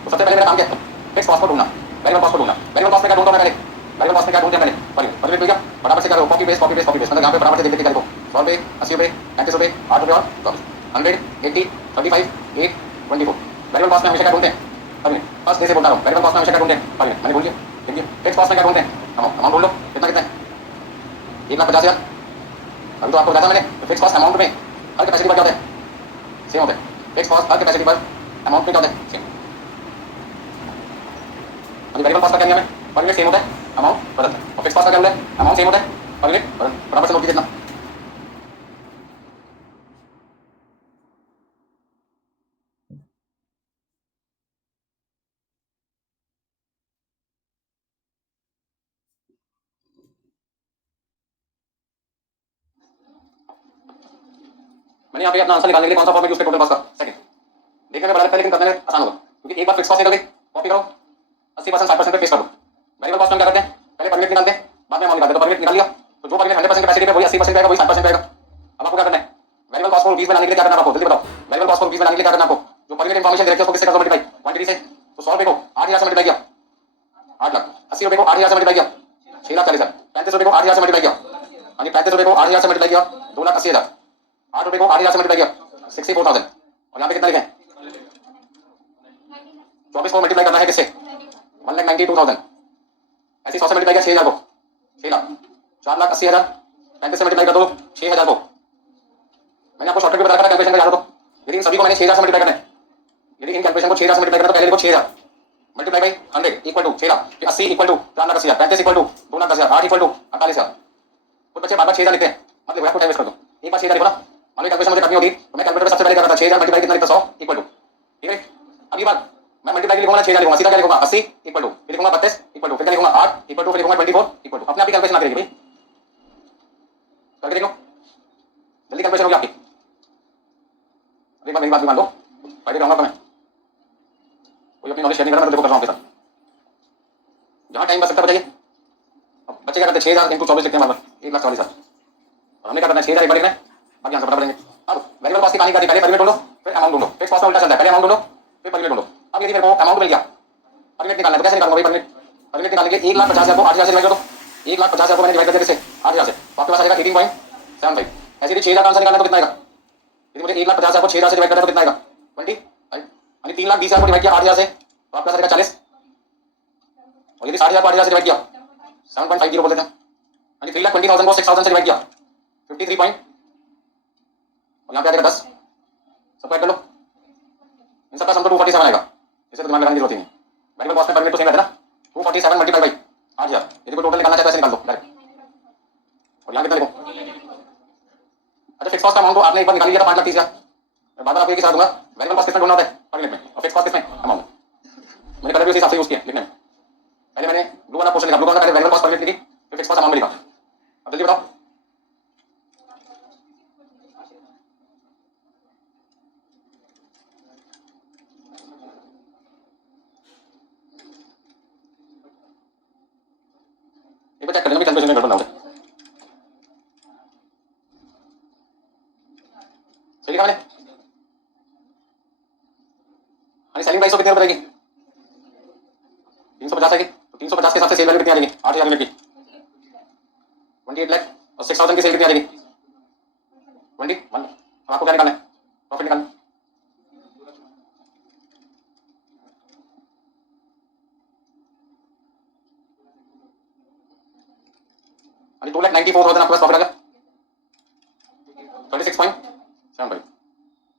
तो सबसे पहले मेरा काम क्या है, फिक्स कॉस्ट को ढूंढना, वेरिएबल कॉस्ट को ढूंढना। वेरिएबल कॉस्ट में क्या ढूंढता हूं मैं, वेरिएबल कॉस्ट में क्या ढूंढते हैं मैंने, पर यूनिट क्या बराबर से क्या copy paste copy paste copy paste, मतलब यहाँ पे बराबर से देख के क्या लिखो 100 रुपये 80 रुपये 35 रुपये 8 रुपये और 100, 80, 35, 8, 24। वेरिएबल कॉस्ट में हमेशा क्या ढूंढते हैं पर यूनिट, फर्स्ट डे से बोलता हूँ, वेरिएबल कॉस्ट में हमेशा क्या ढूंढते हैं पर यूनिट, मैंने बोल दिया। देखिए फिक्स कॉस्ट में क्या ढूंढते हैं, अमाउंट ढूंढ लो कितना कितना है 1,50,000, अभी तो आपको बताया था मैंने, फिक्स कॉस्ट अमाउंट में हर कैपेसिटी पर क्या होता है सेम होता है, फिक्स कॉस्ट हर कैपेसिटी पर अमाउंट में क्या होता है सेम। अभी वेरिएबल कॉस्ट का क्या नियम है, पर यूनिट सेम होता है अमाउंट बदलता है, और फिक्स कॉस्ट का क्या होता है अमाउंट सेम होता है पर यूनिट बराबर से नोट कीजिए इतना। मैंने यहाँ पे अपना आंसर निकालने के लिए कौन सा फॉर्मेट यूज किया टोटल कॉस्ट का, सेकंड देखने में बड़ा लगता है लेकिन करने में आसान होगा, क्योंकि एक बार फिक्स कॉस्ट निकल गई कॉपी करो 80% 60% पे पेस्ट कर दो। वेरिएबल कॉस्ट में क्या करते हैं पहले पर यूनिट निकालते हैं बाद में अमाउंट निकालते हैं, तो पर यूनिट निकाल लिया तो जो पर यूनिट 100% कैपेसिटी पे वही 80% पे आएगा वही 60% पे आएगा। अब आपको क्या करना है, वेरिएबल कॉस्ट को रुपीस में लाने के लिए क्या करना है आपको जल्दी बताओ, वेरिएबल कॉस्ट को रुपीस में लाने के लिए क्या करना है आपको, जो पर यूनिट इन्फॉर्मेशन दे रखी है उसको किससे कर दो मल्टीप्लाई क्वांटिटी से, तो 100 रुपये को 8,000 से मल्टीप्लाई किया 8 लाख, 80 रुपये को 8,000 से मल्टीप्लाई किया 6,40,000, 35 रुपये को 8,000 से मल्टीप्लाई किया, यानी 35 रुपये को 8,000 से मल्टीप्लाई किया 2,80,000, 8 रुपये को 8,000 से मल्टीप्लाई किया 64,000, और यहाँ पे कितना लिखे 24 को मल्टीप्लाई करना है किससे 1,92,000, ऐसे 100 से मल्टीप्लाई किया 6,000 को 6 लाख, 4,80,000, 35 से मल्टीप्लाई कर दो 6,000 को। मैंने आपको शॉर्टकट में बताया था कैलकुलेशन का याद हो, यदि इन सभी को मैंने 6,000 से मल्टीप्लाई करना है, यदि इन कैलकुलेशन को 6,000 से मल्टीप्लाई करना तो पहले देखो 6,000 multiply by 100 equal to 6 lakh, 80 equal to 4,80,000, 35 equal to 2,10,000, 8 equal to 48,000। कुछ बच्चे बार-बार 6,000 लिखते हैं, मतलब आपको टाइम वेस्ट कर दो, एक बार 6,000 लिखो ना, मान लो कैलकुलेशन मुझे करनी होती तो मैं कैलकुलेटर में सबसे पहले कर रहा था 6,000 मल्टीप्लाई कितना लिखता 100 इक्वल टू, ठीक है। अगली बार मैं मल्टीप्लाई लिखूंगा 6 लिखूंगा, सीधा क्या लिखूंगा 80 इक्वल टू, फिर लिखूंगा 32 इक्वल टू, फिर क्या लिखूंगा 8 इक्वल टू, फिर लिखूंगा 24 इक्वल टू। अपने आप ही कैलकुलेशन आती रहेगी भाई, करके देख लो जल्दी, कैलकुलेशन होगी आपकी। एक बार मेरी बात भी मान लो, फायदे रहूंगा मैं, कोई अपनी नॉलेज शेयर नहीं कर रहा, मैं तो देखो कर रहा हूं आपके साथ, जहां टाइम बच सकता है बताइए। अब बच्चे क्या करते हैं 6000 इंटू 24 लिखते हैं बार-बार, 1,44,000, और हमने क्या करना है 6000 एक बार लिखना है, बाकी आंसर पता पड़ेंगे। अब वेरिएबल कॉस्ट की कहानी करनी, पहले पर यूनिट ढूंढो फिर अमाउंट ढूंढो, फिक्स कॉस्ट में उल्टा चलता है, पहले अमाउंट ढूंढो फिर पर यूनिट ढूंढो। अब यदि मेरे को अमाउंट मिल गया, पर यूनिट निकालना है तो कैसे निकालूंगा भाई, पर यूनिट निकालने के 1,50,000 को 8,000 से डिवाइड कर दो, 1,50,000 को मैंने डिवाइड कर दिया किससे 8,000 से, तो आपके पास आएगा 18.75। ऐसे ही 6,000 का आंसर निकालना तो कितना आएगा, यदि मुझे 1,50,000 को 6,000 से डिवाइड करना तो कितना आएगा 20, यानी 3,20,000 को डिवाइड किया 8,000 से तो आपके पास आएगा 40, और यदि 60,000 को 8,000 से डिवाइड किया 7.50 बोल देते हैं, यानी 3,20,000 को 6,000 से डिवाइड किया 53 पॉइंट, और यहाँ पे आ जाएगा 10, सब ऐड कर लो, इन सबका सम तो 247 आएगा, इसे तो दिमाग लगाने की जरूरत ही नहीं। वेरिएबल कॉस्ट में पर यूनिट तो सेम रहता है ना, 247 मल्टीप्लाई बाई 8,000, यदि कोई टोटल निकालना चाहे तो ऐसे निकाल दो डायरेक्ट, और यहाँ कितना लिखो। अच्छा फिक्स कॉस्ट का अमाउंट तो आपने एक बार निकाल लिया था 5,30,000, मैं बार बार आपको एक ही साथ दूंगा, वेरिएबल कॉस्ट कितना ढूंढना होता है पर यूनिट में, और फिक्स कॉस्ट कितना अमाउंट, मैंने कलर भी उसी हिसाब से यूज किया लिखने में। पहले मैंने ब्लू वाला पोर्शन लिखा, ब्लू वाला पहले वेरिएबल कॉस्ट पर यूनिट लिखी, फिर फिक्स कॉस्ट अमाउंट में लिखा। अब जल्दी बताओ एक बार चेक कर लेना कैलकुलेशन में गड़बड़ ना हो। सही लिखा मैंने, यानी सेलिंग प्राइस तो कितने रुपए रहेगी 350 आएगी, तो 350 के हिसाब से सेल वैल्यू कितनी आ जाएगी 8,000 यूनिट की 28 लाख, और 6,000 की सेल कितनी आ जाएगी 21। अब आपको क्या निकालना है, प्रॉफिट निकालना है। यानी 2,94,000 आपके पास प्रॉफिट आ गया 36.75।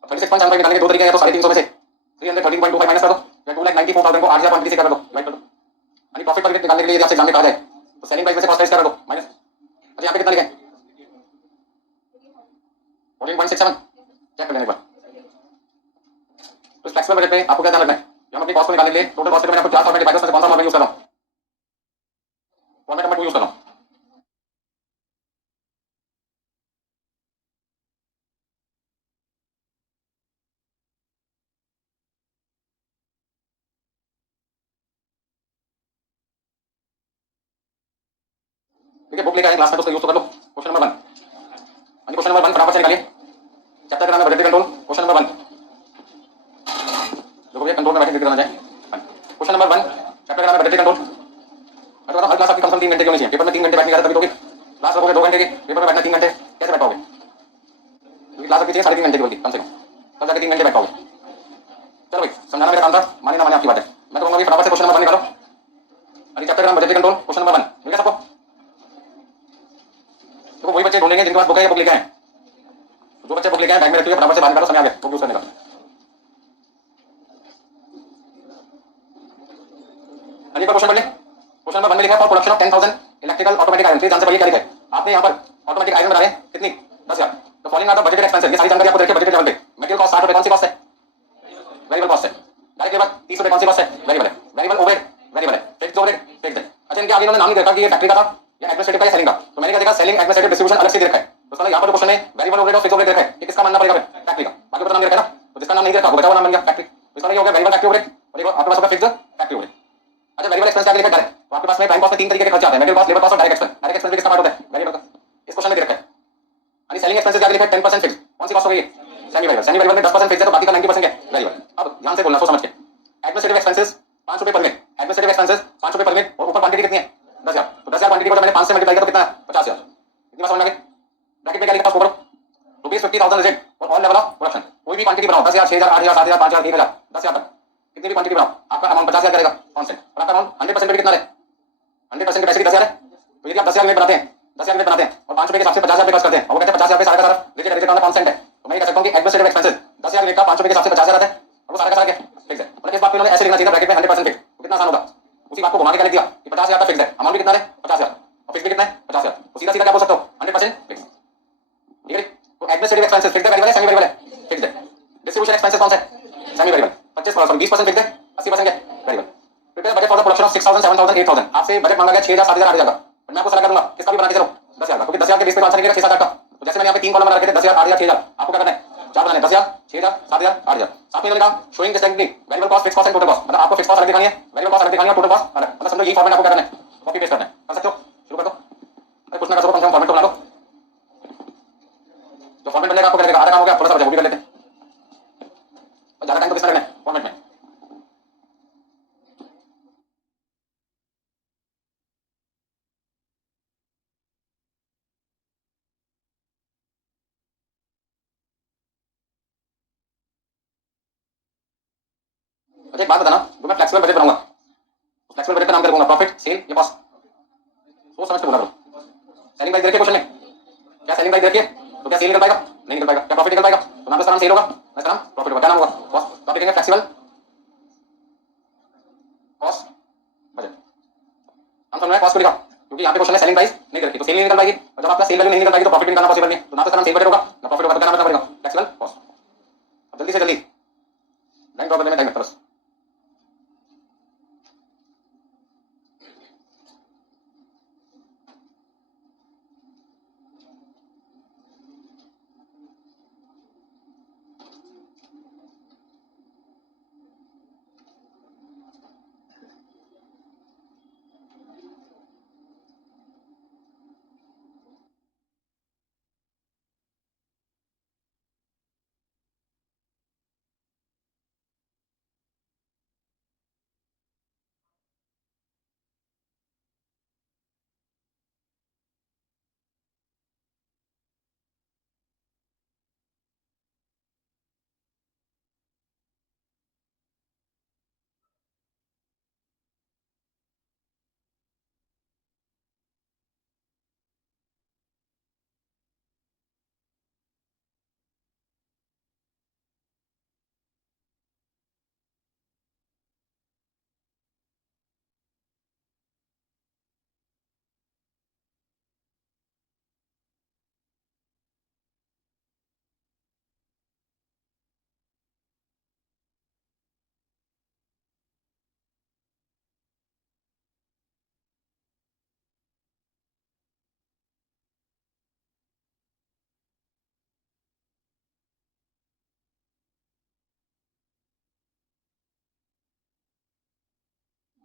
36.75 निकालने के दो तरीके हैं, तो 350 में से 313.25 माइनस कर दो, या 2,94,000 को 8,000 से कर दो डिवाइड कर दो। यानी प्रॉफिट पर यूनिट निकालने के लिए यदि आपसे एग्जाम में कहा जाए तो सेलिंग प्राइस में से कॉस्ट प्राइस कर दो माइनस। अच्छा यहाँ पे कितना लिखा है 14.67, चेक कर लेने एक बार। तो फ्लेक्सिबल बजट में आपको क्या ध्यान रखना है, हम अपनी कॉस्ट को निकालने के लिए टोटल कॉस्ट मैंने आपको 4 फॉर्मेट दिखाया, उसमें कौन सा फॉर्मेट यूज कर रहा हूँ, फॉर्मेट नंबर 2 यूज कर रहा हूँ। ठीक है, बुक लेकर आए क्लास में तो उसका यूज तो कर लो। क्वेश्चन नंबर 1, क्वेश्चन नंबर 1 फटाफट से निकालिए, चैप्टर का नाम है बजट कंट्रोल, क्वेश्चन नंबर 1। देखो भैया कंट्रोल में बैठे करना जाए। क्वेश्चन नंबर 1 चैप्टर का नाम है बजट कंट्रोल। मैं तो हर क्लास आपकी कम से कम 3 घंटे की होनी चाहिए, पेपर में 3 घंटे बैठने का तभी तो क्लास रखोगे 2 घंटे की, पेपर में बैठना 3 घंटे, कैसे बैठ पाओगे, क्योंकि क्लास आपकी चाहिए 3.5 घंटे की होगी कम से कम, तब जाके 3 घंटे बैठ पाओगे। चलो भाई समझाना मेरा काम था, माने ना माने आपकी बात है। मैं तो कहूँगा फटाफट से क्वेश्चन नंबर 1 निकालो, अभी चैप्टर का नाम बजट कंट्रोल, क्वेश्चन नंबर 1 ठीक है सबको। तो वही बच्चे ढूंढेंगे जिनके पास बुक है, बुक लेके आए, जो बच्चे बुक लेके आए बैग में रखिए, फटाफट से बाहर निकालो, समय आ गया बुक यूज करने का। अगली क्वेश्चन पढ़ ले, क्वेश्चन नंबर 1 में लिखा है for production of 10,000 electrical automatic iron, please answer पढ़िए क्या लिखा है आपने यहाँ पर। ऑटोमेटिक आयरन बना रहे हैं कितनी 10,000, तो following are the budgeted expenses, ये सारी जानकारी आपको देखिए बजट लेवल पे। मटेरियल कॉस्ट 60 रुपए, कौन सी कॉस्ट है वेरिएबल कॉस्ट है, डायरेक्ट लेबर 30 रुपए, कौन सी कॉस्ट है वेरिएबल है, वेरिएबल ओवरहेड वेरिएबल है, फिक्स्ड ओवरहेड फिक्स्ड है। अच्छा इनके आगे इन्होंने नाम नहीं देखा कि ये फैक्ट्री का था या एडमिनिस्ट्रेटिव का या सेलिंग का, तो मैंने क्या देखा सेलिंग एडमिनिस्ट्रेटिव डिस्ट्रीब्यूशन अलग से देखा है, तो साला यहाँ पर जो क्वेश्चन है वेरिएबल ओवरहेड और फिक्स्ड ओवरहेड देखा है, ये किसका मानना पड़ेगा फैक्ट्री का, बाकी का नाम नहीं रखा ना, तो जिसका नाम नहीं देखा वो बचा हुआ नाम बन गया फैक्ट्री, इसका नहीं हो गया वेरिएबल फैक्ट्री ओवरहेड, और एक आपके पास होगा फिक्स्ड फैक्ट्री ओवरहेड। अच्छा वेरिएबल एक्सपेंस क्या लिखा है डायरेक्ट, तो आपके पास में प्राइम कॉस्ट में 3 तरीके के खर्चे आते हैं, मटेरियल कॉस्ट, लेबर कॉस्ट और डायरेक्ट एक्सपेंस। डायरेक्ट एक्सपेंस किसका पार्ट होता है वेरिएबल का, इस क्वेश्चन में दे रखा है। यानी सेलिंग एक्सपेंसेस क्या लिखा है 10% फिक्स, कौन सी कॉस्ट हो गई सेमी वेरिएबल, सेमी वेरिएबल में 10% फिक्स है तो बाकी का 90% है वेरिएबल। अब ध्यान से बोलना सोच समझ के, एडमिनिस्ट्रेटिव एक्सपेंसेस 5 रुपए पर मिनट, एडमिनिस्ट्रेटिव एक्सपेंसेस 5 रुपए पर मिनट, और ऊपर क्वांटिटी कितनी है 10,000, तो 10,000 क्वांटिटी को मैंने 5 से मल्टीप्लाई किया तो कितना है 50,000, इतनी बात समझ में आ गई। ब्रैकेट में क्या लिखा है करो ₹50,000 रिजेक्ट और ऑल लेवल ऑफ प्रोडक्शन, कोई भी क्वांटिटी बनाओ 10,000 6,000 8,000 7,000 5,000 1,000 10,000 तक कितनी भी क्वांटिटी बनाओ आपका अमाउंट 50,000 करेगा कांस्टेंट, और आपका अमाउंट 100% कितना है 100% के पैसे की 10,000 है, तो यदि आप 10,000 यूनिट बनाते हैं 10,000 यूनिट बनाते हैं और 5 रुपए के हिसाब से 50,000 खर्च करते हैं, और वो कहते हैं 50,000 सारा का सारा रिजेक्ट रिजेक्ट करना कांस्टेंट है, तो मैं कह सकता हूं कि एडमिनिस्ट्रेटिव एक्सपेंसेस 10,000 यूनिट का 5 रुपए के हिसाब से 50,000 आता है, और वो सारा का सारा क्या फिक्स है। मतलब इस बात को इन्होंने ऐसे लिखना चाहिए ब्रैकेट में 100% फिक्स, तो कितना आसान होता, उसी बात को घुमा के क्या लिख दिया कि 50,000 का फिक्स है, अमाउंट भी कितना है 50,000 और फिक्स भी कितना है 50,000, तो सीधा सीधा क्या बोल सकते हो 100% फिक्स, ठीक है। तो एडमिनिस्ट्रेटिव एक्सपेंसेस फिक्स है वेरिएबल है सेमी वेरिएबल है फिक्स है, डिस्ट्रीब्यूशन एक्सपेंसेस कौन सा है सेमी वेरिएबल 20% फिक्स है 80% है, very good. Prepare budget for the production of 6000 7000 8000। आपसे बजट मांगा गया 6000 7000 8000 का, मैं आपको सलाह करूंगा किसका भी बना के चलो 10000 का, क्योंकि 10000 के बेस पे आंसर निकलेगा 6 7 8 का। तो जैसे मैंने यहाँ पे 3 कॉलम बना रखे थे 10000 8000 6000, आपको क्या करना है 4 बनाने 10000 6000 7000 8000। साथ में लिखा showing distinctly variable cost fixed cost and total cost, मतलब आपको फिक्स्ड कॉस्ट अलग दिखानी है, वेरिएबल कॉस्ट अलग दिखानी है, टोटल कॉस्ट अलग, मतलब समझो ये फॉर्मेट आपको क्या करना है कॉपी पेस्ट करना है। कर सकते हो, शुरू कर दो। अरे कुछ ना कर सको कम से कम फॉर्मेट तो बना दो। जो फॉर्मेट बनेगा आपको क्या लगेगा आधा काम हो गया, थोड़ा सा बचा वो भी कर लेते हैं, और ज्यादा टाइम तो किसमें लगना है फॉर्मेट में। मुझे एक बात बताना, जो मैं फ्लेक्सिबल बजट बनाऊंगा फ्लेक्सिबल बजट का नाम क्या रखूंगा, प्रॉफिट सेल या कॉस्ट, सोच समझ के बोला करो। सेलिंग प्राइस देखिए क्वेश्चन में, क्या सेलिंग प्राइस देखिए तो क्या सेल निकल पाएगा नहीं निकल पाएगा, क्या प्रॉफिट निकल पाएगा, तो नाम तो नाम सेल होगा, इसका नाम प्रॉफिट होगा, क्या नाम होगा कॉस्ट। तो आप लिखेंगे फ्लेक्सिबल कॉस्ट बजट। हम समझ में कॉस्ट को लिखा क्योंकि यहाँ पे क्वेश्चन है सेलिंग प्राइस नहीं रखी तो सेल नहीं निकल पाएगी, और जब आपका सेल वैल्यू नहीं निकल पाएगी तो प्रॉफिट निकालना पॉसिबल नहीं है, तो ना तो इसका नाम सेल बजट होगा ना प्रॉफिट होगा, तो क्या नाम रखना पड़ेगा फ्लेक्सिबल कॉस्ट। अब जल्दी से जल्दी लाइन ड्रॉ करने में टाइम लगता है बस।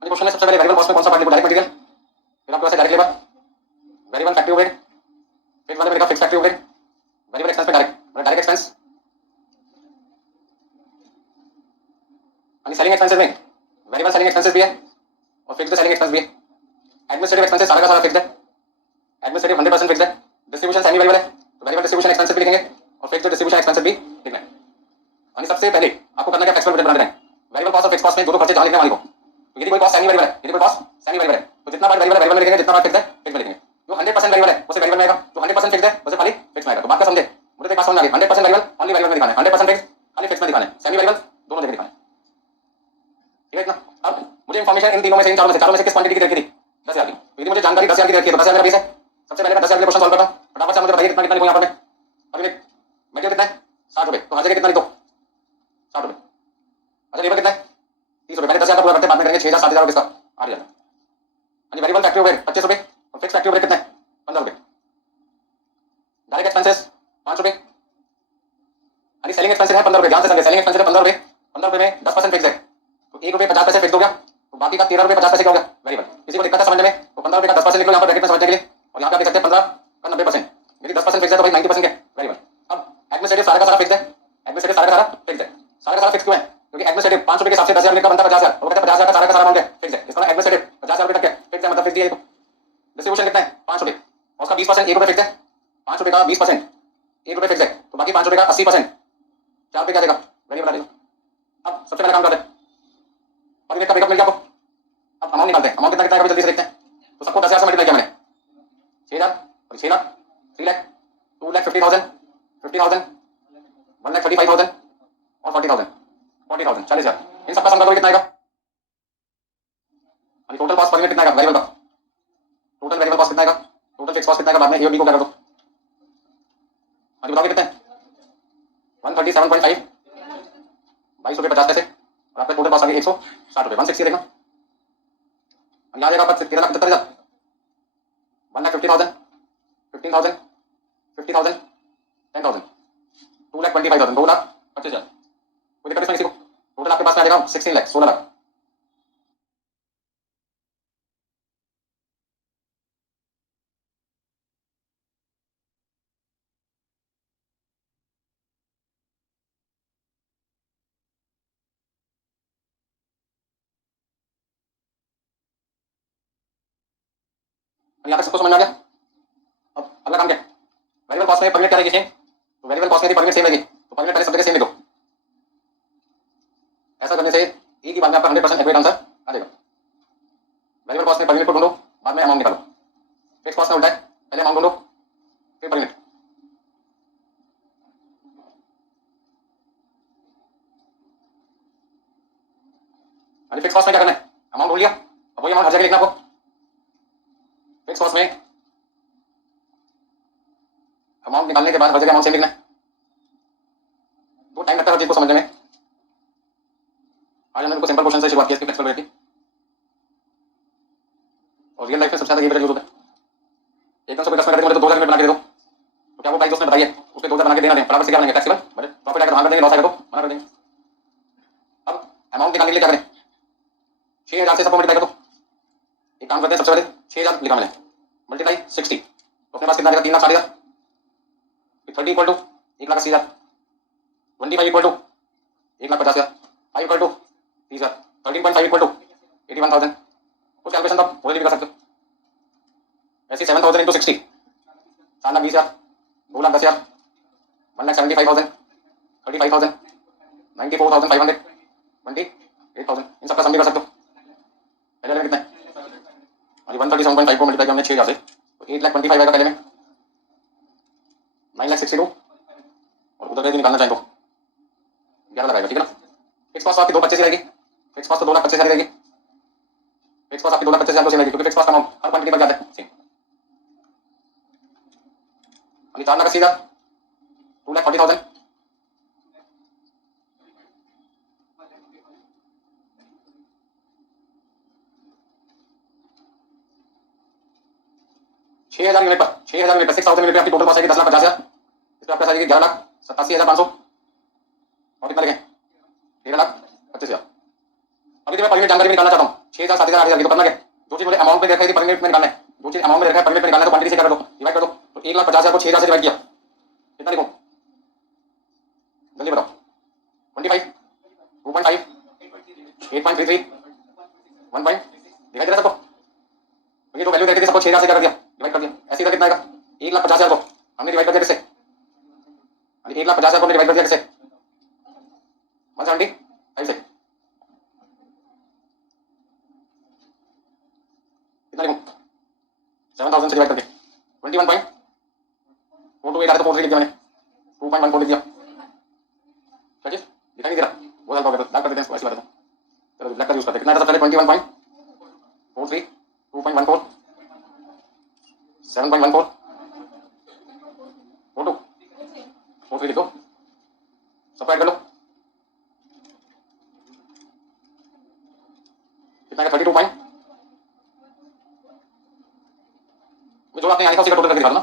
क्वेश्चन है सबसे पहले वेरिएबल कॉस्ट में कौन सा पार्ट लिखो, डायरेक्ट मटेरियल, फिर आपके पास direct labour, variable factory overhead, फिर वाले में लिखा fix factory overhead, variable expense पे डायरेक्ट एक्सपेंस, यानी सेलिंग एक्सपेंसेस में वेरिएबल सेलिंग एक्सपेंसेस भी है और फिक्स्ड सेलिंग एक्सपेंस भी है। एडमिनिस्ट्रेटिव एक्सपेंसेस सारा का सारा फिक्स्ड है, एडमिनिस्ट्रेटिव 100% फिक्स्ड है। डिस्ट्रीब्यूशन सेमी वेरिएबल है तो वेरिएबल डिस्ट्रीब्यूशन एक्सपेंसेस भी लिखेंगे और फिक्स्ड डिस्ट्रीब्यूशन एक्सपेंसेस भी लिखना है। यानी सबसे पहले आपको करना क्या फ्लेक्सिबल बजट बना देना है, वेरिएबल कॉस्ट और फिक्स्ड कॉस्ट में दो खर्चे जहां लिखने वाले को, तो यदि कोई कॉस्ट सेमी वेरिएबल है यदि कोई कॉस्ट सेमी वेरिएबल है तो जितना पार्ट वेरिएबल है वेरिएबल में लिखेंगे, जितना पार्ट फिक्स्ड है फिक्स्ड में लिखेंगे। जो 100% वेरिएबल है उसे वेरिएबल में आएगा, जो 100% फिक्स्ड है उसे खाली फिक्स्ड में आएगा। तो बात का समझे, मुझे तो बात समझ आ गई, 100% वेरिएबल ओनली वेरिएबल में दिखाना है, 100% फिक्स्ड खाली फिक्स्ड में दिखाना है, सेमी वेरिएबल दोनों जगह दिखाना है, ठीक है इतना। अब मुझे इंफॉर्मेशन इन तीनों में से इन चारों में से किस क्वांटिटी की रखी थी 10000 की, यदि मुझे जानकारी 10000 की रखी है तो 10000 मेरा बेस है। सबसे पहले मैं 10000 के क्वेश्चन सॉल्व करता हूं, फटाफट से मुझे बताइए कितना कितना लिखूं यहां पर मैं। अभी मटेरियल कितना है 60 रुपए, तो हर जगह कितना लिखो 60 रुपए। अच्छा लेबर कितना है 30 रुपए, पहले 10000 का पूरा करते हैं, बाद में करेंगे 6000 7000 किसका 8000। यानी वेरिएबल फैक्ट्री ओवरहेड 25 रुपए और फिक्स फैक्ट्री ओवरहेड कितना है 15 रुपए। डायरेक्ट एक्सपेंसेस 5 रुपए, यानी सेलिंग एक्सपेंसेस है 15 रुपए, ध्यान से समझिए, सेलिंग एक्सपेंसेस है 15 रुपए, 15 रुपए में 10% फिक्स है तो 1 रुपए 50 पैसे फिक्स हो गया, तो बाकी का 13 रुपए 50 पैसे क्या हो गया वेरिएबल। किसी को दिक्कत है समझने में तो 15 रुपए का 10% लिख लो यहाँ पर ब्रैकेट में समझने के लिए, और यहाँ पे आप देख सकते हैं 15 का 90%, यदि 10% फिक्स है तो भाई 90% क्या वेरिएबल। अब एडमिनिस्ट्रेटिव सारा का सारा फिक्स है, एडमिनिस्ट्रेटिव सारा का सारा फिक्स है, सारा का सारा फिक्स क्यों है, क्योंकि एडमिनिस्ट्रेटिव 5 रुपए के हिसाब से 10000 का बनता है 50000, और कहते हैं 50000 का सारा अमाउंट है फिक्स है, इसका एडमिनिस्ट्रेटिव 50000 रुपए तक है फिक्स है, मतलब फिक्स दिया है। डिस्ट्रीब्यूशन कितना है 5 रुपए और उसका 20% 1 रुपए फिक्स है, 5 रुपए का 20% 1 रुपए फिक्स है, तो बाकी 5 रुपए का 80% 4 रुपए क्या देगा वेरिएबल आ जाएगा। अब सबसे पहले काम करते हैं, और का ब्रेकअप मिल गया आपको। अब अमाउंट निकालते हैं, अमाउंट कितना कितना है जल्दी से देखते हैं। तो सबको 10,000 से मल्टीप्लाई किया मैंने, 6,000 और 6 लाख 3 लाख 2,50,000 50,000 1,35,000 और 40,000 40,000 इन सबका सम करोगे कितना आएगा। अभी टोटल कॉस्ट पर यूनिट कितना आएगा वेरिएबल का, टोटल वेरिएबल कॉस्ट कितना आएगा, टोटल फिक्स कॉस्ट कितना आएगा, बाद में ए और बी को क्या कर दो। अभी बताओगे कितने 137.5 22 रुपये 50 पैसे और आपका टोटल कॉस्ट आ गई 160 रुपये, 160 देखना। यहाँ आ जाएगा आपका 13,75,000, 1,50,000, 15,000, 50,000, 10,000, 2,25,000, 2,25,000। कोई दिक्कत इसमें किसी को? टोटल आपके पास में आ जाएगा 16 लाख, 16 लाख। यहाँ तक सबको समझ में आ गया? अब अगला काम क्या? वेरिएबल कॉस्ट में पर यूनिट क्या रहेगी सेम? तो वेरिएबल कॉस्ट में पर यूनिट सेम रहेगी, तो पर यूनिट पहले सब जगह सेम लिख दो। ऐसा करने से एक ही बात में आपका 100% एक्यूरेट आंसर आ जाएगा। वेरिएबल कॉस्ट में पर यूनिट को ढूंढो, बाद में अमाउंट निकालो। फिक्स कॉस्ट में उल्टा है, पहले अमाउंट ढूंढो फिर पर यूनिट। अभी फिक्स कॉस्ट में क्या करना है? अमाउंट ढूंढ लिया, अब वही अमाउंट हर जगह लिखना आपको। फिक्स कॉस्ट में अमाउंट निकालने के बाद हर जगह अमाउंट सेम लिखना है। तो टाइम लगता है हर चीज को समझने में। आज हमने सिंपल क्वेश्चन से शुरुआत की इसकी फ्लेक्सिबल रेट की, और रियल लाइफ में सबसे ज्यादा ये यूज होता है। एकदम से कोई कस्टमर कहते हैं मुझे तो 2,000 यूनिट बना के दे दो, तो क्या वो प्राइस उसने बताइए उसके 2,000 बना के देना दें, फटाफट से क्या बनेंगे फ्लेक्सिबल बजट, प्रॉफिट आएगा तो हाँ कर देंगे, लॉस आएगा तो मना कर देंगे। अब अमाउंट निकालने के लिए क्या करें? 6,000 से सबको मल्टीप्लाई कर दो। एक काम करते हैं, सबसे पहले 6,000 लिखा मैंने, मल्टीप्लाई 60, तो अपने पास कितना आएगा? 3,60,000। 30 equal to 1,80,000, 25 equal to 1,50,000, 5 equal to 30,000, 13.5 equal to 81,000। कुछ कैलकुलेशन तो वो भी कर सकते हो। ऐसे 7,000 इंटू 60, 4,20,000, 2,10,000, 1,75,000, 35,000, 94,500, 28,000, इन सबका सम भी कर सकते हो। पहले में कितना है? अभी 137.5 को मल्टीप्लाई किया हमने 6,000 से, तो 8,25,000 आएगा पहले में, 9,62, और उधर यदि निकालना चाहें तो 11 लगाएगा, ठीक है ना। फिक्स कॉस्ट आपकी 2,25,000 रहेगी, फिक्स कॉस्ट तो 2,25,000 रहेगी, फिक्स कॉस्ट आपकी 2,25,000 सेम रहेगी, क्योंकि फिक्स कॉस्ट का अमाउंट हर क्वांटिटी पर ज्यादा है सेम। अभी 4,80,000, 2,40,000, छह हजार यूनिट पर 6,000 यूनिट पर 6,000 यूनिट पे आपकी टोटल कॉस्ट आएगी 10,50,000। इस पर आपके पास आएगी 11,87,500, और कितना लिखें? 13,25,000। अभी तो मैं पर यूनिट जानकारी भी निकालना चाहता हूँ, 6,000, 7,000, 8,000 की, तो करना क्या? जो चीज मुझे अमाउंट में देखा है पर यूनिट में निकालना है, जो चीज अमाउंट में देखा है पर यूनिट में निकालना है, तो क्वांटिटी से क्या कर दो, डिवाइड कर दो। तो 1,50,000 को 6,000 से डिवाइड किया, कितना लिखूं? जल्दी बताओ। 25, 2.5, 8.33, 1 पॉइंट, दिखाई दे रहा है सबको? ये जो वैल्यू देखी थी सबको 6,000 से क्या कर दिया? डिवाइड कर दिया। ऐसे इधर कितना आएगा? 1,50,000 को हमने डिवाइड कर दिया किससे? 1,50,000 को हमने डिवाइड कर दिया किससे? 175 से। कितना लिखूं? 7,000 से डिवाइड करके 21.428 आया तो 4 लिख दिया मैंने, 2.14 लिख दिया। क्या चीज दिखाई नहीं दे रहा? बहुत हल्का हो गया, ब्लैक कर देते हैं इसको, ऐसी बात है तो चलो ब्लैक का यूज करते हैं। कितना आया था पहले? 21.43, 2.14, 7.14, 42, 43 लिख दो, सबको ऐड कर लो। कितना आएगा? 32 पॉइंट, जो आपने यहाँ लिखा उसी का टोटल करके दिखा दो ना।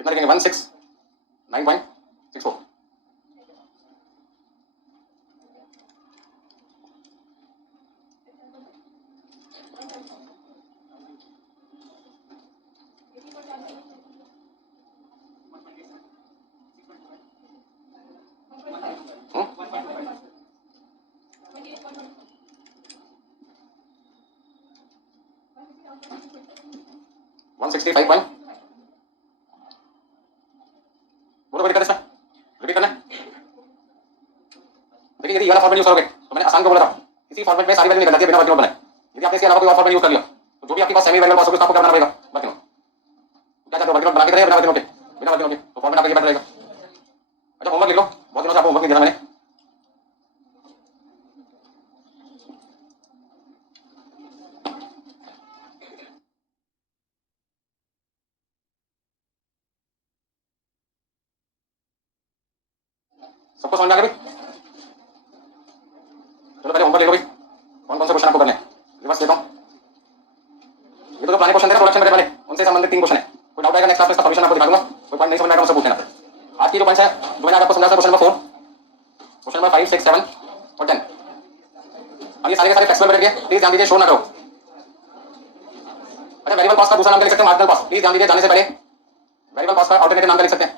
कितना लिखेंगे? 169.64। हम्म 165 पॉइंट, बोलो कोई दिक्कत इसमें? रिपीट करना है। देखिए यदि ये वाला फॉर्मेट यूज करोगे तो मैंने आसान को बोला था, इसी फॉर्मेट में सारी वैल्यू निकल जाती है बिना वर्किंग नोट बनाए। यदि आपने इसके अलावा कोई और फॉर्मेट यूज कर लिया तो जो भी आपके पास सेमी वैल्यू पास होगा उसको आपको क्या बनाना पड़ेगा? Working note. क्या चाहते हो, वर्किंग नोट बना के करें बिना वर्किंग नोट के? बिना वर्किंग नोट के, तो फॉर्मेट आपका ये बेटर रहेगा। अच्छा होमवर्क लिख लो, बहुत दिनों से आपको होमवर्क नहीं दिया मैंने। सबको समझ में आ गया भाई? चलो पहले होमवर्क ले लो भाई, कौन कौन से क्वेश्चन आपको करने हैं रिवर्स लेता हूँ। ये तो जो पुराने क्वेश्चन थे ना प्रोडक्शन वाले, उनसे संबंधित 3 क्वेश्चन है। कोई डाउट आएगा नेक्स्ट क्लास में इसका सॉल्यूशन आपको दिखा दूंगा। कोई पॉइंट नहीं समझ में आएगा मुझसे पूछ लेना। आज की जो पॉइंट्स है जो मैंने आपको समझा था, क्वेश्चन नंबर 4, क्वेश्चन नंबर 5, 6, 7 और 10। अब ये सारे के सारे फ्लेक्सिबल बजट के, प्लीज ध्यान दीजिए, शो ना करो। अच्छा, वेरिएबल कॉस्ट का दूसरा नाम क्या लिख सकते हैं? Marginal cost. प्लीज ध्यान दीजिए, जाने से पहले वेरिएबल कॉस्ट का अल्टरनेटिव नाम क्या लिख सकते हैं?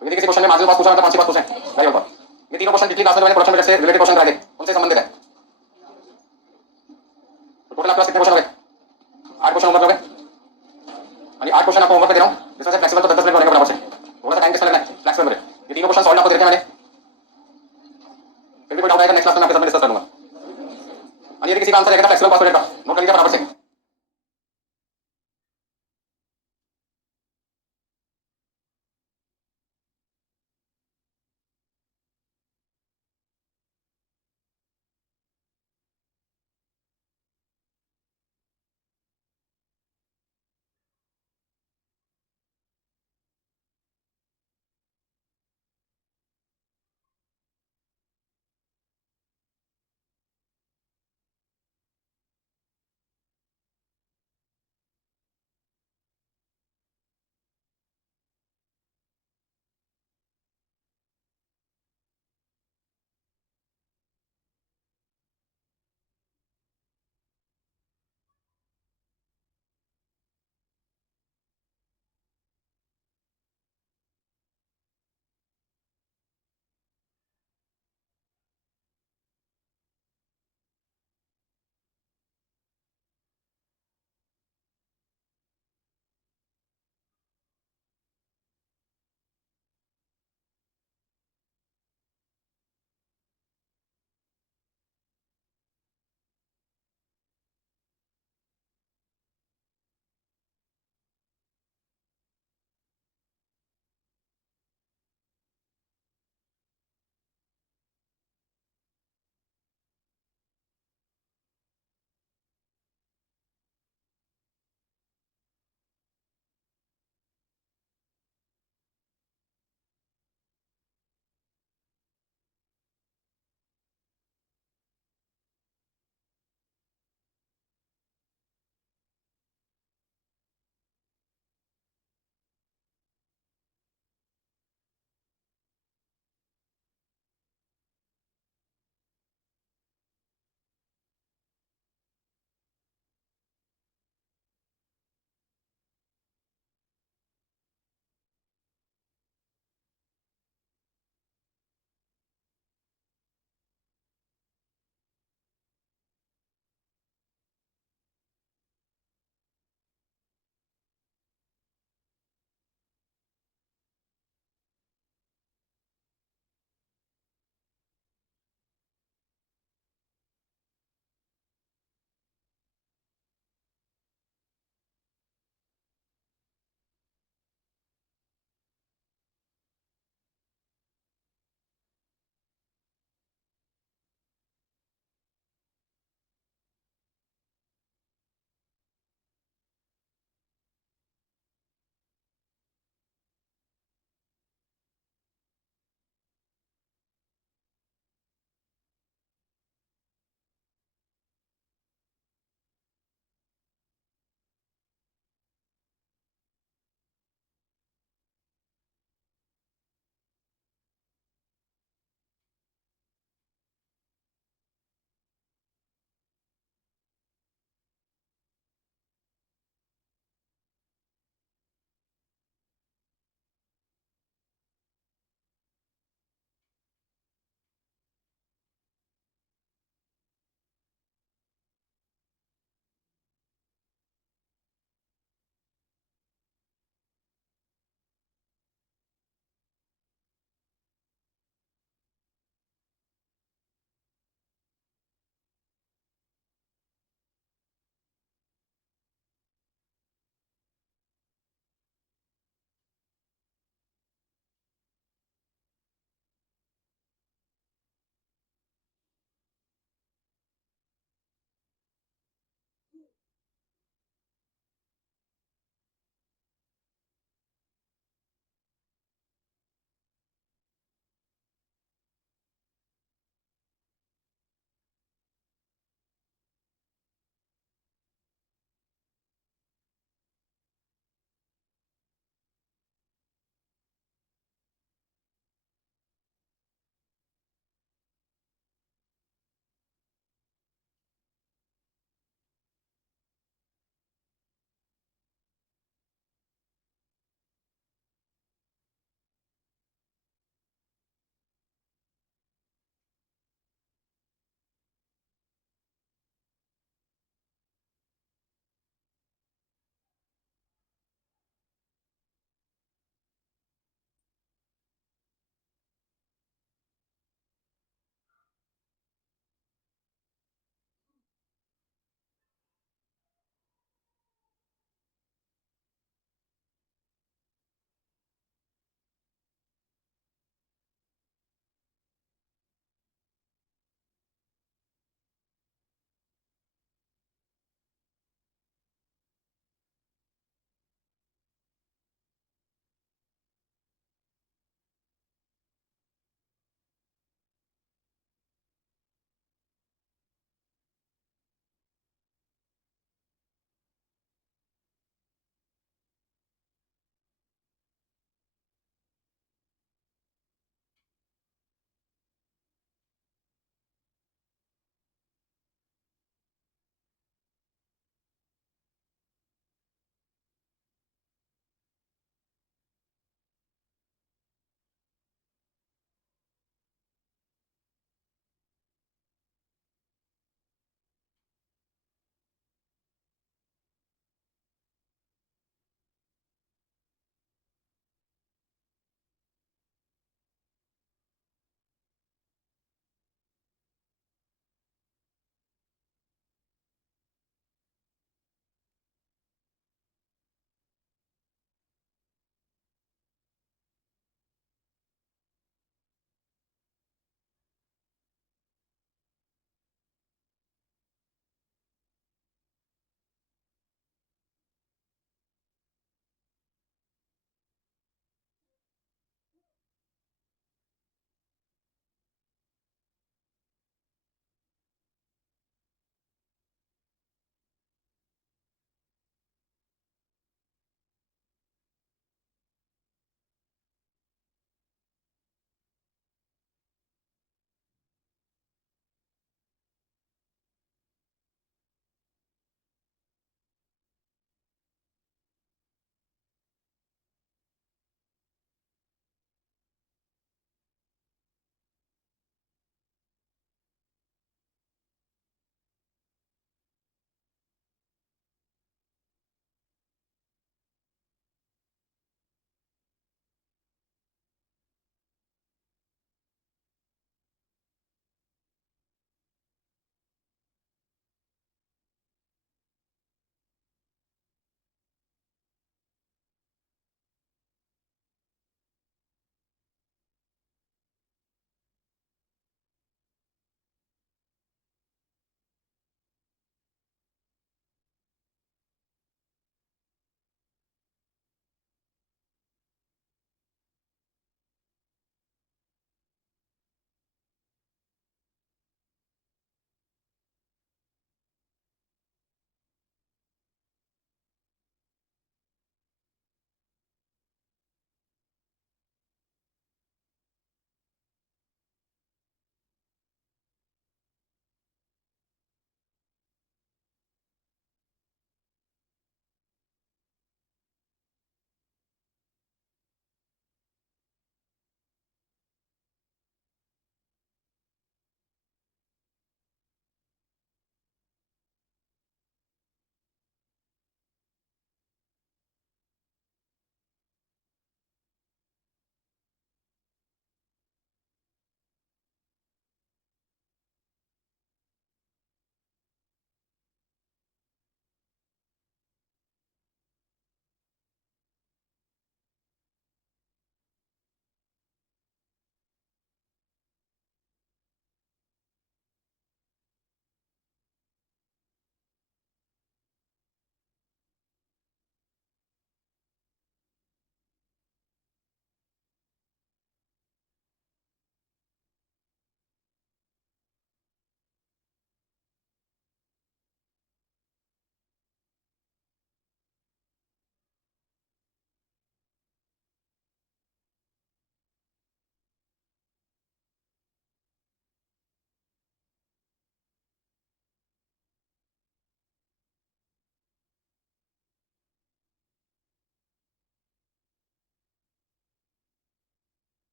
तो यदि किसी क्वेश्चन में मार्जिनल कॉस्ट पूछा मतलब 5 कॉस्ट पूछे वेरिएबल कॉस्ट। ये तीनों क्वेश्चन पिछली क्लास में मैंने प्रोडक्शन बजट से रिलेटेड क्वेश्चन कराए थे, उनसे संबंधित है। तो टोटल आपके पास कितने क्वेश्चन हो गए? 8 क्वेश्चन होमवर्क हो गए। यानी 8 क्वेश्चन आपको होमवर्क पे दे रहा हूँ, जिसमें से फ्लेक्सिबल तो 10-10 मिनट होने के बराबर से। थोड़ा सा टाइम किसमें लगना है? फ्लेक्सिबल में। ये तीनों क्वेश्चन सॉल्व आपको दे रखे हैं मैंने। फिर भी कोई डाउट आएगा नेक्स्ट क्लास में आपके साथ डिस्कस कर लूंगा। यदि किसी का आंसर रहेगा फ्लेक्सिबल कॉस्ट बजट का, नोट कर लीजिए फटाफट से।